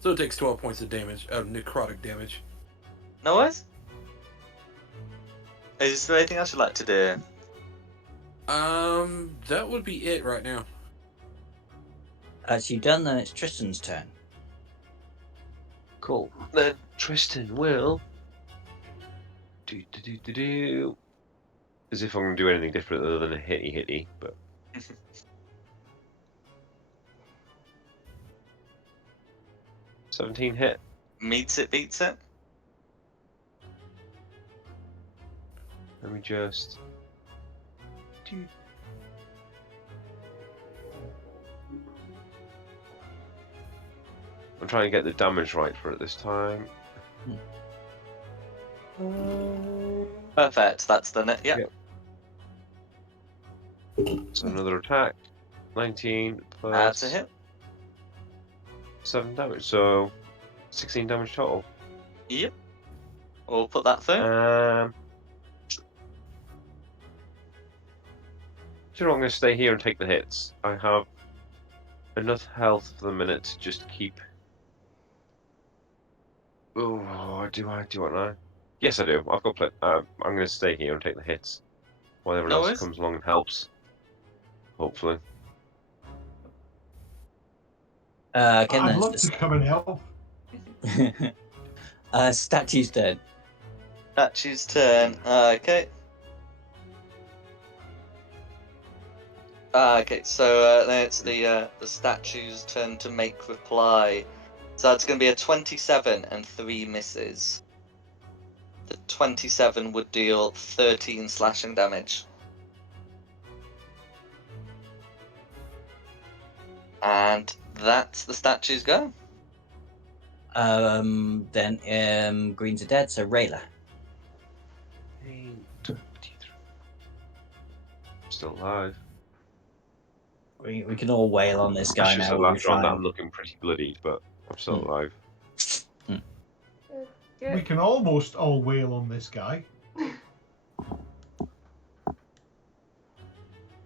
So it takes 12 points of damage, of necrotic damage. No worries. Is there anything else you'd like to do? That would be it right now. As you've done, then it's Tristan's turn. Cool. Then Tristan will do. As if I'm gonna do anything different other than a hitty, but 17 hit. Meets it, beats it. Let me just. I'm trying to get the damage right for it this time. Perfect. That's the net. Yeah. Yep. So another attack. 19 plus That's a hit. 7 damage, so 16 damage total. Yep. We'll put that through. Do you know, I'm going to stay here and take the hits. I have enough health for the minute to just keep. Oh, do I now? Yes, I do. I've got. I'm going to stay here and take the hits while everyone No else worries. comes along and helps. Hopefully. Okay, I'd then love it's to come and help. Statue's turn. Statue's turn. Okay. Okay, so then it's the statue's turn to make reply. So that's going to be a 27 and 3 misses. The 27 would deal 13 slashing damage. And that's the statue's go. Then Greens are dead, so Rayla. Still alive. We can all wail on this I guy should now. have We'll be laughed around that. fine. I'm looking pretty bloody, but I'm still alive. Yeah. We can almost all wail on this guy.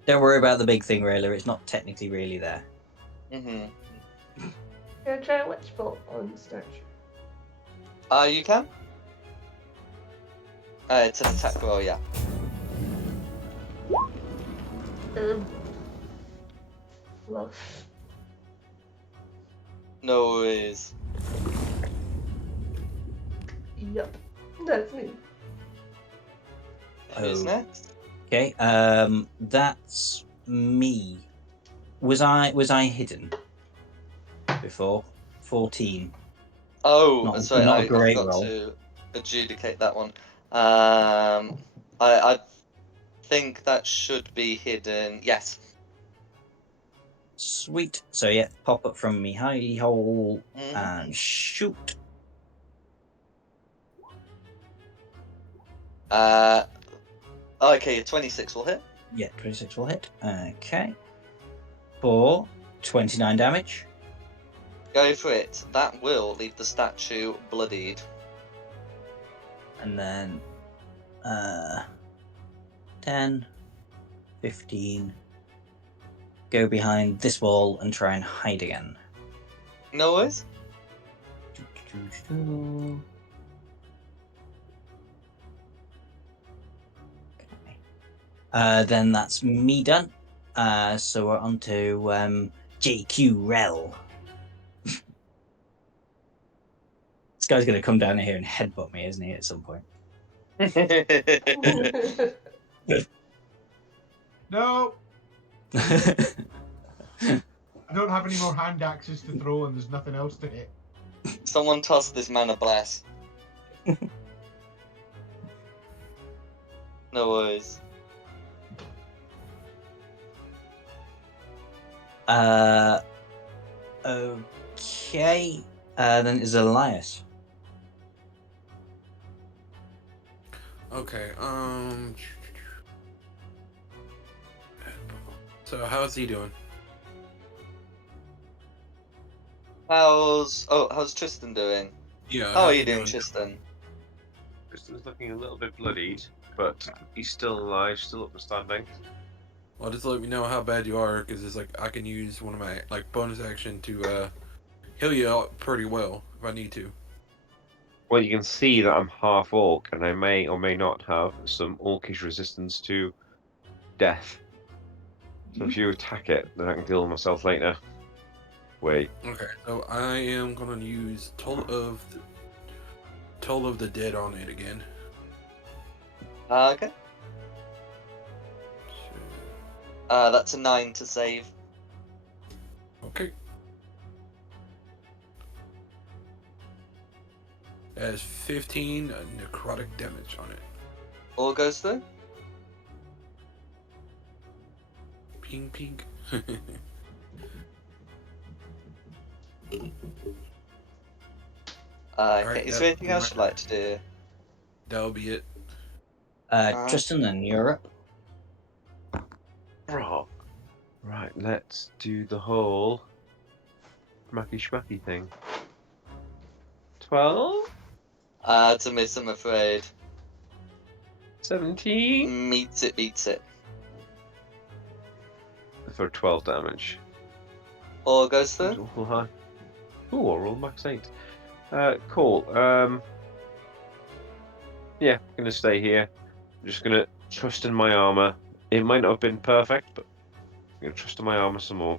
Don't worry about the big thing, Rayla. It's not technically really there. Mm-hmm. Can I try a witch bolt on the statue? You can. It's an attack roll, yeah. Love. No worries. Yup. That's me. Who's Oh. next? Okay, that's me. Was I hidden before? 14. Oh, sorry, not a I great forgot roll. to adjudicate that one. I think that should be hidden. Yes. Sweet. So yeah, pop up from me hidey hole Mhm. and shoot. Okay, 26 will hit. Yeah, 26 will hit. Okay. For 29 damage. Go for it. That will leave the statue bloodied. And then 10, 15. Go behind this wall and try and hide again. No worries. Then that's me done. So we're on to JQ Rel. This guy's going to come down here and headbutt me, isn't he, at some point? No, I don't have any more hand axes to throw, and there's nothing else to hit. Someone toss this man a bless. No worries. Okay. Then it's Elias. Okay. So how's he doing? How's Tristan doing? Yeah. How are how's you he doing, Tristan? Kristen's looking a little bit bloodied, but he's still alive, still up and standing. Well, just let me know how bad you are, because it's like I can use one of my bonus action to heal you out pretty well if I need to. Well, you can see that I'm half orc, and I may or may not have some orcish resistance to death. So if you attack it, then I can deal with myself later. Wait. Okay, so I am gonna use Toll of the Dead on it again. Okay. So, That's a 9 to save. okay. That is 15 necrotic damage on it. All goes through. Ping ping. Okay. Alright, Is there anything else you'd like to do? That'll be it. Tristan, then you're up. Right, let's do the whole smacky schmacky thing. 12? To miss, I'm afraid. 17? Meets it, beats it. For 12 damage. All goes through. That's awful high. Ooh, I rolled max 8. Cool. Yeah, gonna stay here. I'm just gonna trust in my armor. It might not have been perfect, but I'm gonna trust in my armor some more.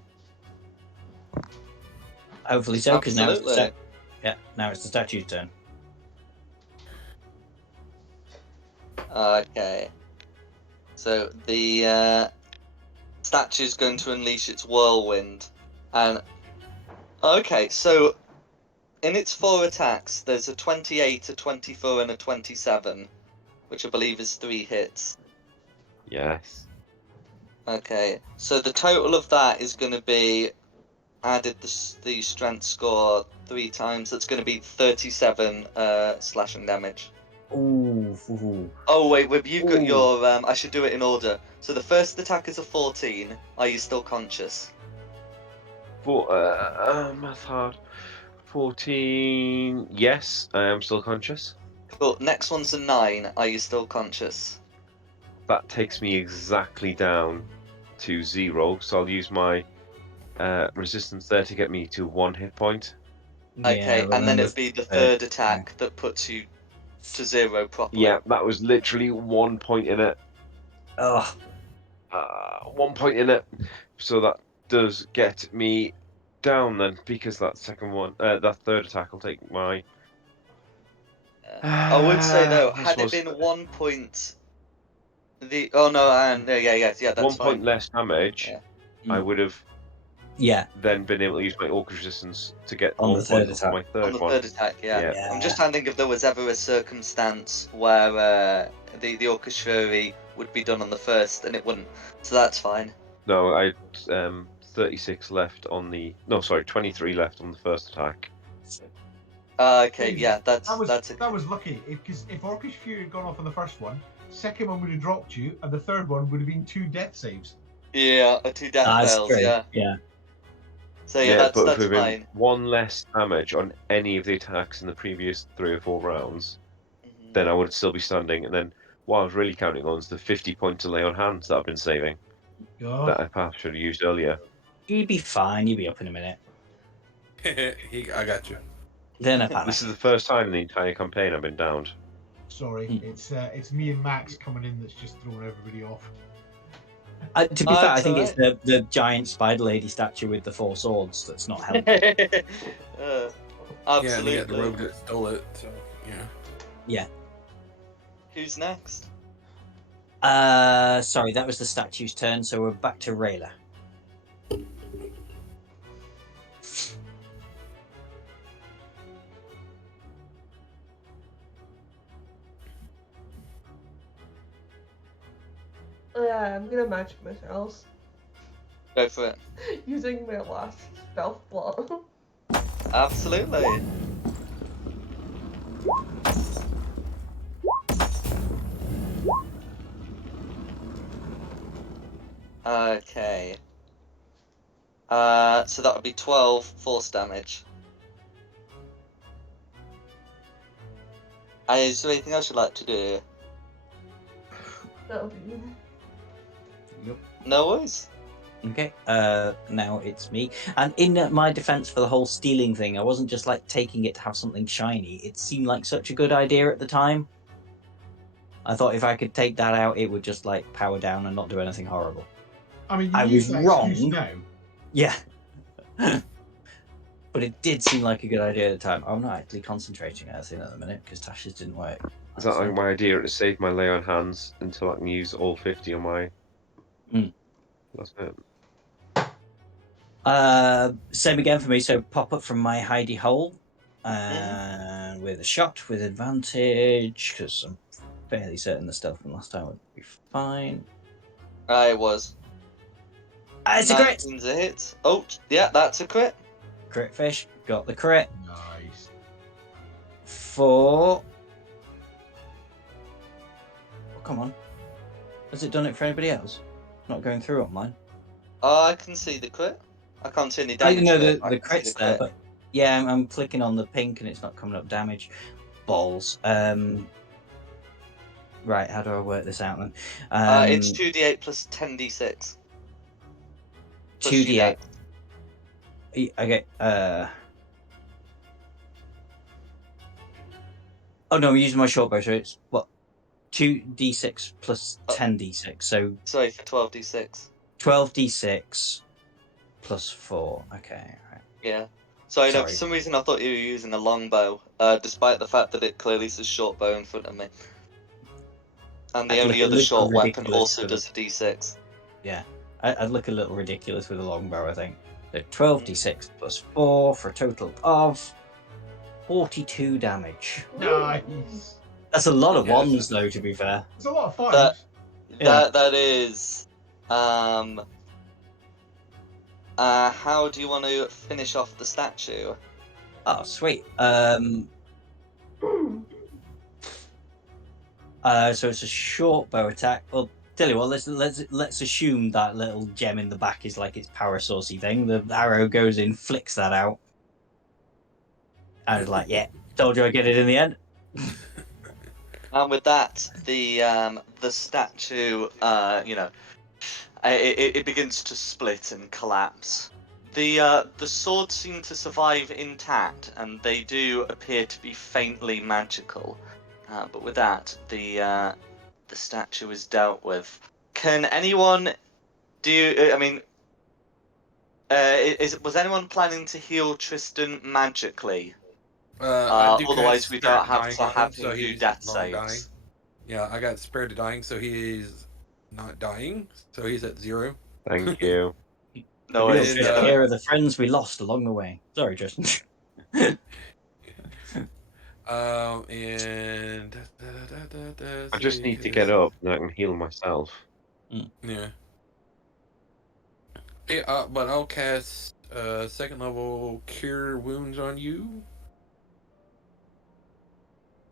Hopefully so, because now it's Absolutely. now it's the statue's turn. Okay. So the statue's going to unleash its whirlwind, and okay, so in its 4 attacks, there's a 28, a 24, and a 27, which I believe is 3 hits. Yes. Okay, so the total of that is going to be added the strength score 3 times. That's going to be 37 slashing damage. Ooh. Oh wait, you've got Ooh. your. I should do it in order. So the first attack is a 14. Are you still conscious? Math hard. 14. Yes, I am still conscious. Cool. Next one's a 9. Are you still conscious? That takes me exactly down to 0, so I'll use my resistance there to get me to 1 hit point. Okay, and then remember it'd be the third attack that puts you to 0 properly. Yeah, that was literally 1 point in it. Oh, 1 point in it. So that does get me down then, because that third attack will take my. I would say though, I had it suppose been 1 point, yeah, that's 1 fine. point less damage, Yeah. I would have yeah. then been able to use my orc resistance to get On 1 the third point off attack. my On third the one. third attack, yeah. Yeah. I'm just trying to think if there was ever a circumstance where the Orcish Fury would be done on the first and it wouldn't, so that's fine. No, I 36 left on the. No, sorry, 23 left on the first attack. Okay, yeah, that's That was lucky, because if Orcish Fury had gone off on the first one, second one would have dropped you, and the third one would have been 2 death saves. Yeah, 2 death That's fails, true. yeah. So yeah, but if that's we've been fine. 1 less damage on any of the attacks in the previous 3 or 4 rounds, Mhm. then I would still be standing. And then what I was really counting on is the 50 point delay on hands that I've been saving, that I perhaps should have used earlier. You'd be fine. You'd be up in a minute. I got you. Then a panic. This is the first time in the entire campaign I've been downed. Sorry, it's me and Max coming in that's just throwing everybody off. To be fair, I it's think alright. it's the giant spider lady statue with the 4 swords that's not helping. Absolutely. Yeah, the rogue that stole it. So yeah. Who's next? Sorry, that was the statue's turn, so we're back to Rayla. I'm gonna magic missiles Go for it. using my last stealth block. Absolutely. Okay. So that would be 12 force damage. Is there anything else you'd like to do? That'll be. Yep. No worries. Okay, now it's me. And in my defense for the whole stealing thing, I wasn't just like taking it to have something shiny. It seemed like such a good idea at the time. I thought if I could take that out, it would just like power down and not do anything horrible. I mean, I you use was that wrong. excuse now. Yeah. But it did seem like a good idea at the time. I'm not actually concentrating on anything at the minute because Tasha's didn't work. Is that like my idea to save my lay on hands until I can use all 50 on my... That's it. Same again for me. So pop up from my hidey hole, and with a shot with advantage because I'm fairly certain the stuff from last time would be fine. It was. It's a crit. 19's a hit. Oh, yeah, that's a crit. Crit fish. Got the crit Nice. for. Oh, come on. Has it done it for anybody else? Not going through on mine. I can see the crit. I can't see any I damage. know to it. the crit's there, but yeah, I'm clicking on the pink and it's not coming up damage. Balls. Right, how do I work this out then? It's 2d8 plus 10d6. 2d8. Okay. Oh no, I'm using my short bow, so it's what? 2d6 plus 10d6, so Sorry, for 12d6. 12d6 plus 4. Okay, right. Yeah. Sorry, no, for Sorry. some reason I thought you were using a longbow, despite the fact that it clearly says short bow in front of me. And the I'd only look a other little short weapon ridiculous also with does a d6. Yeah, I'd look a little ridiculous with a longbow, I think. So 12d6 plus 4 for a total of 42 damage. Nice. That's a lot of Yeah, ones, though, to be fair. It's a lot of fun. That is. How do you want to finish off the statue? Oh, sweet. So it's a short bow attack. Well, tell you what, let's assume that little gem in the back is like its power sourcey thing. The arrow goes in, flicks that out. I was like, yeah, told you I'd get it in the end. And with that, the statue, it begins to split and collapse. The swords seem to survive intact, and they do appear to be faintly magical. But with that, the statue is dealt with. Can anyone do? I mean, was anyone planning to heal Tristan magically? I do Otherwise, cast we Spare don't to have Dying to on have him, so him do he's death not saves. dying. Yeah, I got Spare to Dying, so he's not dying, so he's at 0. Thank you. No, We'll it's take care of the friends we lost along the way. Sorry, Justin. And I just need to get up and I can heal myself. Yeah. Yeah, but I'll cast second level Cure Wounds on you,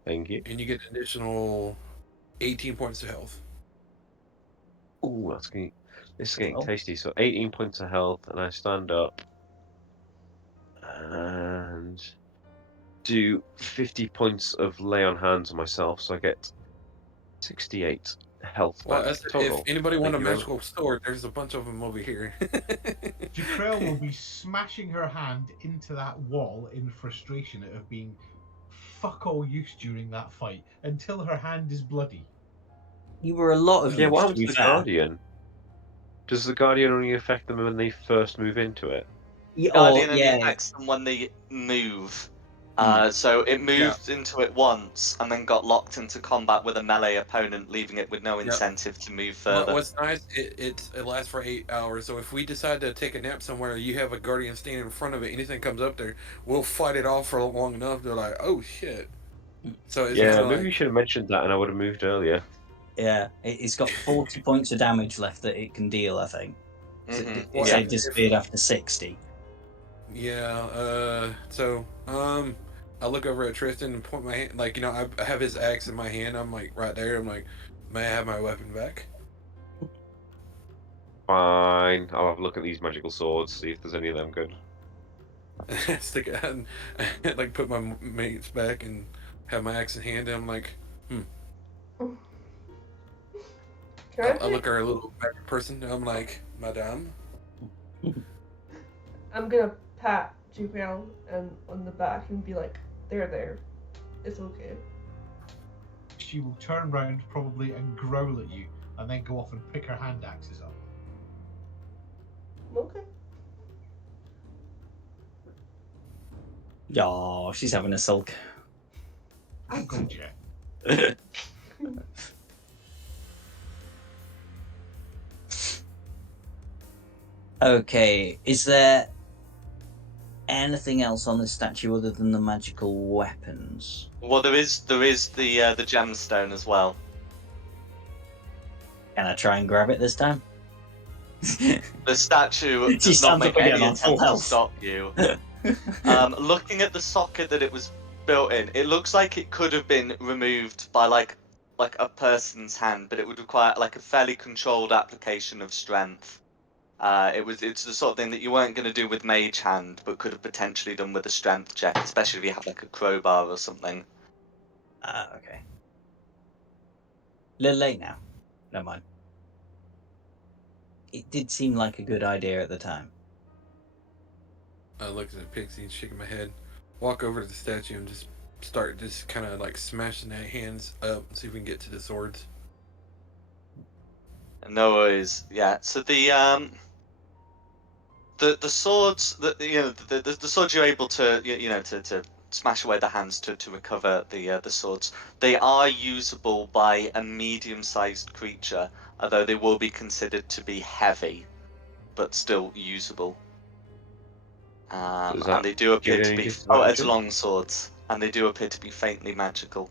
Thank you. and you get an additional 18 points of health. Ooh, this is getting Oh. tasty. So 18 points of health, and I stand up and do 50 points of lay on hands on myself, so I get 68 health Well, back total. if anybody want a Thank you. magical sword, there's a bunch of them over here. Jaquel will be smashing her hand into that wall in frustration at of being fuck all use during that fight until her hand is bloody. You were a lot of Yeah, use, what to happens be to the fair. Guardian? Does the Guardian only affect them when they first move into it? Yeah, Guardian only yeah. affects them when they move. So it moved into it once and then got locked into combat with a melee opponent, leaving it with no incentive to move further. What's nice, it lasts for 8 hours. So if we decide to take a nap somewhere, you have a guardian standing in front of it. Anything comes up there, we'll fight it off for long enough. They're like, oh shit. So it's Yeah, kind of maybe like, you should have mentioned that, and I would have moved earlier. Yeah, it's got 40 points of damage left that it can deal, I think. It Well, said if- disappeared after 60. yeah. So I look over at Tristan and point my hand, like, I have his axe in my hand. I'm like right there. I'm like, may I have my weapon back? Fine, I'll have a look at these magical swords, see if there's any of them good. Stick it out and like put my mates back and have my axe in hand. And I'm like, I look at our little back person. And I'm like, Madame. I'm gonna pat Jupiel and on the back and be like, there. It's okay. She will turn round probably and growl at you, and then go off and pick her hand axes up. Okay. Oh, she's having a sulk. I'm good, yeah. Okay, is there anything else on this statue other than the magical weapons? Well, there is the gemstone as well. Can I try and grab it this time? The statue She does not stands make up again any on full attempt to health. stop you. Looking at the socket that it was built in, it looks like it could have been removed by like a person's hand, but it would require like a fairly controlled application of strength. It's the sort of thing that you weren't going to do with mage hand, but could have potentially done with a strength check, especially if you have like a crowbar or something. Okay. A little late now. Never mind. It did seem like a good idea at the time. I look at the pixie and shaking my head. Walk over to the statue and just start kind of like smashing their hands up and see if we can get to the swords. No worries. Yeah. So the swords that the swords you're able to to smash away the hands to recover the swords. They are usable by a medium-sized creature, although they will be considered to be heavy, but still usable. Does And they do appear get to any be as disadvantages? long swords, and they do appear to be faintly magical.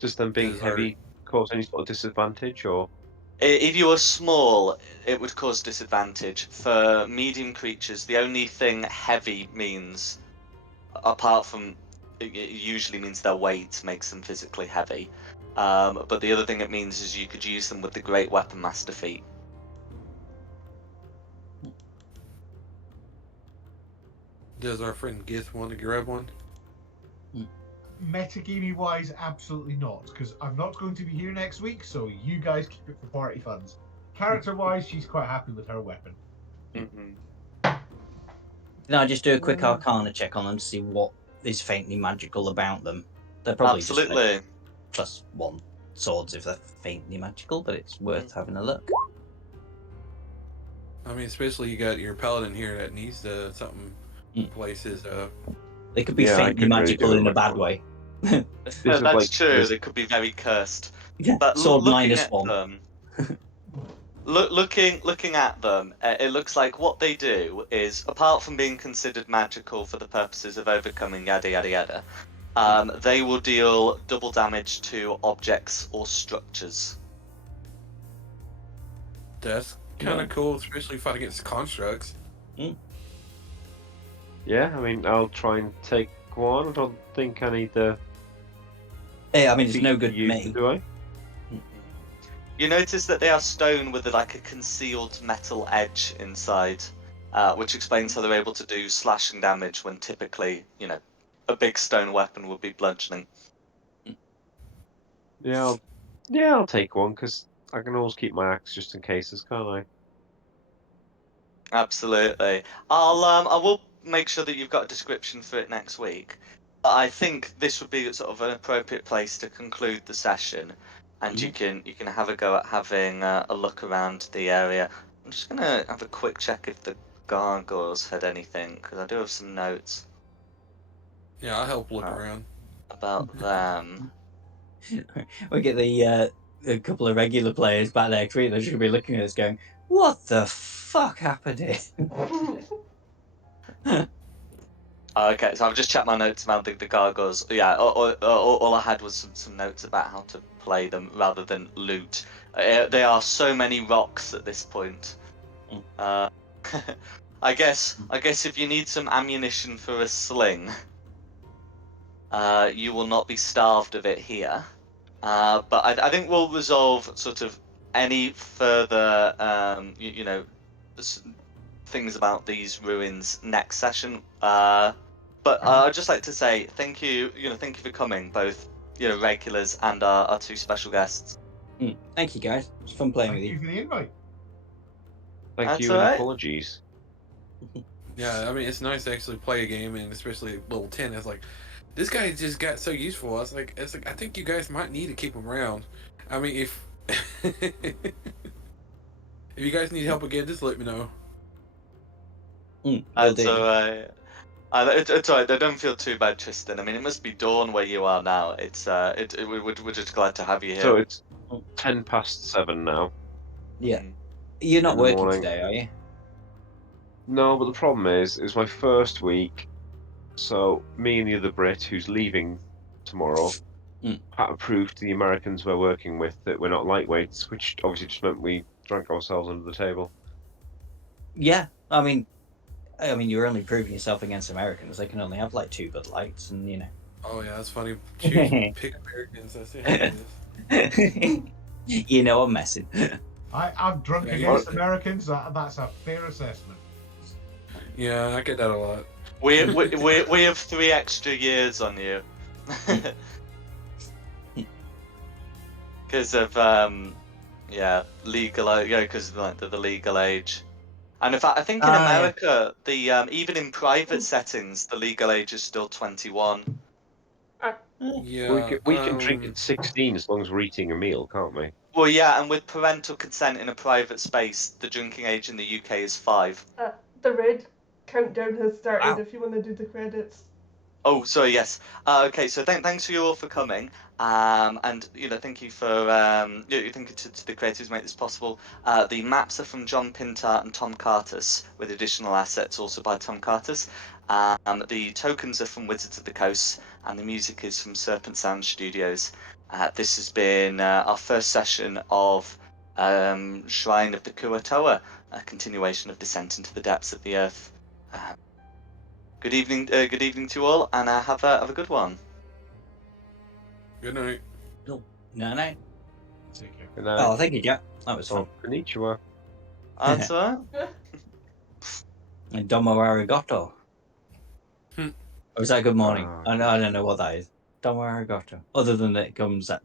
Does them being Is our- heavy cause any sort of disadvantage, or? If you were small, it would cause disadvantage. For medium creatures, the only thing heavy means, apart from it usually means their weight makes them physically heavy, but the other thing it means is you could use them with the Great Weapon Master feat. Does our friend Gith want to grab one? Metagamey wise, absolutely not, because I'm not going to be here next week, so you guys keep it for party funds. Character wise, she's quite happy with her weapon. Mm-hmm. Can I just do a quick Arcana check on them to see what is faintly magical about them? They're probably just Absolutely. like +1 swords if they're faintly magical, but it's worth having a look. I mean, especially you got your paladin here that needs something places. They could be Yeah, I faintly could really magical do in with a bad one. way. This is That's like true. this- They could be very cursed. Yeah, But sword looking minus at 1. them, looking at them, it looks like what they do is, apart from being considered magical for the purposes of overcoming yada yada yada, they will deal double damage to objects or structures. That's kind of cool, especially fighting against constructs. Yeah, I mean, I'll try and take one. I don't think I need the. Yeah, I mean, it's feat no for good to you, me. do I? You notice that they are stone with like a concealed metal edge inside, which explains how they're able to do slashing damage when typically, a big stone weapon would be bludgeoning. Yeah, I'll take one because I can always keep my axe just in cases, can't I? Absolutely. I will make sure that you've got a description for it next week. But I think this would be sort of an appropriate place to conclude the session, and you can have a go at having a look around the area. I'm just gonna have a quick check if the gargoyles had anything, because I do have some notes Yeah, I'll help look around. about them. We get a couple of regular players back there. They're just gonna be looking at us, going, "What the fuck happened here?" Okay, so I've just checked my notes about the gargoyles. Yeah, all I had was some notes about how to play them rather than loot. There are so many rocks at this point. I guess if you need some ammunition for a sling, you will not be starved of it here. But I think we'll resolve sort of any further, things about these ruins next session. But I'd just like to say thank you. Thank you for coming, both regulars and our two special guests. Thank you, guys. It's fun playing Thank with you you. for the invite. Thank That's you and alright. apologies. Yeah, I mean, it's nice to actually play a game, and especially level 10. It's like, this guy just got so useful. It's like I think you guys might need to keep him around. I mean, if if you guys need help again, just let me know. Will That's do. alright. It's alright. Don't feel too bad, Tristan. I mean, it must be dawn where you are now. We're just glad to have you here. So it's 7:10 now Yeah. You're not in the working morning. today, are you? No, but the problem is, it's my first week. So me and the other Brit who's leaving tomorrow Mm. had to prove to the Americans we're working with that we're not lightweights, which obviously just meant we drank ourselves under the table. Yeah. I mean, you're only proving yourself against Americans. They can only have like 2 Bud Lights, and Oh yeah, that's funny. Pick Americans. That's it. you know I'm messing. I'm drunk Yeah, against Americans. That's a fair assessment. Yeah, I get that a lot. We have 3 extra years on you. Because of legal, because like the legal age. And in fact, I think in Ah, yeah. America, the even in private settings, the legal age is still 21. Yeah. We can drink at 16 as long as we're eating a meal, can't we? Well, yeah, and with parental consent in a private space, the drinking age in the UK is 5. The red countdown has started. Wow. If you want to do the credits. Oh, sorry, yes. Okay, so thanks for you all for coming. And thank you for thank you to the creators who made this possible. The maps are from John Pintart and Tom Cartus, with additional assets also by Tom Cartus. The tokens are from Wizards of the Coast, and the music is from Serpent Sound Studios. This has been our first session of Shrine of the Kuatoa, a continuation of Descent into the Depths of the Earth. Good evening to you all, and have a good one. Good night. No. No. Take care. Good night. Oh, thank you, Jack. That was fun. Oh, konnichiwa. That's all right. And Domo arigato. Hmm. Or is that good morning? Ah, I don't know what that is. Domo arigato. Other than that, it comes at